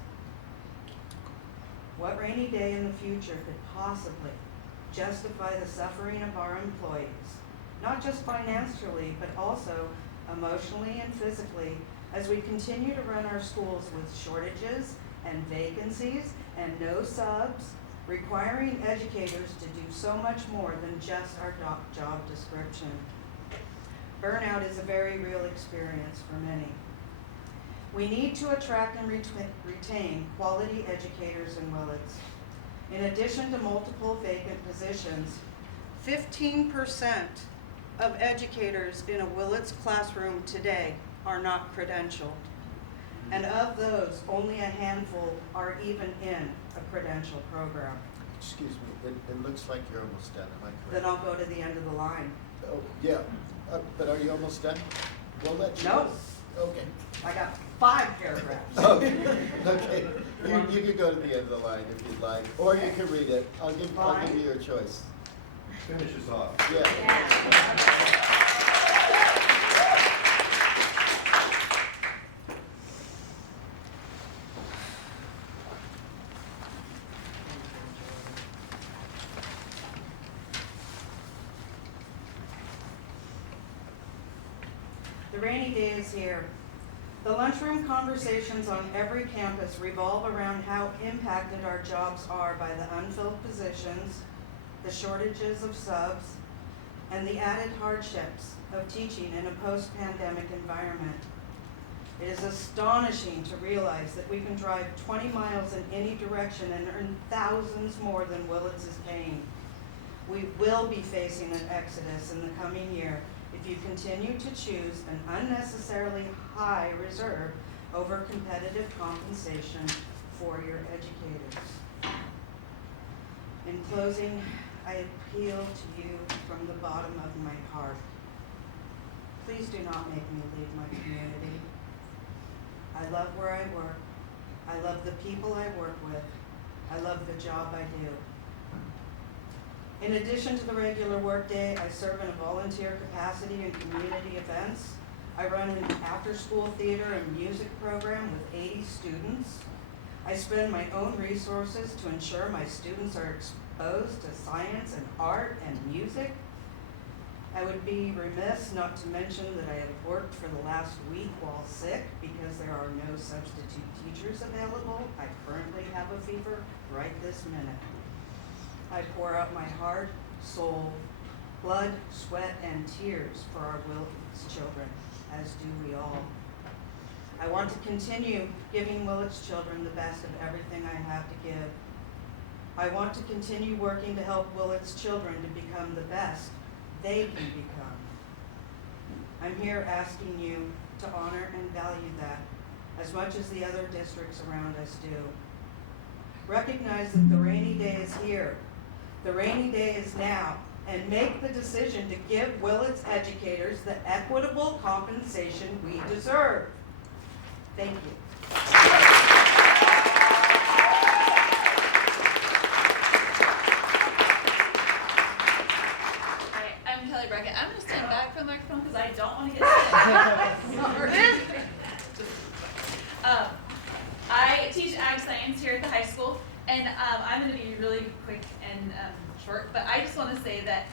What rainy day in the future could possibly justify the suffering of our employees, not just financially, but also emotionally and physically, as we continue to run our schools with shortages and vacancies and no subs, requiring educators to do so much more than just our job description. Burnout is a very real experience for many. We need to attract and retain quality educators in Willits. In addition to multiple vacant positions, 15% of educators in a Willits classroom today are not credentialed. And of those, only a handful are even in a credential program. Excuse me, it looks like you're almost done, am I correct? Then I'll go to the end of the line. Oh, yeah, but are you almost done? We'll let you. No. Okay. I got 5 paragraphs. Okay, okay. You can go to the end of the line if you'd like, or you can read it. I'll give you your choice. Finish us off. Yeah. The rainy day is here. The lunchroom conversations on every campus revolve around how impacted our jobs are by the unfilled positions, the shortages of subs, and the added hardships of teaching in a post-pandemic environment. It is astonishing to realize that we can drive 20 miles in any direction and earn thousands more than Willits is paying. We will be facing an exodus in the coming year if you continue to choose an unnecessarily high reserve over competitive compensation for your educators. In closing, I appeal to you from the bottom of my heart. Please do not make me leave my community. I love where I work. I love the people I work with. I love the job I do. In addition to the regular workday, I serve in a volunteer capacity in community events. I run an after-school theater and music program with 80 students. I spend my own resources to ensure my students are exposed to science and art and music. I would be remiss not to mention that I have worked for the last week while sick because there are no substitute teachers available. I currently have a fever right this minute. I pour out my heart, soul, blood, sweat, and tears for our Willits children, as do we all. I want to continue giving Willits children the best of everything I have to give. I want to continue working to help Willits children to become the best they can become. I'm here asking you to honor and value that as much as the other districts around us do. Recognize that the rainy day is here. The rainy day is now, and make the decision to give Willits educators the equitable compensation we deserve. Thank you. I'm Kelly Brackett. I'm going to stand back from the microphone because I don't want to get sick. I teach ag science here at the high school, and I'm going to be really quick and short, but I just want to say that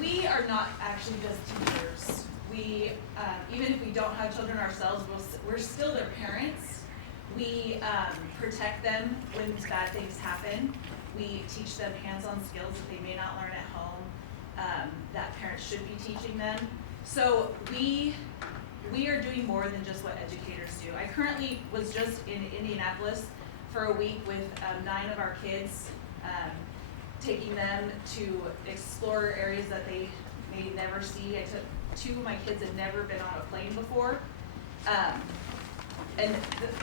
we are not actually just teachers. We, even if we don't have children ourselves, we're still their parents. We protect them when bad things happen. We teach them hands-on skills that they may not learn at home, that parents should be teaching them. So we are doing more than just what educators do. I currently was just in Indianapolis for a week with 9 of our kids, taking them to explore areas that they may never see. I took 2 of my kids had never been on a plane before. And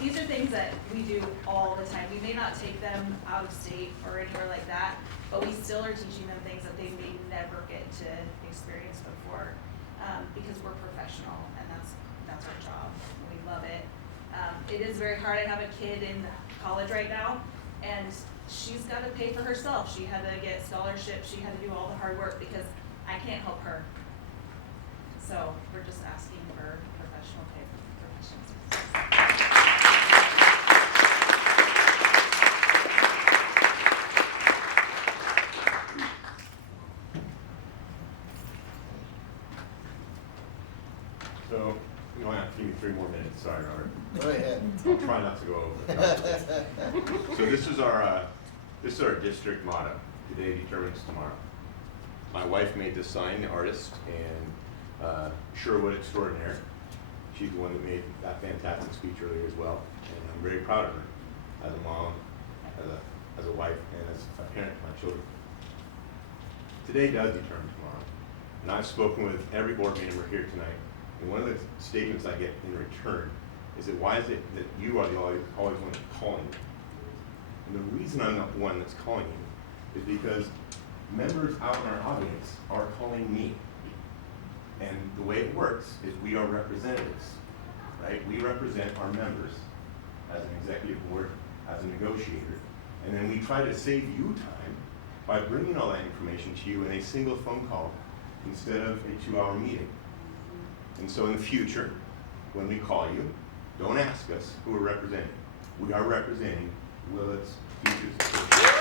these are things that we do all the time. We may not take them out of state or anywhere like that, but we still are teaching them things that they may never get to experience before, because we're professional and that's our job. We love it. It is very hard. I have a kid in college right now, and she's got to pay for herself. She had to get scholarships. She had to do all the hard work because I can't help her. So we're just asking for professional pay for professional services. So, you only have to give me 3 more minutes, sorry, Robert. Go ahead. I'll try not to go over. So this is our district motto, today determines tomorrow. My wife made this sign, the artist, and Sherwood Extraordinaire. She's the one that made that fantastic speech earlier as well, and I'm very proud of her as a mom, as a wife, and as a parent to my children. Today does determine tomorrow, and I've spoken with every board member here tonight, and one of the statements I get in return is that why is it that you are the always one that's calling me? And the reason I'm not the one that's calling you is because members out in our audience are calling me. And the way it works is we are representatives, right? We represent our members as an executive board, as a negotiator, and then we try to save you time by bringing all that information to you in a single phone call instead of a 2-hour meeting. And so in the future, when we call you, don't ask us who we're representing. We are representing Willits Teachers Association.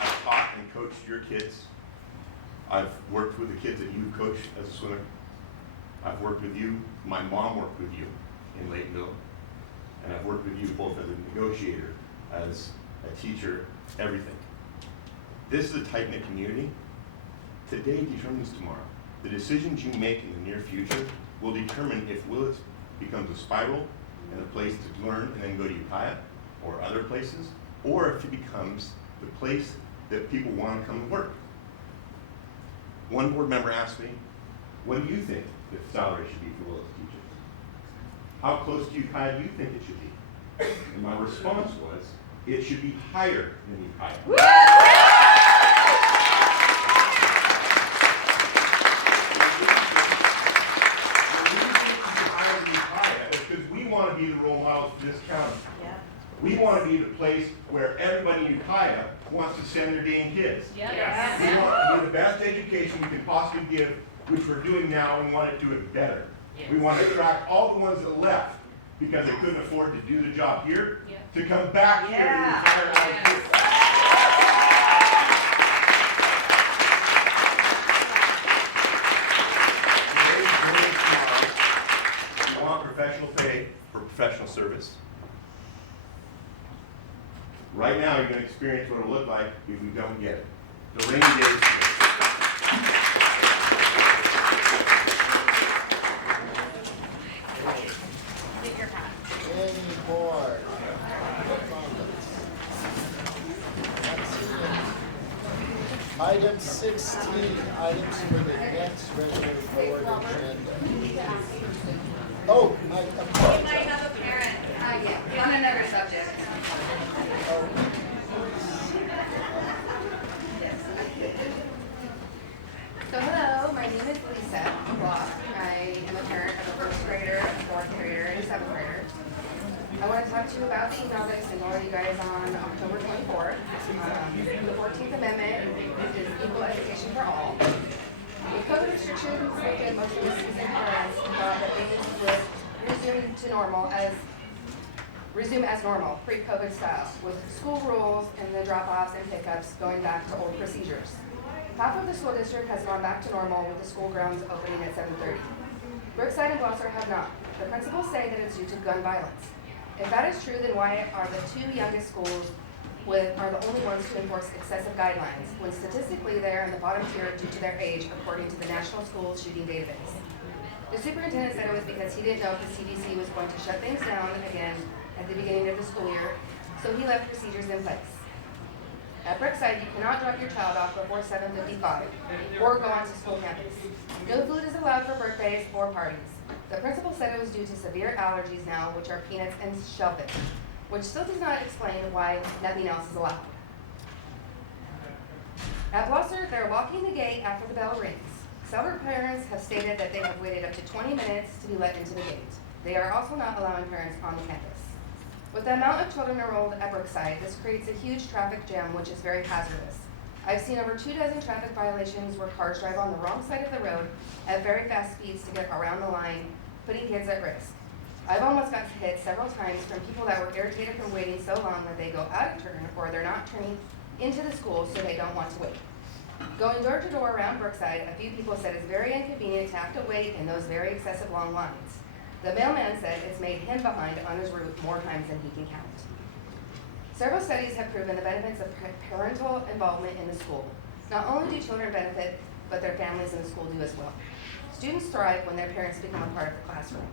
I've taught and coached your kids. I've worked with the kids that you coached as a swimmer. I've worked with you. My mom worked with you in Laytonville. And I've worked with you both as a negotiator, as a teacher, everything. This is a tight-knit community. Today determines tomorrow. The decisions you make in the near future will determine if Willits becomes a spiral and a place to learn and then go to Ukiah or other places, or if it becomes the place that people want to come and work. One board member asked me, what do you think the salary should be for Willits teachers? How close to Ukiah do you think it should be? And my response was, it should be higher than Ukiah. Want to be the role models for this county. Yeah. We want to be the place where everybody in Ukiah wants to send their dang kids. Yep. Yes. We want to be the best education we can possibly give, which we're doing now, and we want to do it better. Yes. We want to attract all the ones that left because they couldn't afford to do the job here to come back here to retire our kids. We want professional pay for professional service. Right now, you're going to experience what it'll look like if we don't get it. The rainy days. Any more comments? Item 16, items for the next regular board agenda. Oh, I apologize. You might have a parent, on another subject. So hello, my name is Lisa Block. I am a parent of a first grader, a fourth grader, and a seventh grader. I want to talk to you about the email that I sent all of you guys on October 24th. The 14th Amendment is equal education for all. With COVID restrictions lifted, most of the season parents thought that things would resume as normal, pre-COVID style, with school rules and the drop-offs and pickups going back to old procedures. Half of the school district has gone back to normal with the school grounds opening at 7:30. Brookside and Gloucester have not. The principals say that it's due to gun violence. If that is true, then why are the two youngest schools are the only ones to enforce excessive guidelines, when statistically they are in the bottom tier due to their age, according to the National School Shooting Database? The superintendent said it was because he didn't know if the CDC was going to shut things down again at the beginning of the school year, so he left procedures in place. At Brookside, you cannot drop your child off before 7:55 or go onto school campus. No food is allowed for birthdays or parties. The principal said it was due to severe allergies now, which are peanuts and shellfish, which still does not explain why nothing else is allowed. At Gloucester, they're locking the gate after the bell rings. Several parents have stated that they have waited up to 20 minutes to be let into the gate. They are also not allowing parents on the campus. With the amount of children enrolled at Brookside, this creates a huge traffic jam, which is very hazardous. I've seen over 24 traffic violations where cars drive on the wrong side of the road at very fast speeds to get around the line, putting kids at risk. I've almost got hit several times from people that were irritated from waiting so long that they go out of turn or they're not turning into the school so they don't want to wait. Going door to door around Brookside, a few people said it's very inconvenient to have to wait in those very excessive long lines. The mailman said it's made him behind on his route more times than he can count. Several studies have proven the benefits of parental involvement in the school. Not only do children benefit, but their families in the school do as well. Students thrive when their parents become a part of the classroom.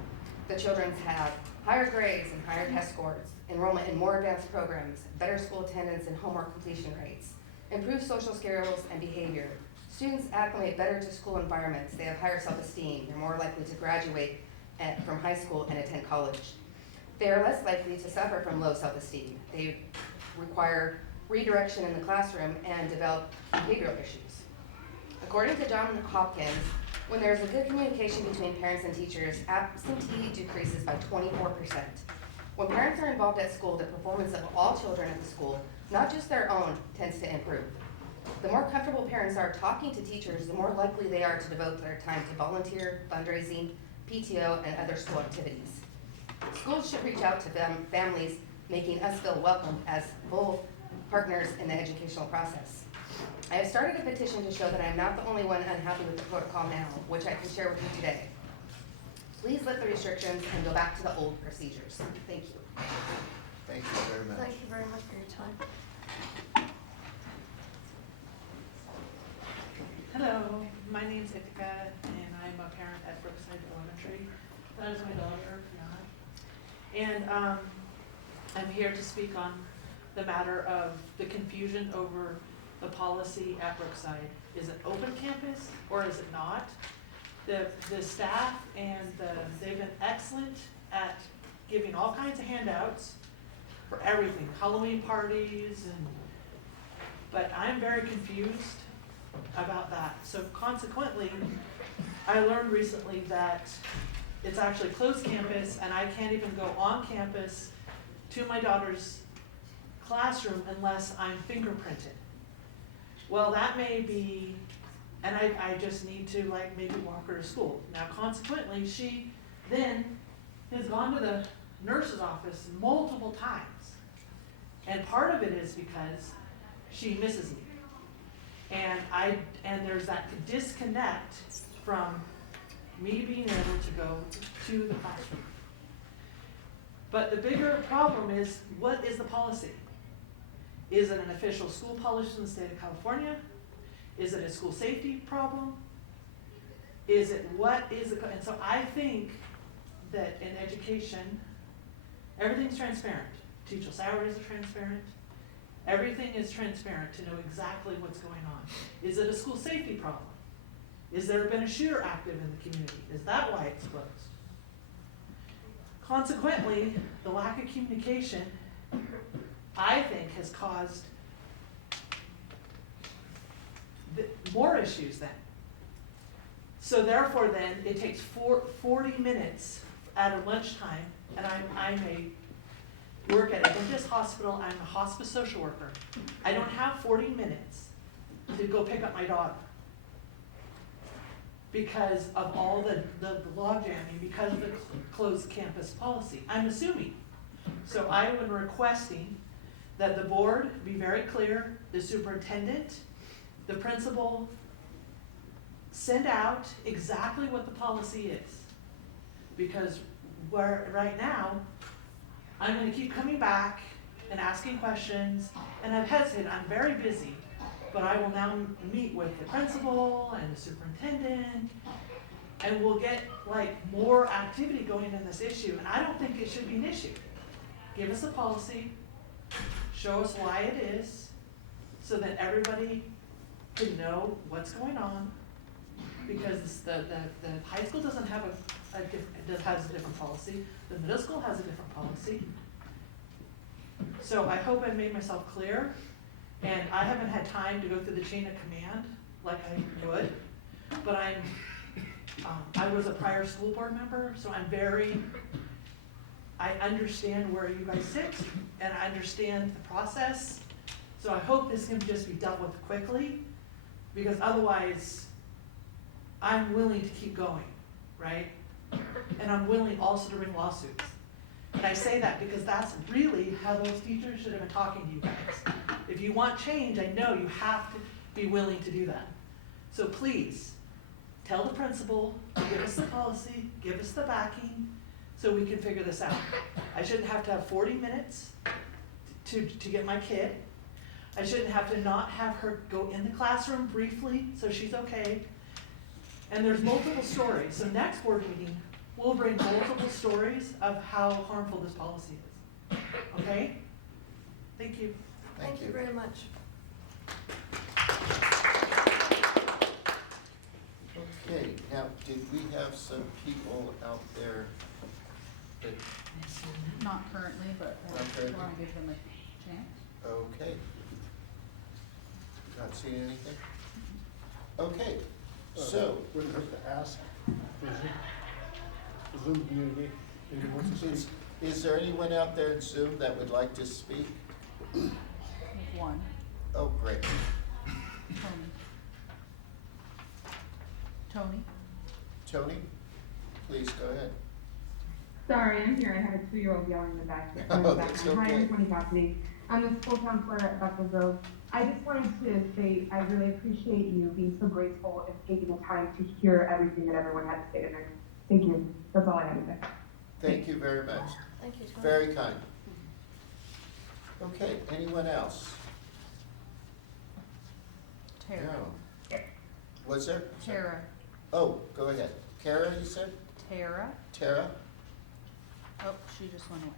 The children have higher grades and higher test scores, enrollment in more advanced programs, better school attendance and homework completion rates, improved social skills and behavior. Students acclimate better to school environments. They have higher self-esteem. They're more likely to graduate from high school and attend college. They are less likely to suffer from low self-esteem. They require redirection in the classroom and develop behavioral issues. According to Johns Hopkins, when there is a good communication between parents and teachers, absentee decreases by 24%. When parents are involved at school, the performance of all children at the school, not just their own, tends to improve. The more comfortable parents are talking to teachers, the more likely they are to devote their time to volunteer, fundraising, PTO, and other school activities. Schools should reach out to families, making us feel welcome as full partners in the educational process. I have started a petition to show that I am not the only one unhappy with the protocol now, which I can share with you today. Please lift the restrictions and go back to the old procedures. Thank you. Thank you very much. Thank you very much for your time. name's Ithaca, and I'm a parent at Brookside Elementary. That is my daughter, Fiona. And I'm here to speak on the matter of the confusion over the policy at Brookside. Is it open campus or is it not? The staff and they've been excellent at giving all kinds of handouts for everything, Halloween parties, but I'm very confused about that. So consequently, I learned recently that it's actually closed campus and I can't even go on campus to my daughter's classroom unless I'm fingerprinted. Well, that may be, and I just need to like maybe walk her to school. Now consequently, she then has gone to the nurse's office multiple times. And part of it is because she misses me. And there's that disconnect from me being able to go to the classroom. But the bigger problem is, what is the policy? Is it an official school policy in the state of California? Is it a school safety problem? Is it what is it? And so I think that in education, everything's transparent. Teacher salaries are transparent. Everything is transparent to know exactly what's going on. Is it a school safety problem? Is there been a shooter active in the community? Is that why it's closed? Consequently, the lack of communication, I think, has caused more issues then. So therefore then, it takes 40 minutes at a lunchtime, and I'm a work at a dentist hospital, I'm a hospice social worker. I don't have 40 minutes to go pick up my daughter because of all the log jamming, because of the closed campus policy. I'm assuming. So I am requesting that the board be very clear, the superintendent, the principal, send out exactly what the policy is. Because right now, I'm going to keep coming back and asking questions, and I've hesitated. I'm very busy, but I will now meet with the principal and the superintendent, and we'll get like more activity going in this issue. And I don't think it should be an issue. Give us a policy, show us why it is, so that everybody can know what's going on. Because the high school doesn't have has a different policy. The middle school has a different policy. So I hope I made myself clear, and I haven't had time to go through the chain of command like I would, but I was a prior school board member, so I understand where you guys sit, and I understand the process. So I hope this can just be dealt with quickly, because otherwise, I'm willing to keep going, right? And I'm willing also to bring lawsuits. And I say that because that's really how those teachers should have been talking to you guys. If you want change, I know you have to be willing to do that. So please, tell the principal, give us the policy, give us the backing, so we can figure this out. I shouldn't have to have 40 minutes to get my kid. I shouldn't have to not have her go in the classroom briefly so she's okay. And there's multiple stories. So next board meeting, we'll bring multiple stories of how harmful this policy is. Okay? Thank you. Thank you very much. Okay, now, did we have some people out there that, Not currently, but Not I currently. want to give them a chance. okay. Not seeing anything? Okay, so. Wouldn't hurt to ask, the Zoom community, maybe wants to speak. Is there anyone out there in Zoom that would like to speak? There's one, Oh, great. Tony. Tony, please go ahead. Sorry, I'm here. I have a 2-year-old yelling in the back. Oh, that's Hi, okay. I'm Tony Cassidy. I'm a school counselor at Buffalo Grove. I just wanted to say I really appreciate you being so graceful and taking the time to hear everything that everyone had to say tonight. Thank you. That's all I have to say. Thank you very much. Thank you, Tony. Very kind. Okay, anyone else? Tara. No. Was there? Tara. Oh, go ahead. Kara, you said? Tara. Tara? Oh, she just went away.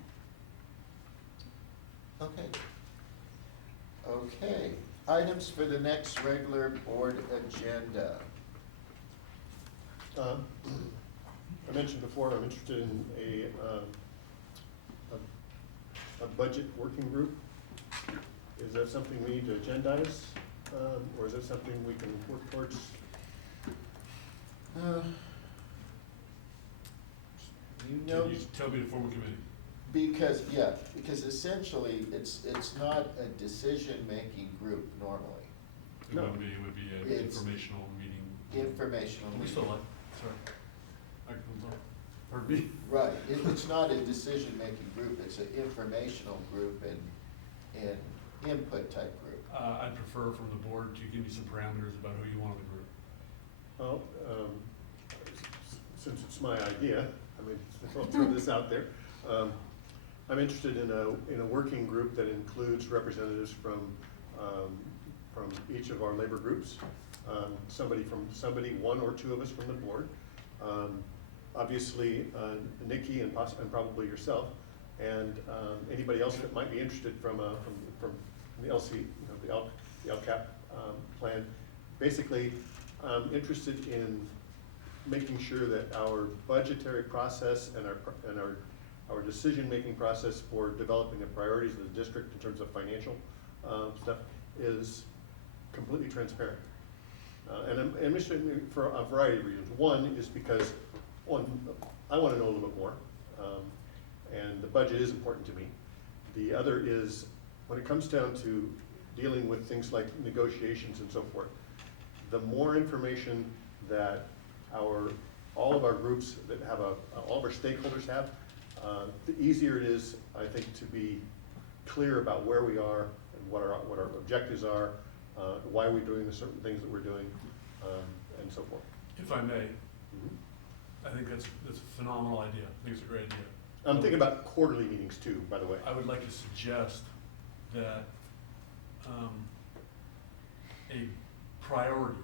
Okay. Okay, items for the next regular board agenda. I mentioned before, I'm interested in a budget working group. Is that something we need to agendize, or is that something we can work towards? You know, Can you tell me to form a committee? because essentially, it's not a decision-making group normally. It No. would be an It's- informational meeting. Informational We meeting. still like, sorry. Pardon me? Right, it's not a decision-making group, it's an informational group and input type group. I'd prefer from the board to give me some parameters about who you want in the group. Well, since it's my idea, I mean, I'll throw this out there. I'm interested in a working group that includes representatives from each of our labor groups. One or two of us from the board. Obviously, Nikki and probably yourself, and anybody else that might be interested from the LC, the LCAP plan. Basically, I'm interested in making sure that our budgetary process and our decision-making process for developing the priorities of the district in terms of financial stuff is completely transparent. And I'm interested in for a variety of reasons. One is because, I want to know a little bit more, and the budget is important to me. The other is, when it comes down to dealing with things like negotiations and so forth, the more information that all of our groups that have all of our stakeholders have, the easier it is, I think, to be clear about where we are and what our objectives are, why we're doing the certain things that we're doing, and so forth. If I may, I think that's a phenomenal idea. I think it's a great idea. I'm thinking about quarterly meetings too, by the way. I would like to suggest that a priority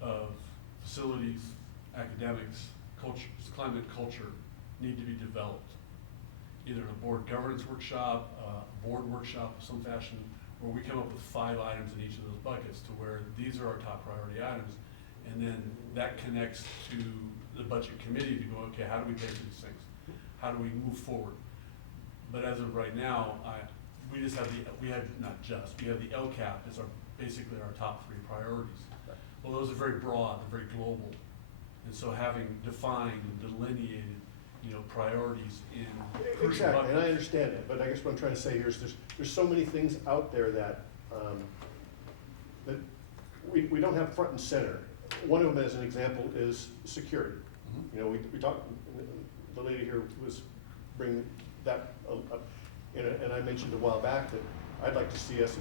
of facilities, academics, culture, climate culture need to be developed. Either in a board governance workshop, a board workshop of some fashion, where we come up with 5 items in each of those buckets to where these are our top priority items. And then that connects to the budget committee to go, okay, how do we pay for these things? How do we move forward? But as of right now, we have the LCAP as basically our top 3 priorities. Well, those are very broad, they're very global. And so having defined and delineated, priorities in crucial Exactly, and I buckets. understand that, but I guess what I'm trying to say here is there's so many things out there that we don't have front and center. One of them, as an example, is security. We talked, the lady here was bringing that up, and I mentioned a while back that I'd like to see us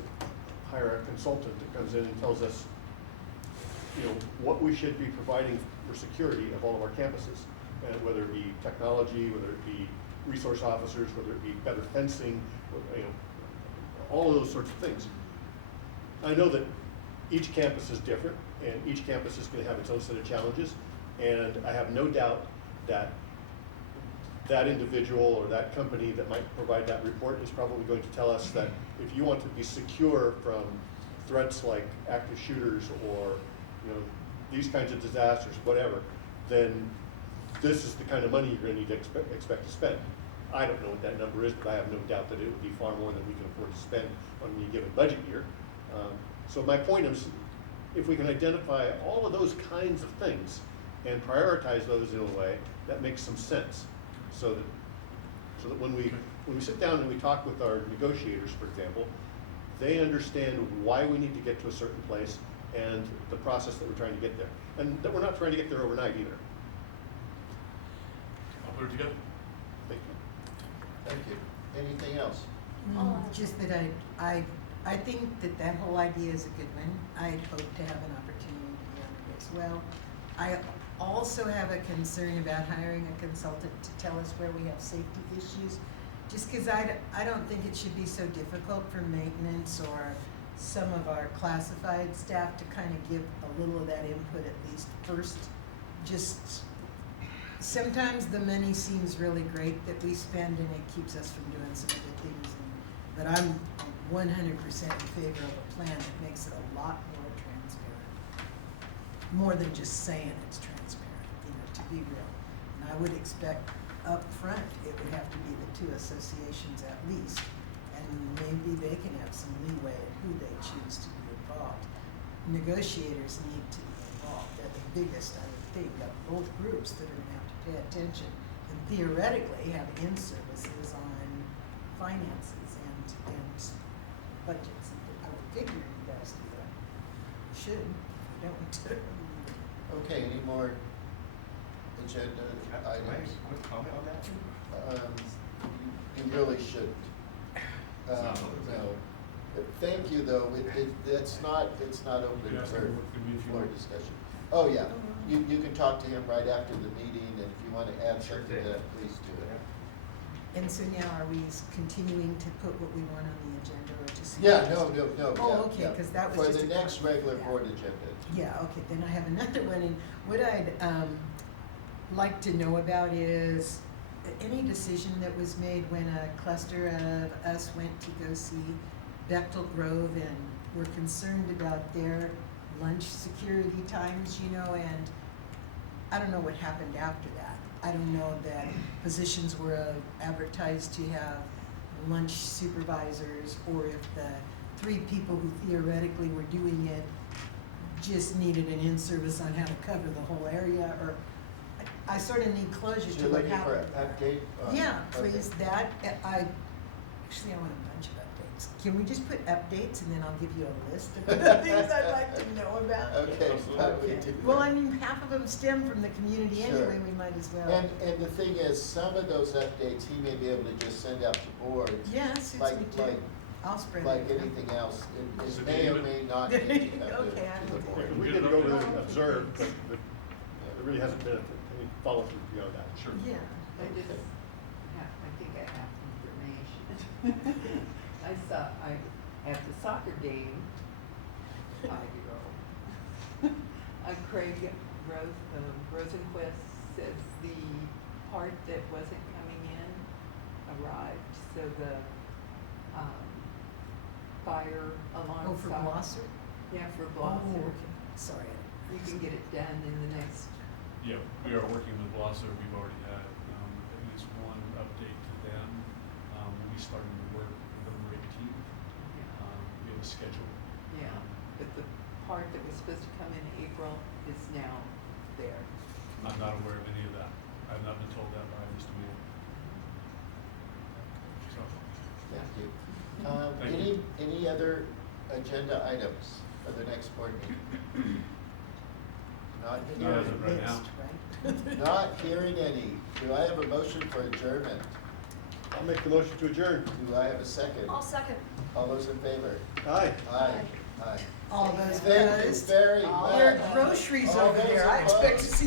hire a consultant that comes in and tells us, what we should be providing for security of all of our campuses, and whether it be technology, whether it be resource officers, whether it be better fencing, all of those sorts of things. I know that each campus is different, and each campus is going to have its own set of challenges, and I have no doubt that that individual or that company that might provide that report is probably going to tell us that if you want to be secure from threats like active shooters or these kinds of disasters, whatever, then this is the kind of money you're going to need to expect to spend. I don't know what that number is, but I have no doubt that it would be far more than we can afford to spend on any given budget year. So my point is, if we can identify all of those kinds of things and prioritize those in a way that makes some sense, so that when we sit down and we talk with our negotiators, for example, they understand why we need to get to a certain place and the process that we're trying to get there, and that we're not trying to get there overnight either. I'll put it together. Thank you. Thank you. Anything else? Just that I think that whole idea is a good one. I'd hope to have an opportunity to be on it as well. I also have a concern about hiring a consultant to tell us where we have safety issues, just because I don't think it should be so difficult for maintenance or some of our classified staff to kind of give a little of that input at least first just, sometimes the money seems really great that we spend and it keeps us from doing some of the things. But I'm 100% in favor of a plan that makes it a lot more transparent. More than just saying it's transparent, you know, to be real. And I would expect up front, it would have to be the two associations at least. And maybe they can have some leeway in who they choose to be involved. Negotiators need to be involved. They're the biggest, I would think, of both groups that are gonna have to pay attention and theoretically have in-services on finances and budgets. I would figure you guys do that. You should, if you don't. Okay, any more agenda items? Quick comment on that? You really shouldn't. No. But thank you, though. It's not open Yeah, for maybe if you more want. discussion. Oh, yeah. You can talk to him right after the meeting, and if you want to add Sure something to thing. that, please do it. And so now are we continuing to put what we want on the agenda or just? Yeah, no. Oh, yeah, okay, yeah. 'cause that was For just the a next comment, regular yeah. board agenda. Yeah, okay, then I have another one, and what I'd like to know about is any decision that was made when a cluster of us went to go see Bechtel Grove and were concerned about their lunch security times, you know, and I don't know what happened after that. I don't know that positions were advertised to have lunch supervisors, or if the 3 people who theoretically were doing it just needed an in-service on how to cover the whole area, or I sort of need closure So to you're what looking for happened. an update? Yeah, Okay. please, that, I want a bunch of updates. Can we just put updates and then I'll give you a list of the things I'd like to know about? Okay, why don't we do Well, that? I mean, half of them stem from the community Sure. anyway, we might as well. And the thing is, some of those updates, he may be able to just send out to boards. Yeah, suits Like- me too. like- I'll spread it. Like anything else, Is it it may or even- may not need to come Okay, I to the will do board. Yeah, we did go over there and observe, but there really hasn't been any follow-through beyond that. Sure. Yeah. I just I think I have information. I saw, at the soccer game, 5-year-old, Craig Rosenquist says the part that wasn't coming in arrived, so the, fire alarm. Oh, for software- Blosser? Yeah, for Oh, Blosser. okay, sorry. You can get it done in the next. Yeah, we are working with Blosser. We've already had at least one update to them. We'll be starting to work November 18th. We have a schedule. Yeah, but the part that was supposed to come in April is now there. I'm not aware of any of that. I've not been told that by Mr. Mayor. So, Thank you. Thank Any other agenda items for the next board meeting? Not Not as of hearing, right now. Right? not hearing any. Do I have a motion for adjournment? I'll make the motion to adjourn. Do I have a second? I'll second. All those in favor? Aye. Aye. Aye. All those Thank you opposed? very All much. your groceries All over those there, I expect to opposed? see